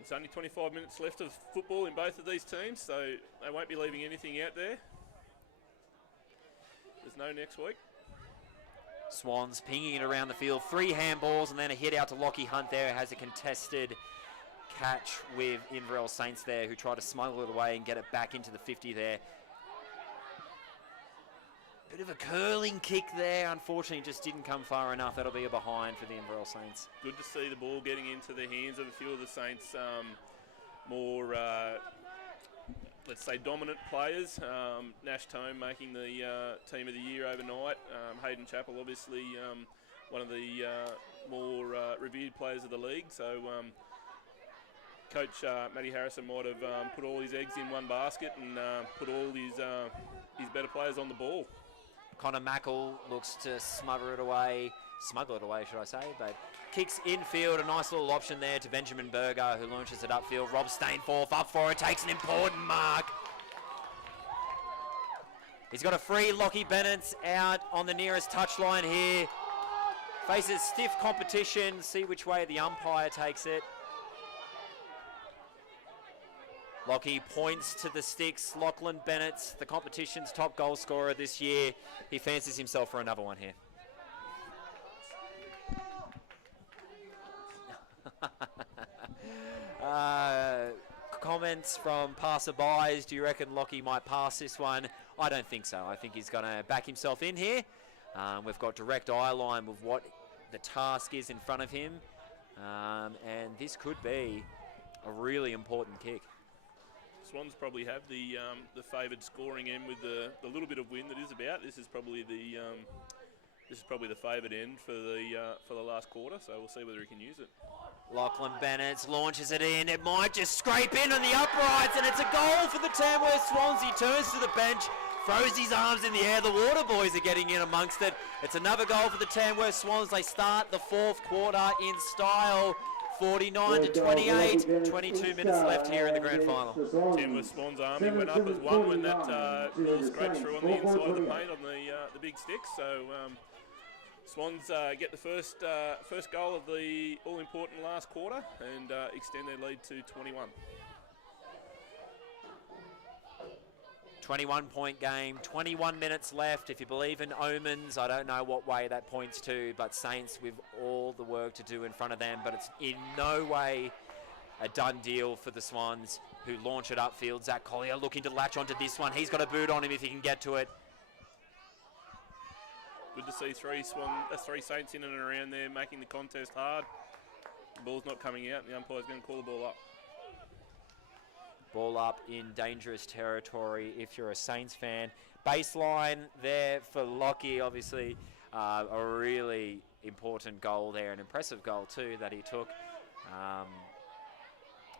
It's only 25 minutes left of football in both of these teams, so they won't be leaving anything out there. There's no next week. Swans pinging it around the field. 3 handballs and then a hit out to Lockie Hunt there. Has a contested catch with Inverell Saints there, who try to smuggle it away and get it back into the 50 there. Bit of a curling kick there. Unfortunately, just didn't come far enough. That'll be a behind for the Inverell Saints. Good to see the ball getting into the hands of a few of the Saints' more, let's say, dominant players. Nash Tome making the team of the year overnight. Hayden Chappell, obviously, one of the more revered players of the league. So Coach Matty Harrison might have put all his eggs in one basket and put all his better players on the ball. Connor Mackle looks to smuggle it away, should I say, but kicks infield. A nice little option there to Benjamin Berger, who launches it upfield. Rob Stainforth up for it, takes an important mark. He's got a free. Lockie Bennett's out on the nearest touchline here. Faces stiff competition. See which way the umpire takes it. Lockie points to the sticks. Lachlan Bennett, the competition's top goal scorer this year. He fancies himself for another one here. Comments from passerbys. Do you reckon Lockie might pass this one? I don't think so. I think he's going to back himself in here. We've got direct eye line with what the task is in front of him. And this could be a really important kick. Swans probably have the favoured scoring end with the little bit of wind that is about. This is probably the favoured end for the last quarter. So we'll see whether he can use it. Lachlan Bennett launches it in. It might just scrape in on the uprights, and it's a goal for the Tamworth Swans. He turns to the bench, throws his arms in the air. The Water Boys are getting in amongst it. It's another goal for the Tamworth Swans. They start the 4th quarter in style. 49 to 28, 22 minutes left here in the grand final. Tamworth Swans Army went up as one when that ball scraped through on the inside of the paint on the big stick. So Swans get the first goal of the all-important last quarter and extend their lead to 21. 21-point game, 21 minutes left. If you believe in omens, I don't know what way that points to, but Saints with all the work to do in front of them, but it's in no way a done deal for the Swans, who launch it upfield. Zach Collier looking to latch onto this one. He's got a boot on him if he can get to it. Good to see three Saints in and around there, making the contest hard. The ball's not coming out, and the umpire's going to call the ball up. Ball up in dangerous territory if you're a Saints fan. Baseline there for Lockie, obviously a really important goal there, an impressive goal too that he took.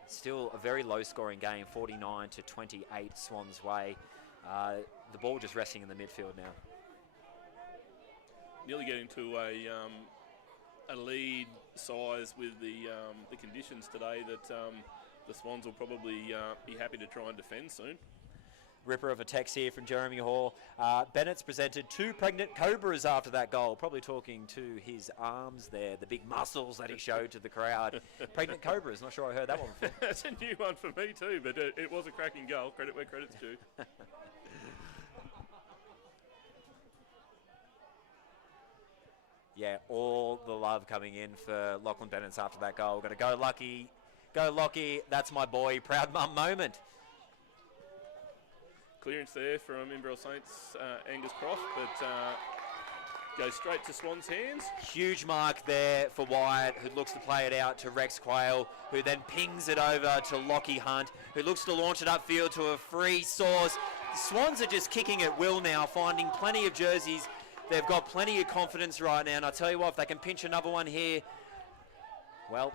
Still a very low scoring game, 49 to 28 Swans way. The ball just resting in the midfield now. Nearly getting to a lead size with the conditions today that the Swans will probably be happy to try and defend soon. Ripper of a text here from Jeremy Hall. Bennett's presented 2 pregnant cobras after that goal. Probably talking to his arms there, the big muscles that he showed to the crowd. Pregnant cobras, not sure I heard that one before. That's a new one for me too, but it was a cracking goal. Credit where credit's due. Yeah, all the love coming in for Lachlan Bennett's after that goal. We're going to go Lucky. Go Lockie, that's my boy. Proud mum moment. Clearance there from Inverell Saints, Angus Croft, but goes straight to Swans' hands. Huge mark there for Wyatt, who looks to play it out to Rex Quayle, who then pings it over to Lockie Hunt, who looks to launch it upfield to a free source. The Swans are just kicking at will now, finding plenty of jerseys. They've got plenty of confidence right now, and I tell you what, if they can pinch another one here, well,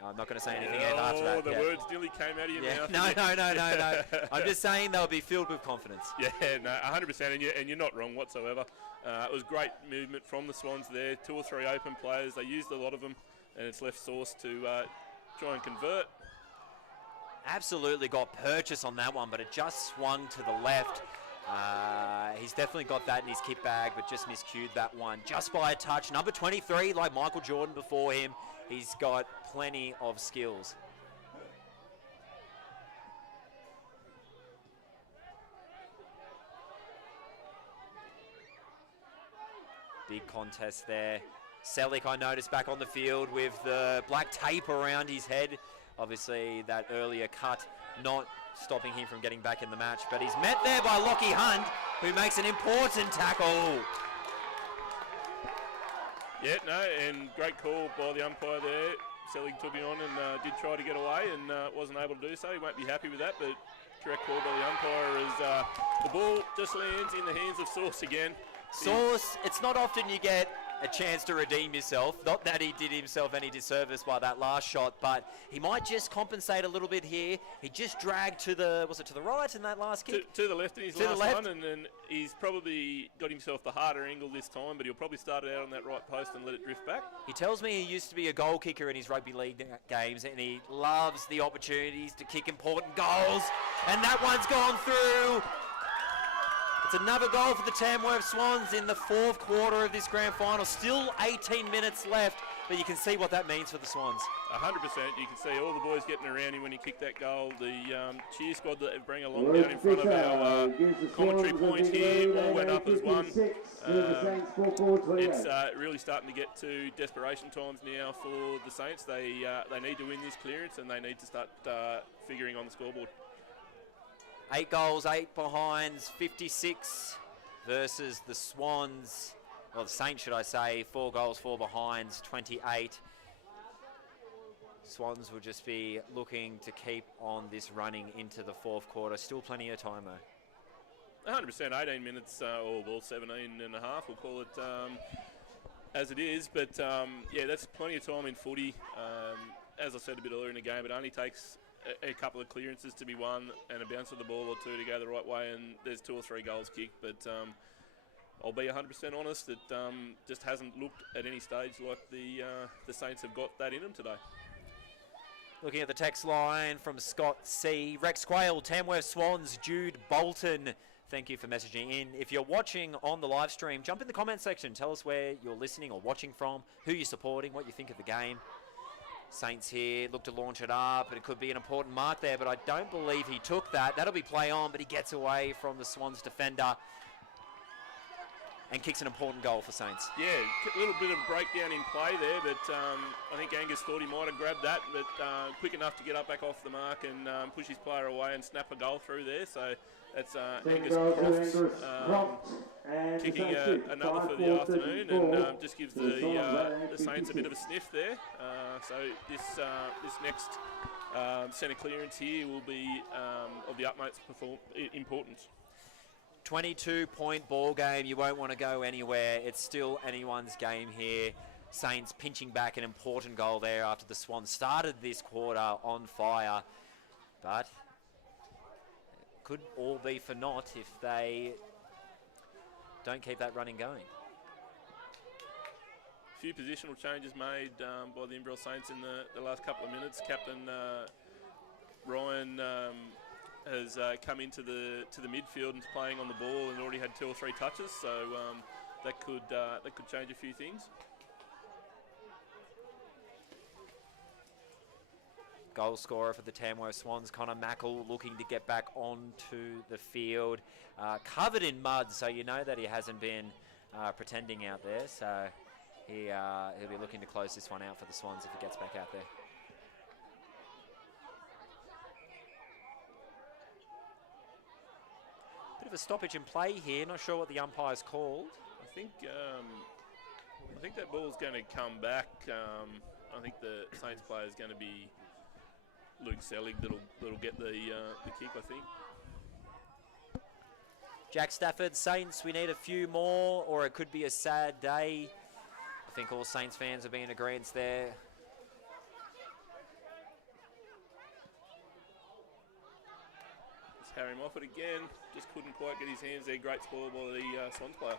I'm not going to say anything after that. The words nearly came out of your mouth. No. I'm just saying they'll be filled with confidence. Yeah, no, 100%, and you're not wrong whatsoever. It was great movement from the Swans there. 2 or 3 open players. They used a lot of them, and it's left Sauce to try and convert. Absolutely got purchase on that one, but it just swung to the left. He's definitely got that in his kit bag, but just miscued that one just by a touch. Number 23, like Michael Jordan before him, he's got plenty of skills. Big contest there. Selick, I noticed, back on the field with the black tape around his head. Obviously, that earlier cut not stopping him from getting back in the match, but he's met there by Lockie Hunt, who makes an important tackle. Yeah, no, and great call by the umpire there. Selig took him on and did try to get away and wasn't able to do so. He won't be happy with that, but correct call by the umpire as the ball just lands in the hands of Sauce again. Sauce, it's not often you get a chance to redeem yourself. Not that he did himself any disservice by that last shot, but he might just compensate a little bit here. He just dragged to the, was it to the right in that last kick? To the left in his last one, and then he's probably got himself the harder angle this time, but he'll probably start it out on that right post and let it drift back. He tells me he used to be a goal kicker in his rugby league games, and he loves the opportunities to kick important goals, and that one's gone through. It's another goal for the Tamworth Swans in the 4th quarter of this grand final. Still 18 minutes left, but you can see what that means for the Swans. 100%. You can see all the boys getting around him when he kicked that goal. The cheer squad that they bring along down in front of our commentary point here all went up as one. It's really starting to get to desperation times now for the Saints. They need to win this clearance, and they need to start figuring on the scoreboard. 8 goals, 8 behinds, 56 versus the Swans, or the Saints should I say, 4 goals, 4 behinds, 28. Swans will just be looking to keep on this running into the 4th quarter. Still plenty of time though. 100%, 18 minutes, or well, 17 and a half, we'll call it as it is. But yeah, that's plenty of time in footy. As I said a bit earlier in the game, it only takes a couple of clearances to be won and a bounce of the ball or two to go the right way, and there's 2 or 3 goals kicked. But I'll be 100% honest, it just hasn't looked at any stage like the Saints have got that in them today. Looking at the text line from Scott C. Rex Quayle, Tamworth Swans, Jude Bolton. Thank you for messaging in. If you're watching on the live stream, jump in the comment section. Tell us where you're listening or watching from, who you're supporting, what you think of the game. Saints here look to launch it up, and it could be an important mark there, but I don't believe he took that. That'll be play on, but he gets away from the Swans defender and kicks an important goal for Saints. Yeah, a little bit of breakdown in play there, but I think Angus thought he might have grabbed that, but quick enough to get up back off the mark and push his player away and snap a goal through there. So that's Angus Croft kicking another for the afternoon, and just gives the Saints a bit of a sniff there. So this next centre clearance here will be of the utmost importance. 22-point ball game. You won't want to go anywhere. It's still anyone's game here. Saints pinching back an important goal there after the Swans started this quarter on fire. But it could all be for naught if they don't keep that running going. A few positional changes made by the Inverell Saints in the last couple of minutes. Captain Ryan has come into the midfield and is playing on the ball and already had 2 or 3 touches, so that could change a few things. Goal scorer for the Tamworth Swans, Connor Mackle, looking to get back onto the field. Covered in mud, so you know that he hasn't been pretending out there, so he'll be looking to close this one out for the Swans if he gets back out there. Bit of a stoppage in play here. Not sure what the umpire's called. I think that ball's going to come back. I think the Saints player is going to be Luke Selig that'll get the kick, I think. Jack Stafford, Saints, we need a few more, or it could be a sad day. I think all Saints fans will be in agreement there. Harry Moffat again, just couldn't quite get his hands there. Great spoil by the Swans player.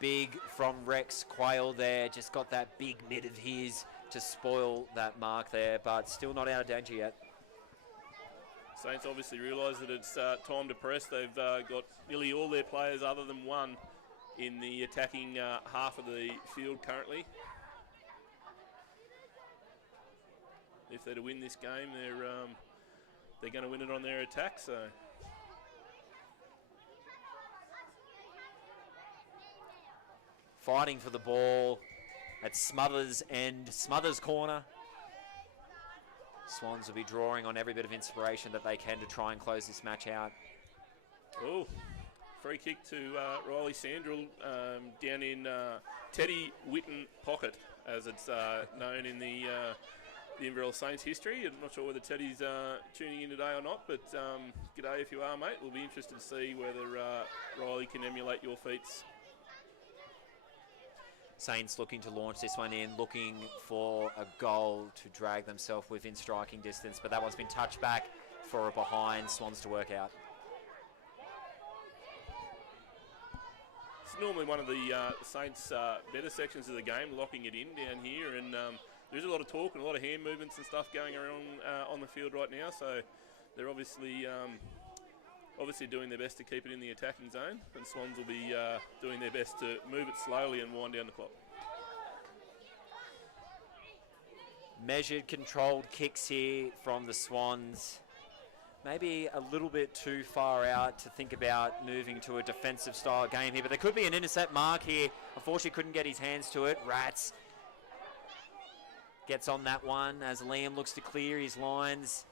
Big from Rex Quayle there, just got that big mid of his to spoil that mark there, but still not out of danger yet. Saints obviously realise that it's time to press. They've got nearly all their players other than one in the attacking half of the field currently. If they're to win this game, they're going to win it on their attack. So fighting for the ball at Smothers' end, Smothers' corner. Swans will be drawing on every bit of inspiration that they can to try and close this match out. Oh, free kick to Riley Sandrill down in Teddy Whitten pocket, as it's known in the Inverell Saints history. I'm not sure whether Teddy's tuning in today or not, but g'day if you are, mate. We'll be interested to see whether Riley can emulate your feats. Saints looking to launch this one in, looking for a goal to drag themselves within striking distance, but that one's been touched back for a behind. Swans to work out. It's normally one of the Saints' better sections of the game, locking it in down here, and there's a lot of talk and a lot of hand movements and stuff going around on the field right now, so they're obviously doing their best to keep it in the attacking zone, and Swans will be doing their best to move it slowly and wind down the clock. Measured, controlled kicks here from the Swans. Maybe a little bit too far out to think about moving to a defensive style game here, but there could be an intercept mark here. Unfortunately, couldn't get his hands to it. Rats gets on that one as Liam looks to clear his lines.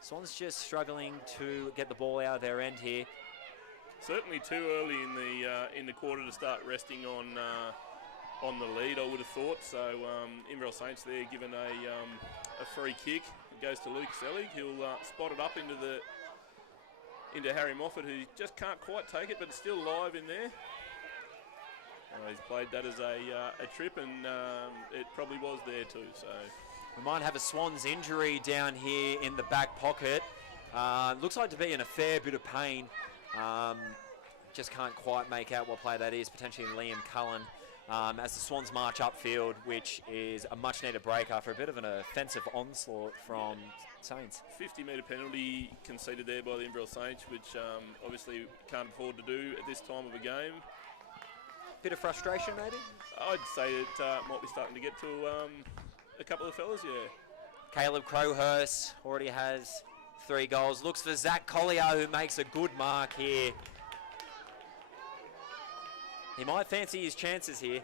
Swans just struggling to get the ball out of their end here. Certainly too early in the quarter to start resting on the lead, I would have thought. So Inverell Saints there given a free kick. It goes to Luke Selig. He'll spot it up into Harry Moffat, who just can't quite take it, but it's still live in there. He's played that as a trip, and it probably was there too. So we might have a Swans injury down here in the back pocket. Looks like to be in a fair bit of pain. Just can't quite make out what player that is, potentially Liam Cullen. As the Swans march upfield, which is a much needed break after a bit of an offensive onslaught from Saints. 50-metre penalty conceded there by the Inverell Saints, which obviously can't afford to do at this time of a game. Bit of frustration, maybe? I'd say it might be starting to get to a couple of fellas, yeah. Caleb Crowhurst already has 3 goals. Looks for Zach Collier, who makes a good mark here. He might fancy his chances here.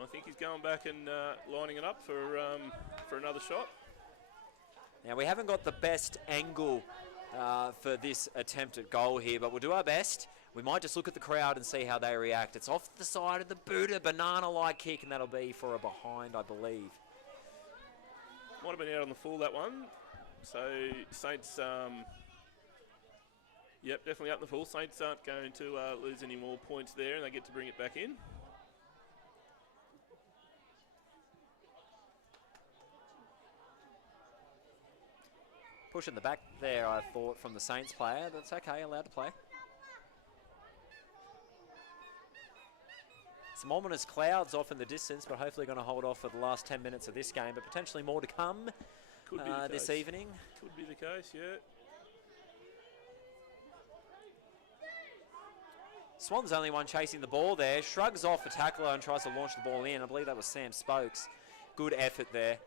I think he's going back and lining it up for another shot. Now, we haven't got the best angle for this attempt at goal here, but we'll do our best. We might just look at the crowd and see how they react. It's off the side of the boot, a banana-like kick, and that'll be for a behind, I believe. Might have been out on the full, that one. So Saints, yep, definitely up in the full. Saints aren't going to lose any more points there, and they get to bring it back in. Pushing the back there, I thought, from the Saints player, but it's okay, allowed to play. Some ominous clouds off in the distance, but hopefully going to hold off for the last 10 minutes of this game, but potentially more to come this evening. Could be the case, yeah. Swan's the only one chasing the ball there. Shrugs off a tackler and tries to launch the ball in. I believe that was Sam Spokes. Good effort there.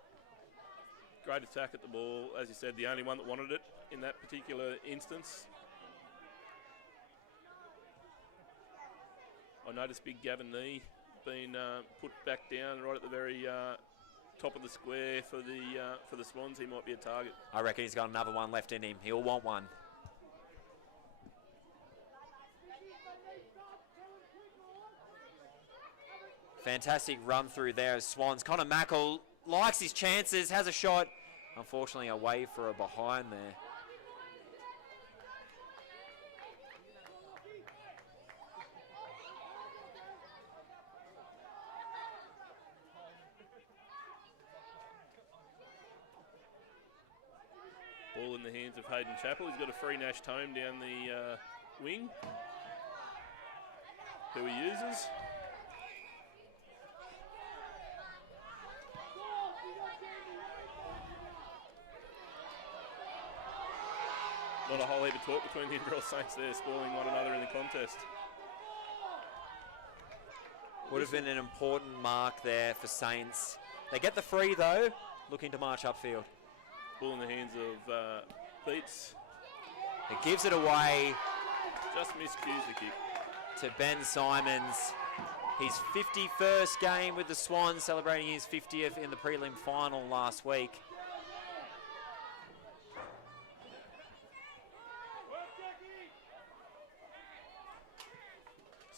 Great attack at the ball. As you said, the only one that wanted it in that particular instance. I noticed big Gavin Nee being put back down right at the very top of the square for the Swans. He might be a target. I reckon he's got another one left in him. He'll want one. Fantastic run through there as Swans. Connor Mackle likes his chances, has a shot. Unfortunately, away for a behind there. Ball in the hands of Hayden Chappell. He's got a free Nash Tome down the wing, who he uses. Not a whole heap of talk between the Inverell Saints there, spoiling one another in the contest. Would have been an important mark there for Saints. They get the free though, looking to march upfield. Ball in the hands of Beats. It gives it away. Just miscues the kick. To Ben Simons. His 51st game with the Swans, celebrating his 50th in the prelim final last week.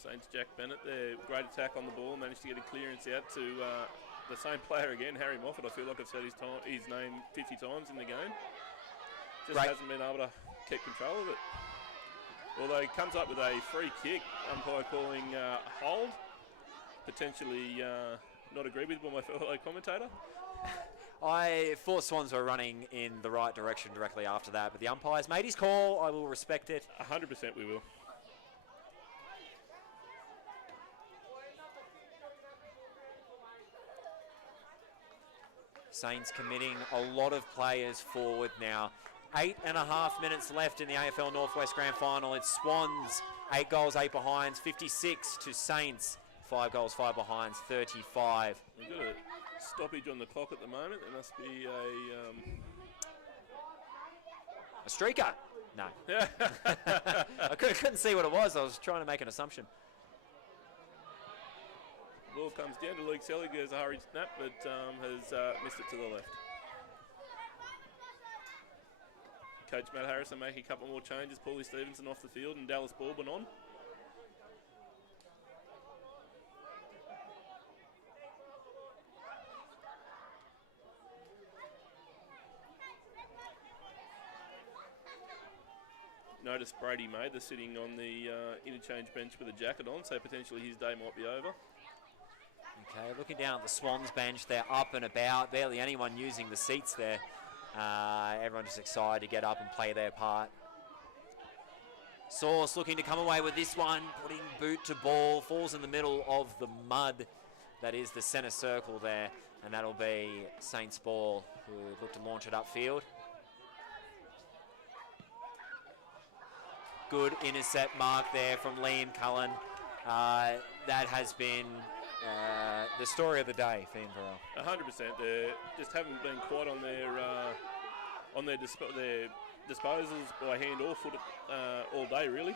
Saints Jack Bennett there, great attack on the ball, managed to get a clearance out to the same player again, Harry Moffat. I feel like I've said his name 50 times in the game. Just hasn't been able to keep control of it. Although he comes up with a free kick, umpire calling hold. Potentially not agreed with by my fellow commentator. I thought Swans were running in the right direction directly after that, but the umpire's made his call. I will respect it. 100% we will. Saints committing a lot of players forward now. 8.5 minutes left in the AFL Northwest Grand Final. It's Swans, 8 goals, 8 behinds, 56 to Saints. 5 goals, 5 behinds, 35. We've got a stoppage on the clock at the moment. There must be a streaker? No. I couldn't see what it was. I was trying to make an assumption. Ball comes down to Luke Selig. There's a hurried snap, but has missed it to the left. Coach Matt Harrison making a couple more changes. Paulie Stevenson off the field and Dallas Baldwin on. Notice Brady Mather sitting on the interchange bench with a jacket on, so potentially his day might be over. Okay, looking down at the Swans bench, they're up and about. Barely anyone using the seats there. Everyone just excited to get up and play their part. Sauce looking to come away with this one, putting boot to ball, falls in the middle of the mud. That is the centre circle there, and that'll be Saints ball, who look to launch it upfield. Good intercept mark there from Liam Cullen. That has been the story of the day for Inverell. 100%. They just haven't been quite on their disposals by hand or foot all day, really.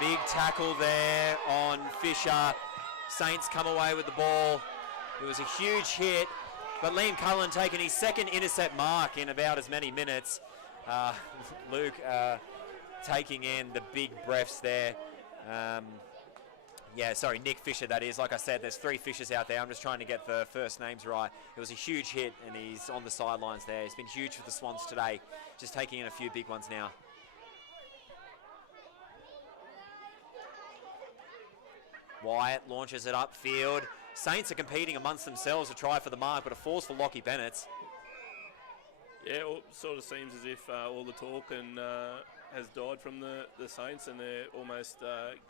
Big tackle there on Fisher. Saints come away with the ball. It was a huge hit, but Liam Cullen taking his second intercept mark in about as many minutes. Luke taking in the big breaths there. Nick Fisher, that is. Like I said, there's 3 Fishers out there. I'm just trying to get the first names right. It was a huge hit, and he's on the sidelines there. He's been huge for the Swans today, just taking in a few big ones now. Wyatt launches it upfield. Saints are competing amongst themselves to try for the mark, but a force for Lockie Bennett. Yeah, it sort of seems as if all the talk has died from the Saints, and they're almost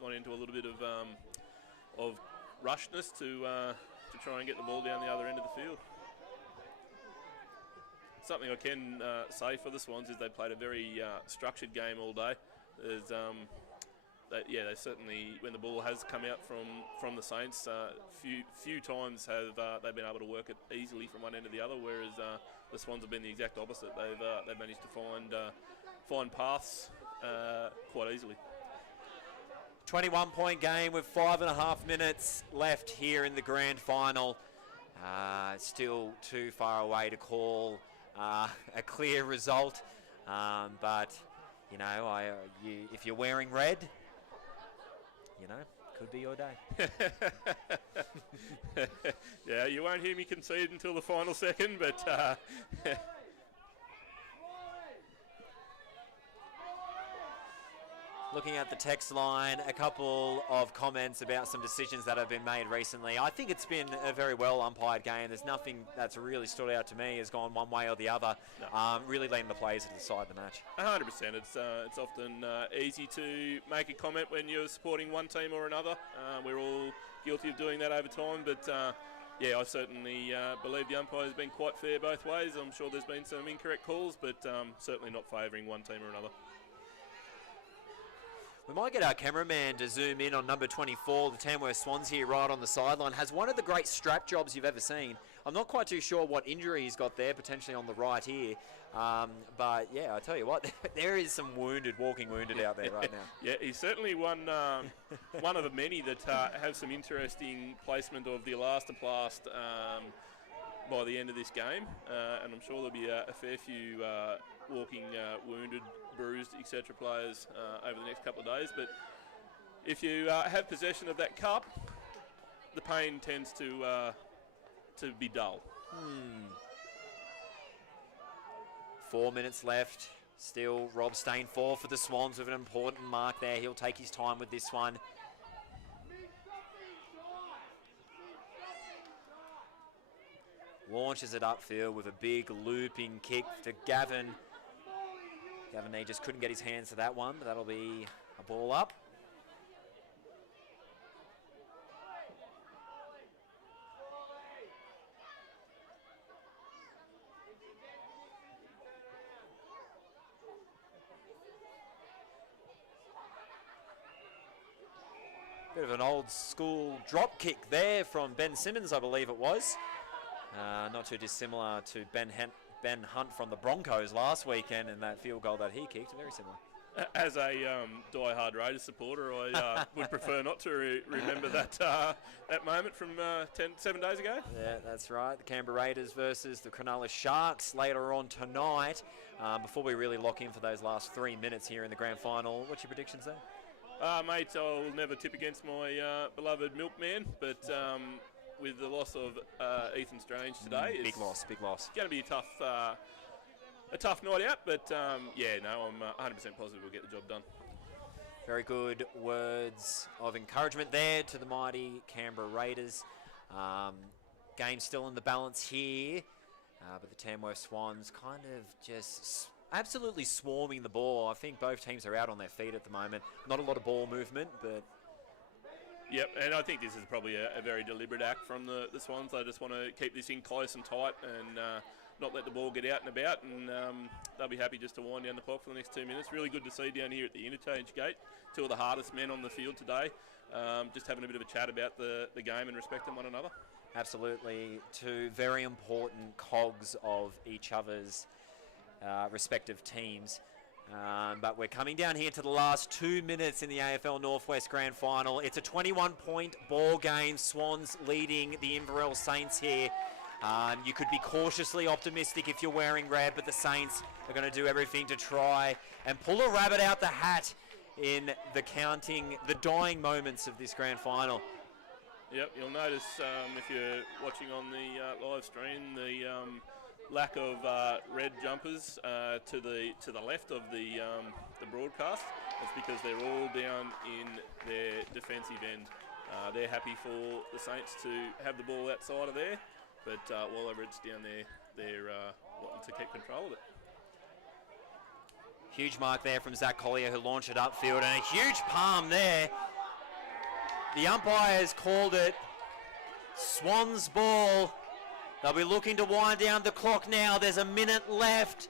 gone into a little bit of rushness to try and get the ball down the other end of the field. Something I can say for the Swans is they played a very structured game all day. There's they certainly, when the ball has come out from the Saints, few times have they been able to work it easily from one end to the other, whereas the Swans have been the exact opposite. They've managed to find paths quite easily. 21-point game with 5.5 minutes left here in the grand final. Still too far away to call a clear result, but you know, if you're wearing red, you know, could be your day. Yeah, you won't hear me concede until the final second, but looking at the text line, a couple of comments about some decisions that have been made recently. I think it's been a very well umpired game. There's nothing that's really stood out to me has gone one way or the other. No. Really letting the players decide the match. 100%. It's often easy to make a comment when you're supporting one team or another. We're all guilty of doing that over time, but I certainly believe the umpire has been quite fair both ways. I'm sure there's been some incorrect calls, but certainly not favouring one team or another. We might get our cameraman to zoom in on number 24, the Tamworth Swans here right on the sideline. Has one of the great strap jobs you've ever seen. I'm not quite too sure what injury he's got there, potentially on the right here. But yeah, I tell you what, there is some walking wounded out there right now. Yeah, he's certainly one of the many that have some interesting placement of the elastoplast by the end of this game. And I'm sure there'll be a fair few walking wounded, bruised, etc. players over the next couple of days. But if you have possession of that cup, the pain tends to be dull. 4 minutes left. Still Rob Stainforth for the Swans with an important mark there. He'll take his time with this one. Launches it upfield with a big looping kick to Gavin. Gavin just couldn't get his hands to that one, but that'll be a ball up. Bit of an old school drop kick there from Ben Simmons, I believe it was. Not too dissimilar to Ben Hunt from the Broncos last weekend, and that field goal that he kicked, very similar. As a die-hard Raiders supporter, I would prefer not to remember that moment from 7 days ago. Yeah, that's right. The Canberra Raiders versus the Cronulla Sharks later on tonight. Before we really lock in for those last 3 minutes here in the grand final, what's your predictions there? Mate, I'll never tip against my beloved milkman, but with the loss of Ethan Strange today, big loss. It's going to be a tough night out, but I'm 100% positive we'll get the job done. Very good words of encouragement there to the mighty Canberra Raiders. Game still in the balance here. But the Tamworth Swans kind of just absolutely swarming the ball. I think both teams are out on their feet at the moment. Not a lot of ball movement, but... Yep, and I think this is probably a very deliberate act from the Swans. They just want to keep this in close and tight and not let the ball get out and about, and they'll be happy just to wind down the clock for the next 2 minutes. Really good to see down here at the interchange gate, two of the hardest men on the field today, just having a bit of a chat about the game and respecting one another. Absolutely, two very important cogs of each other's respective teams. But we're coming down here to the last 2 minutes in the AFL Northwest Grand Final. It's a 21-point ball game. Swans leading the Inverell Saints here. You could be cautiously optimistic if you're wearing red, but the Saints are going to do everything to try and pull a rabbit out the hat in the dying moments of this grand final. Yep, you'll notice if you're watching on the live stream, the lack of red jumpers to the left of the broadcast. It's because they're all down in their defensive end. They're happy for the Saints to have the ball outside of there, but while it's down there, they're wanting to keep control of it. Huge mark there from Zach Collier, who launched it upfield, and a huge palm there. The umpires called it Swans ball. They'll be looking to wind down the clock now. There's a minute left.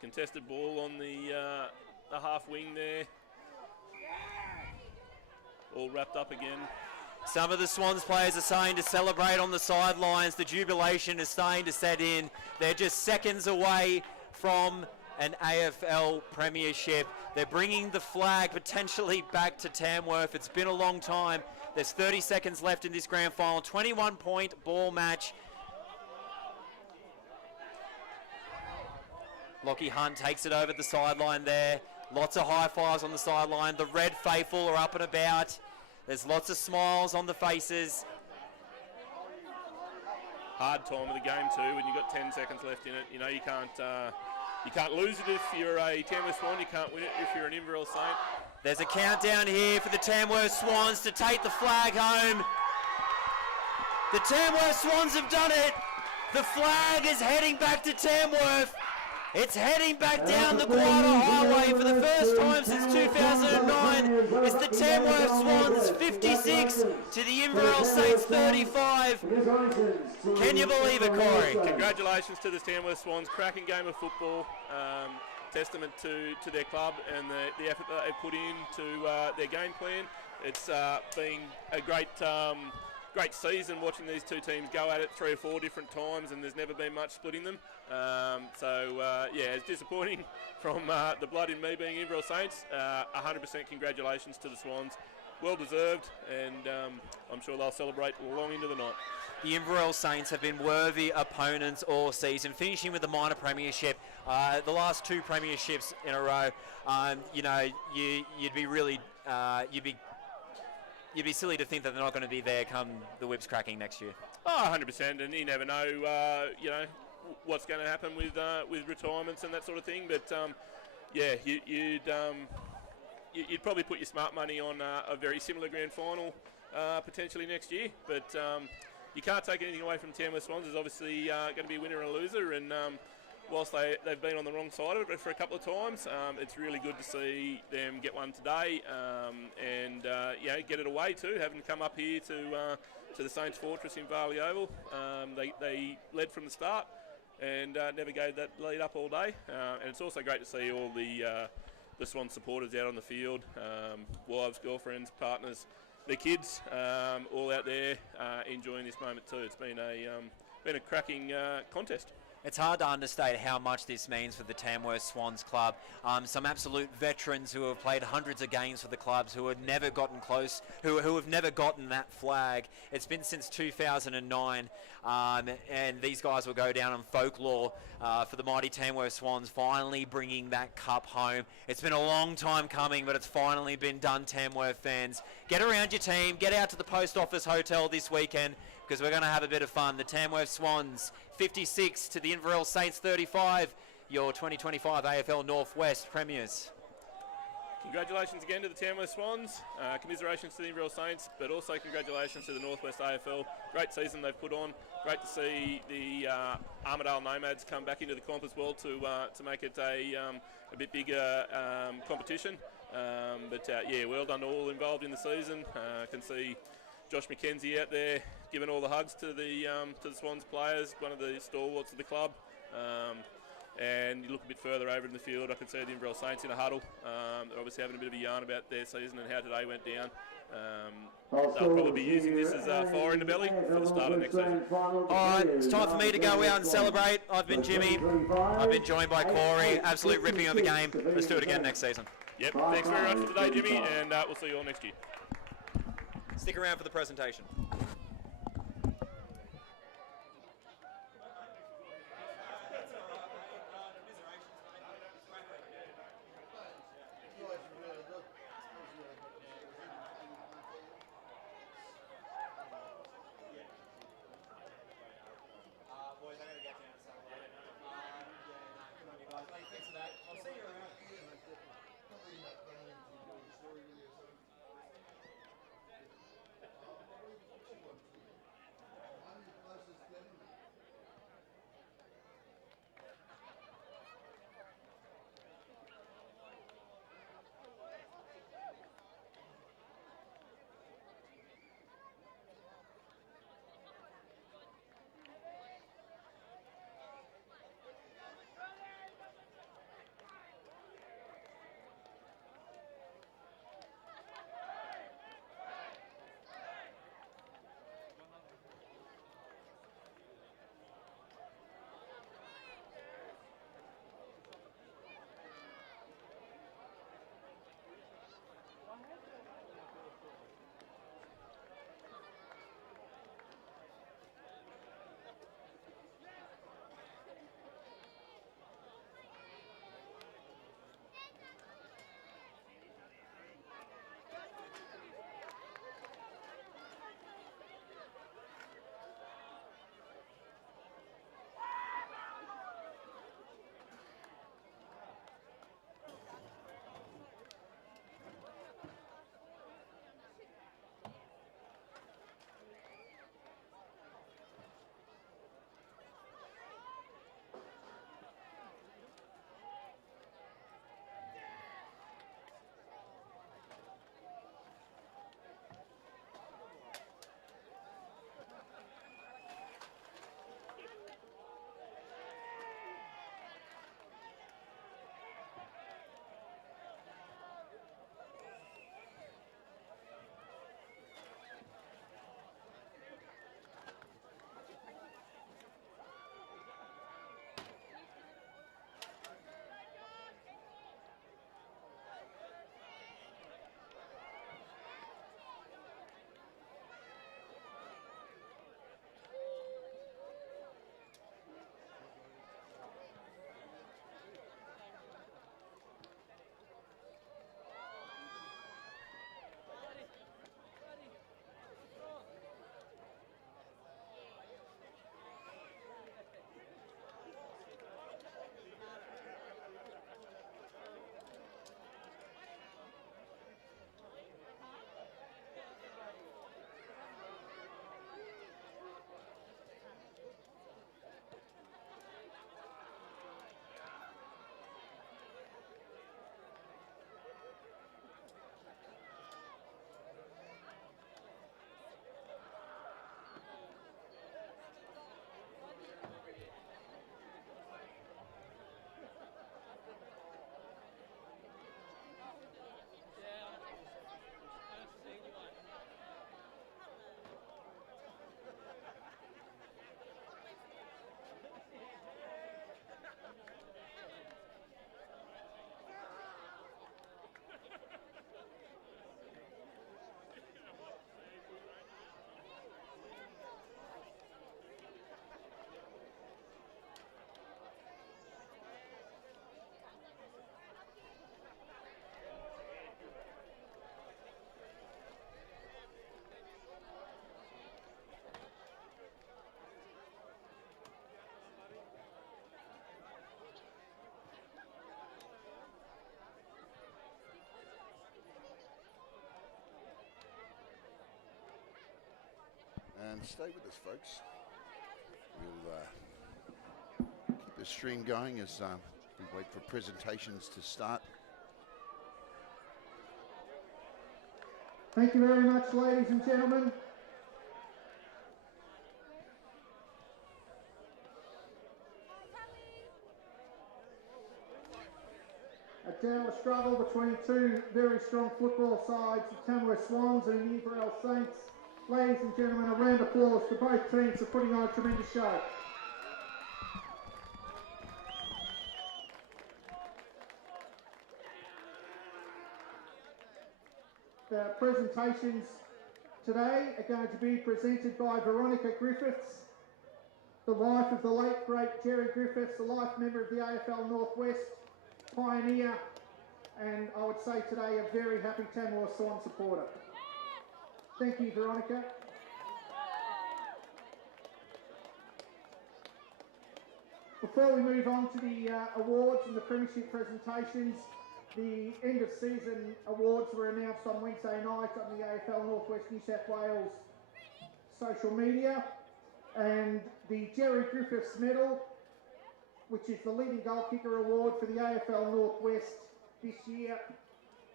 Contested ball on the half wing there. All wrapped up again. Some of the Swans players are starting to celebrate on the sidelines. The jubilation is starting to set in. They're just seconds away from an AFL premiership. They're bringing the flag potentially back to Tamworth. It's been a long time. There's 30 seconds left in this grand final. 21-point ball match. Lockie Hunt takes it over the sideline there. Lots of high fives on the sideline. The Red faithful are up and about. There's lots of smiles on the faces. Hard time of the game too when you've got 10 seconds left in it. You know, you can't lose it if you're a Tamworth Swan. You can't win it if you're an Inverell Saint. There's a countdown here for the Tamworth Swans to take the flag home. The Tamworth Swans have done it. The flag is heading back to Tamworth. It's heading back down the Quarter Highway for the first time since 2009. It's the Tamworth Swans 56 to the Inverell Saints 35. Can you believe it, Corey? Congratulations to the Tamworth Swans. Cracking game of football. Testament to their club and the effort that they put into their game plan. It's been a great season watching these two teams go at it 3 or 4 different times, and there's never been much splitting them. Yeah, it's disappointing from the blood in me being Inverell Saints. 100% congratulations to the Swans. Well deserved, and I'm sure they'll celebrate long into the night. The Inverell Saints have been worthy opponents all season, finishing with the minor premiership. The last 2 premierships in a row. You know, you'd be really you'd be silly to think that they're not going to be there come the whips cracking next year. Oh, 100%, and you never know, you know, what's going to happen with retirements and that sort of thing. But yeah, you'd probably put your smart money on a very similar grand final potentially next year. But you can't take anything away from Tamworth Swans. There's obviously going to be a winner and a loser, and whilst they've been on the wrong side of it for a couple of times, it's really good to see them get one today and you know, get it away too, having come up here to the Saints Fortress in Varley Oval. They led from the start and never gave that lead up all day. And it's also great to see all the Swan supporters out on the field, wives, girlfriends, partners, their kids, all out there enjoying this moment too. It's been a cracking contest. It's hard to understate how much this means for the Tamworth Swans club. Some absolute veterans who have played hundreds of games for the clubs, who have never gotten close, who have never gotten that flag. It's been since 2009, and these guys will go down in folklore for the mighty Tamworth Swans finally bringing that cup home. It's been a long time coming, but it's finally been done, Tamworth fans. Get around your team, get out to the Post Office Hotel this weekend, because we're going to have a bit of fun. The Tamworth Swans 56 to the Inverell Saints 35, your 2025 AFL Northwest Premiers. Congratulations again to the Tamworth Swans, commiserations to the Inverell Saints, but also congratulations to the Northwest AFL. Great season they've put on. Great to see the Armidale Nomads come back into the comp as well to make it a bit bigger competition. Yeah, well done to all involved in the season. I can see Josh McKenzie out there giving all the hugs to the Swans players, one of the stalwarts of the club. And you look a bit further over in the field, I can see the Inverell Saints in a huddle. They're obviously having a bit of a yarn about their season and how today went down. They'll probably be using this as fire in the belly for the start of next season. All right, it's time for me to go out and celebrate. I've been Jimmy. I've been joined by Corey. Absolute ripping of a game. Let's do it again next season. Yep, thanks very much for today, Jimmy, and we'll see you all next year. Stick around for the presentation. And stay with us, folks. We'll keep the stream going as we wait for presentations to start. Thank you very much, ladies and gentlemen. A dour struggle between two very strong football sides, the Tamworth Swans and the Inverell Saints. Ladies and gentlemen, a round of applause for both teams for putting on a tremendous show. The presentations today are going to be presented by Veronica Griffiths, the wife of the late great Jerry Griffiths, a life member of the AFL Northwest, pioneer, and I would say today a very happy Tamworth Swans supporter. Thank you, Veronica. Before we move on to the awards and the premiership presentations, the end of season awards were announced on Wednesday night on the AFL Northwest New South Wales social media, and the Jerry Griffiths Medal, which is the leading goal kicker award for the AFL Northwest this year,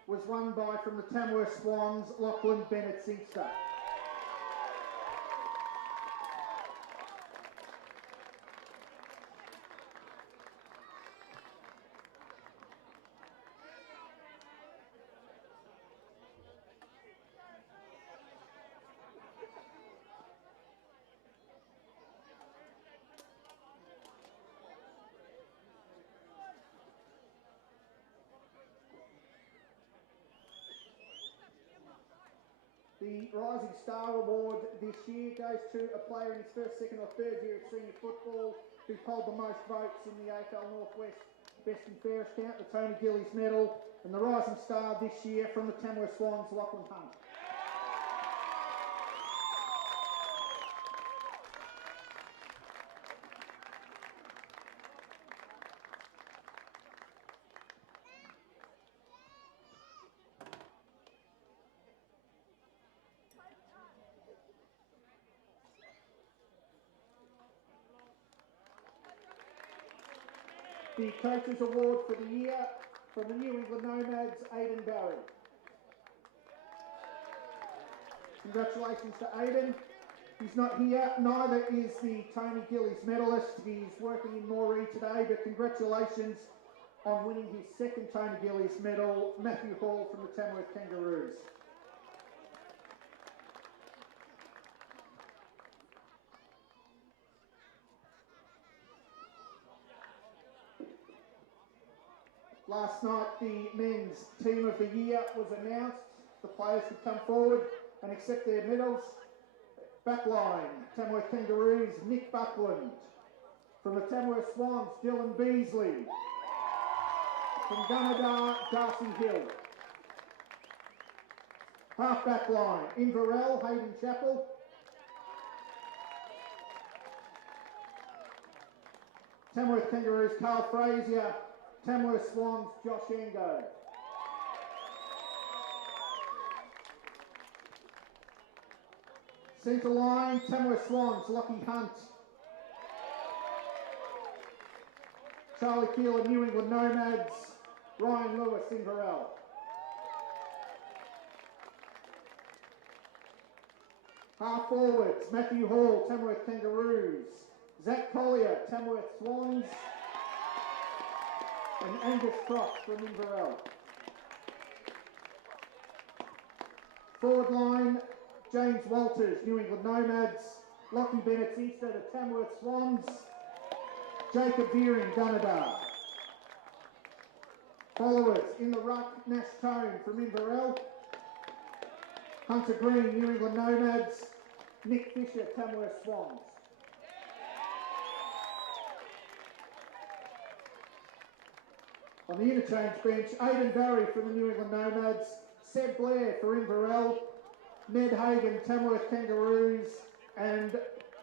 was won by, from the Tamworth Swans, Lachlan Bennett-Singster. The Rising Star Award this year goes to a player in his first, second or third year of senior football who polled the most votes in the AFL Northwest Best and Fairest count, the Tony Gillies Medal, and the Rising Star this year from the Tamworth Swans, Lachlan Hunt. The Coaches Award for the year from the New England Nomads, Aidan Barry. Congratulations to Aidan. He's not here, neither is the Tony Gillies medalist. He's working in Moree today, but congratulations on winning his second Tony Gillies medal, Matthew Hall from the Tamworth Kangaroos. Last night, the men's team of the year was announced. The players could come forward and accept their medals. Backline, Tamworth Kangaroos, Nick Buckland. From the Tamworth Swans, Dylan Beasley. From Gunnedah, Darcy Hill. Half-back line, Inverell, Hayden Chappell. Tamworth Kangaroos, Carl Frazier. Tamworth Swans, Josh Engo. Centre line, Tamworth Swans, Lockie Hunt. Charlie Keeler, New England Nomads, Ryan Lewis, Inverell. Half forwards, Matthew Hall, Tamworth Kangaroos. Zach Collier, Tamworth Swans. And Angus Croft from Inverell. Forward line, James Walters, New England Nomads. Lockie Bennett-Singster, the Tamworth Swans. Jacob Veering, Gunnedah. Followers, in the ruck, Nash Tone from Inverell. Hunter Green, New England Nomads. Nick Fisher, Tamworth Swans. On the interchange bench, Aidan Barry from the New England Nomads, Seb Blair for Inverell, Ned Hagan, Tamworth Kangaroos, and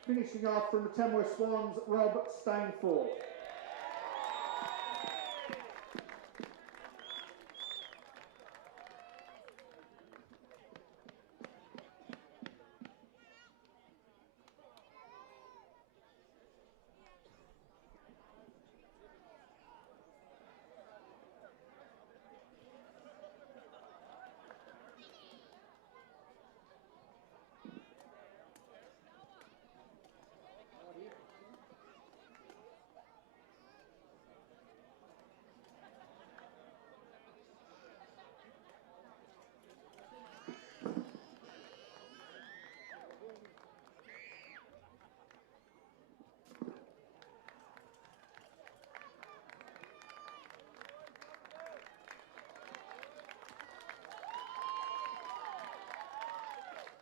finishing off from the Tamworth Swans, Rob Stainforth.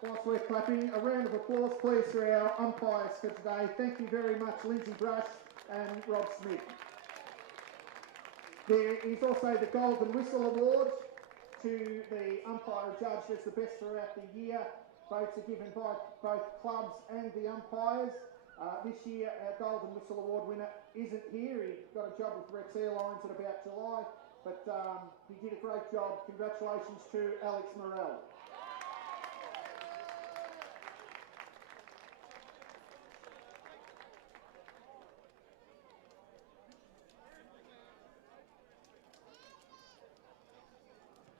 Whilst we're clapping, a round of applause please for our umpires for today. Thank you very much, Lindsay Brush and Rob Smith. There is also the Golden Whistle Award to the umpire judged as the best throughout the year. Votes are given by both clubs and the umpires. This year, our Golden Whistle Award winner isn't here. He got a job with Rex Airlines in about July, but he did a great job. Congratulations to Alex Morell.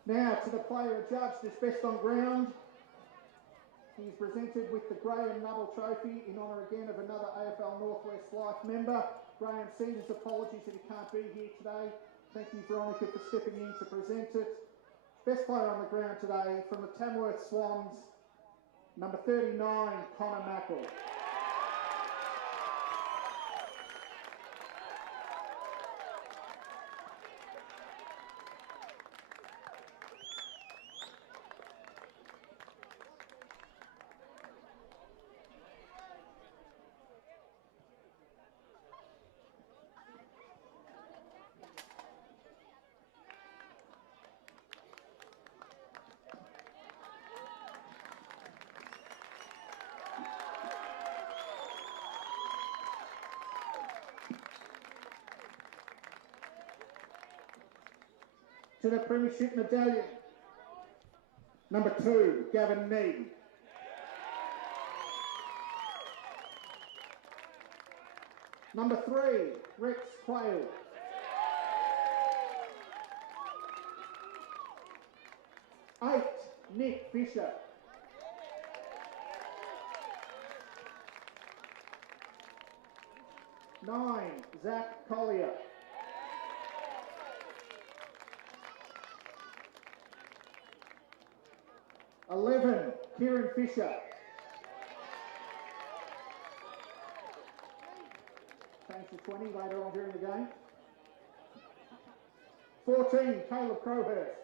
Now to the player adjudged as best on ground. He is presented with the Graham Nuttall Trophy in honour again of another AFL Northwest Life member. Graham sends his apologies that he can't be here today. Thank you, Veronica, for stepping in to present it. Best player on the ground today from the Tamworth Swans, number 39, Connor Mackle. To the Premiership Medallion, number 2, Gavin Nee. Number 3, Rex Quayle. Eight, Nick Fisher. Nine, Zach Collier. 11, Kieran Fisher. Change to 20 later on during the game. 14, Caleb Crowhurst.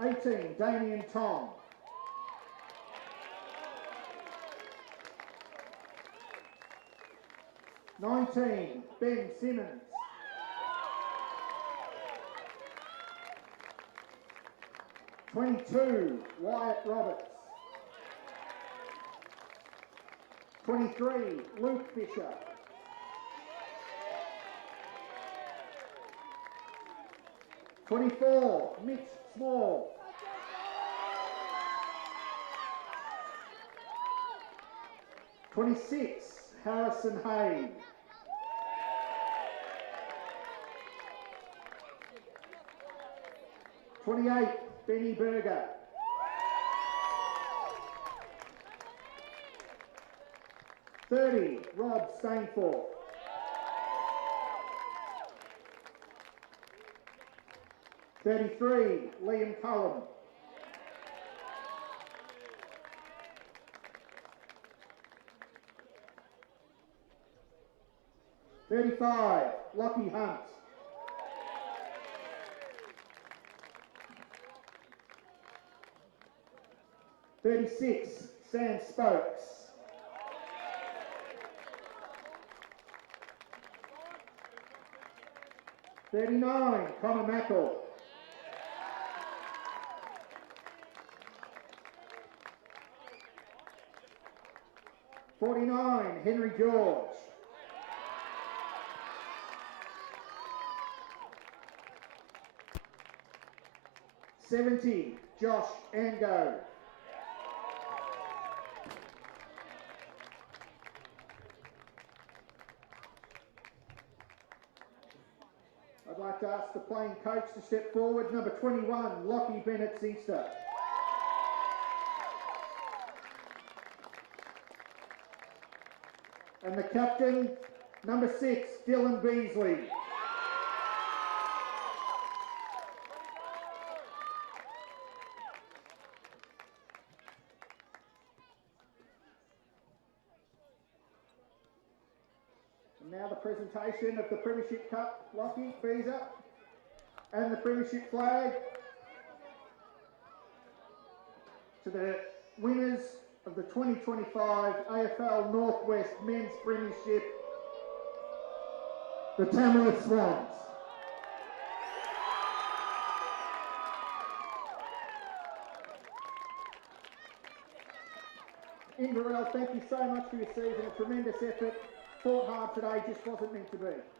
18, Damien Tom. 19, Ben Simmons. 22, Wyatt Roberts. 23, Luke Fisher. 24, Mitch Small. 26, Harrison Hayes. 28, Benny Berger. 30, Rob Stainforth. 33, Liam Cullum. 35, Lockie Hunt. 36, Sam Spokes. 39, Connor Mackle. 49, Henry George. 70, Josh Ango. 'd like to ask the playing coach to step forward, number 21, Lockie Bennett-Singster. And the captain, number 6, Dylan Beasley. And now the presentation of the Premiership Cup, Lockie, Beezer, and the Premiership flag. to the winners of the 2025 AFL Northwest Men's Premiership, the Tamworth Swans. Inverell, thank you so much for your season. A tremendous effort. Fought hard today, just wasn't meant to be.